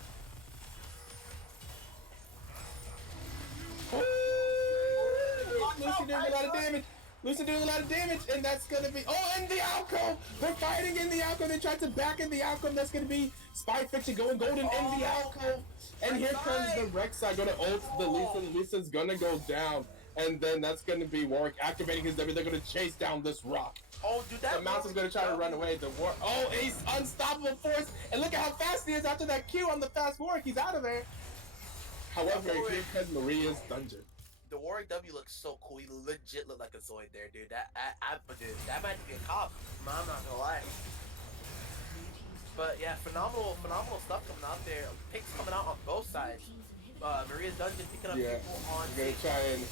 Lucy doing a lot of damage. Lucy doing a lot of damage, and that's gonna be. Oh, and the outcome! They're fighting in the outcome. They tried to back in the outcome. That's gonna be Spy Fiction going golden in the outcome. And here comes the Rek'Sai gonna ult the Lisa. Lisa's gonna go down, and then that's gonna be Warwick activating his W. They're gonna chase down this rock. Oh, dude, that The Mouse is gonna try to run away. The war. Oh, he's unstoppable force, and look at how fast he is after that Q on the fast Warwick. He's out of there. However, here comes Maria's dungeon. The Warwick W looks so cool. He legit looked like a Zoid there, dude. Dude, that might be a cop. I'm not gonna lie. But yeah, phenomenal stuff coming out there. Picks coming out on both sides. Maria's dungeon picking up people on. He's gonna try and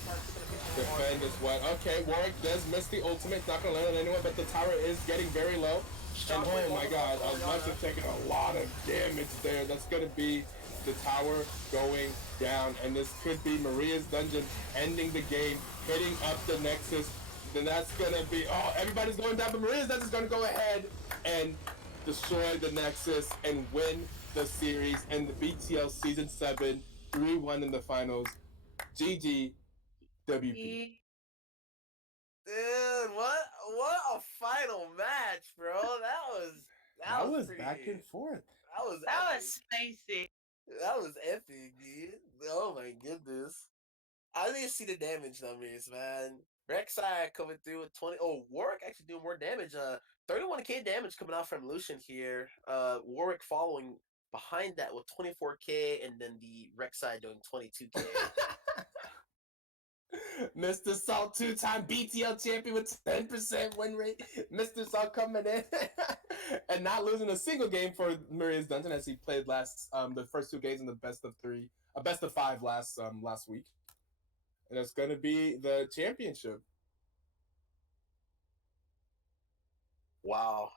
defend as well. Okay, Warwick does miss the ultimate. Not gonna land on anyone, but the tower is getting very low. And oh my god, Alexa taking a lot of damage there. That's gonna be the tower going down, and this could be Maria's dungeon ending the game, hitting up the Nexus. Then that's gonna be everybody's going down, but Maria's dungeon is gonna go ahead and destroy the Nexus and win the series and the BTL Season 7 3-1 in the finals. GG WP. Dude, what a final match, bro. That was pretty, back and forth. That was spicy. That was epic, dude. Oh my goodness. I didn't see the damage numbers, man. Rek'Sai coming through with 20. Oh, Warwick actually doing more damage. 31k damage coming out from Lucian here. Warwick following behind that with 24k, and then the Rek'Sai doing 22k. Mr. Salt, 2-time BTL champion with 10% win rate. Mr. Salt coming in and not losing a single game for Maria's Dungeon as he played the first 2 games in the best of 5 last week. And it's gonna be the championship. Wow.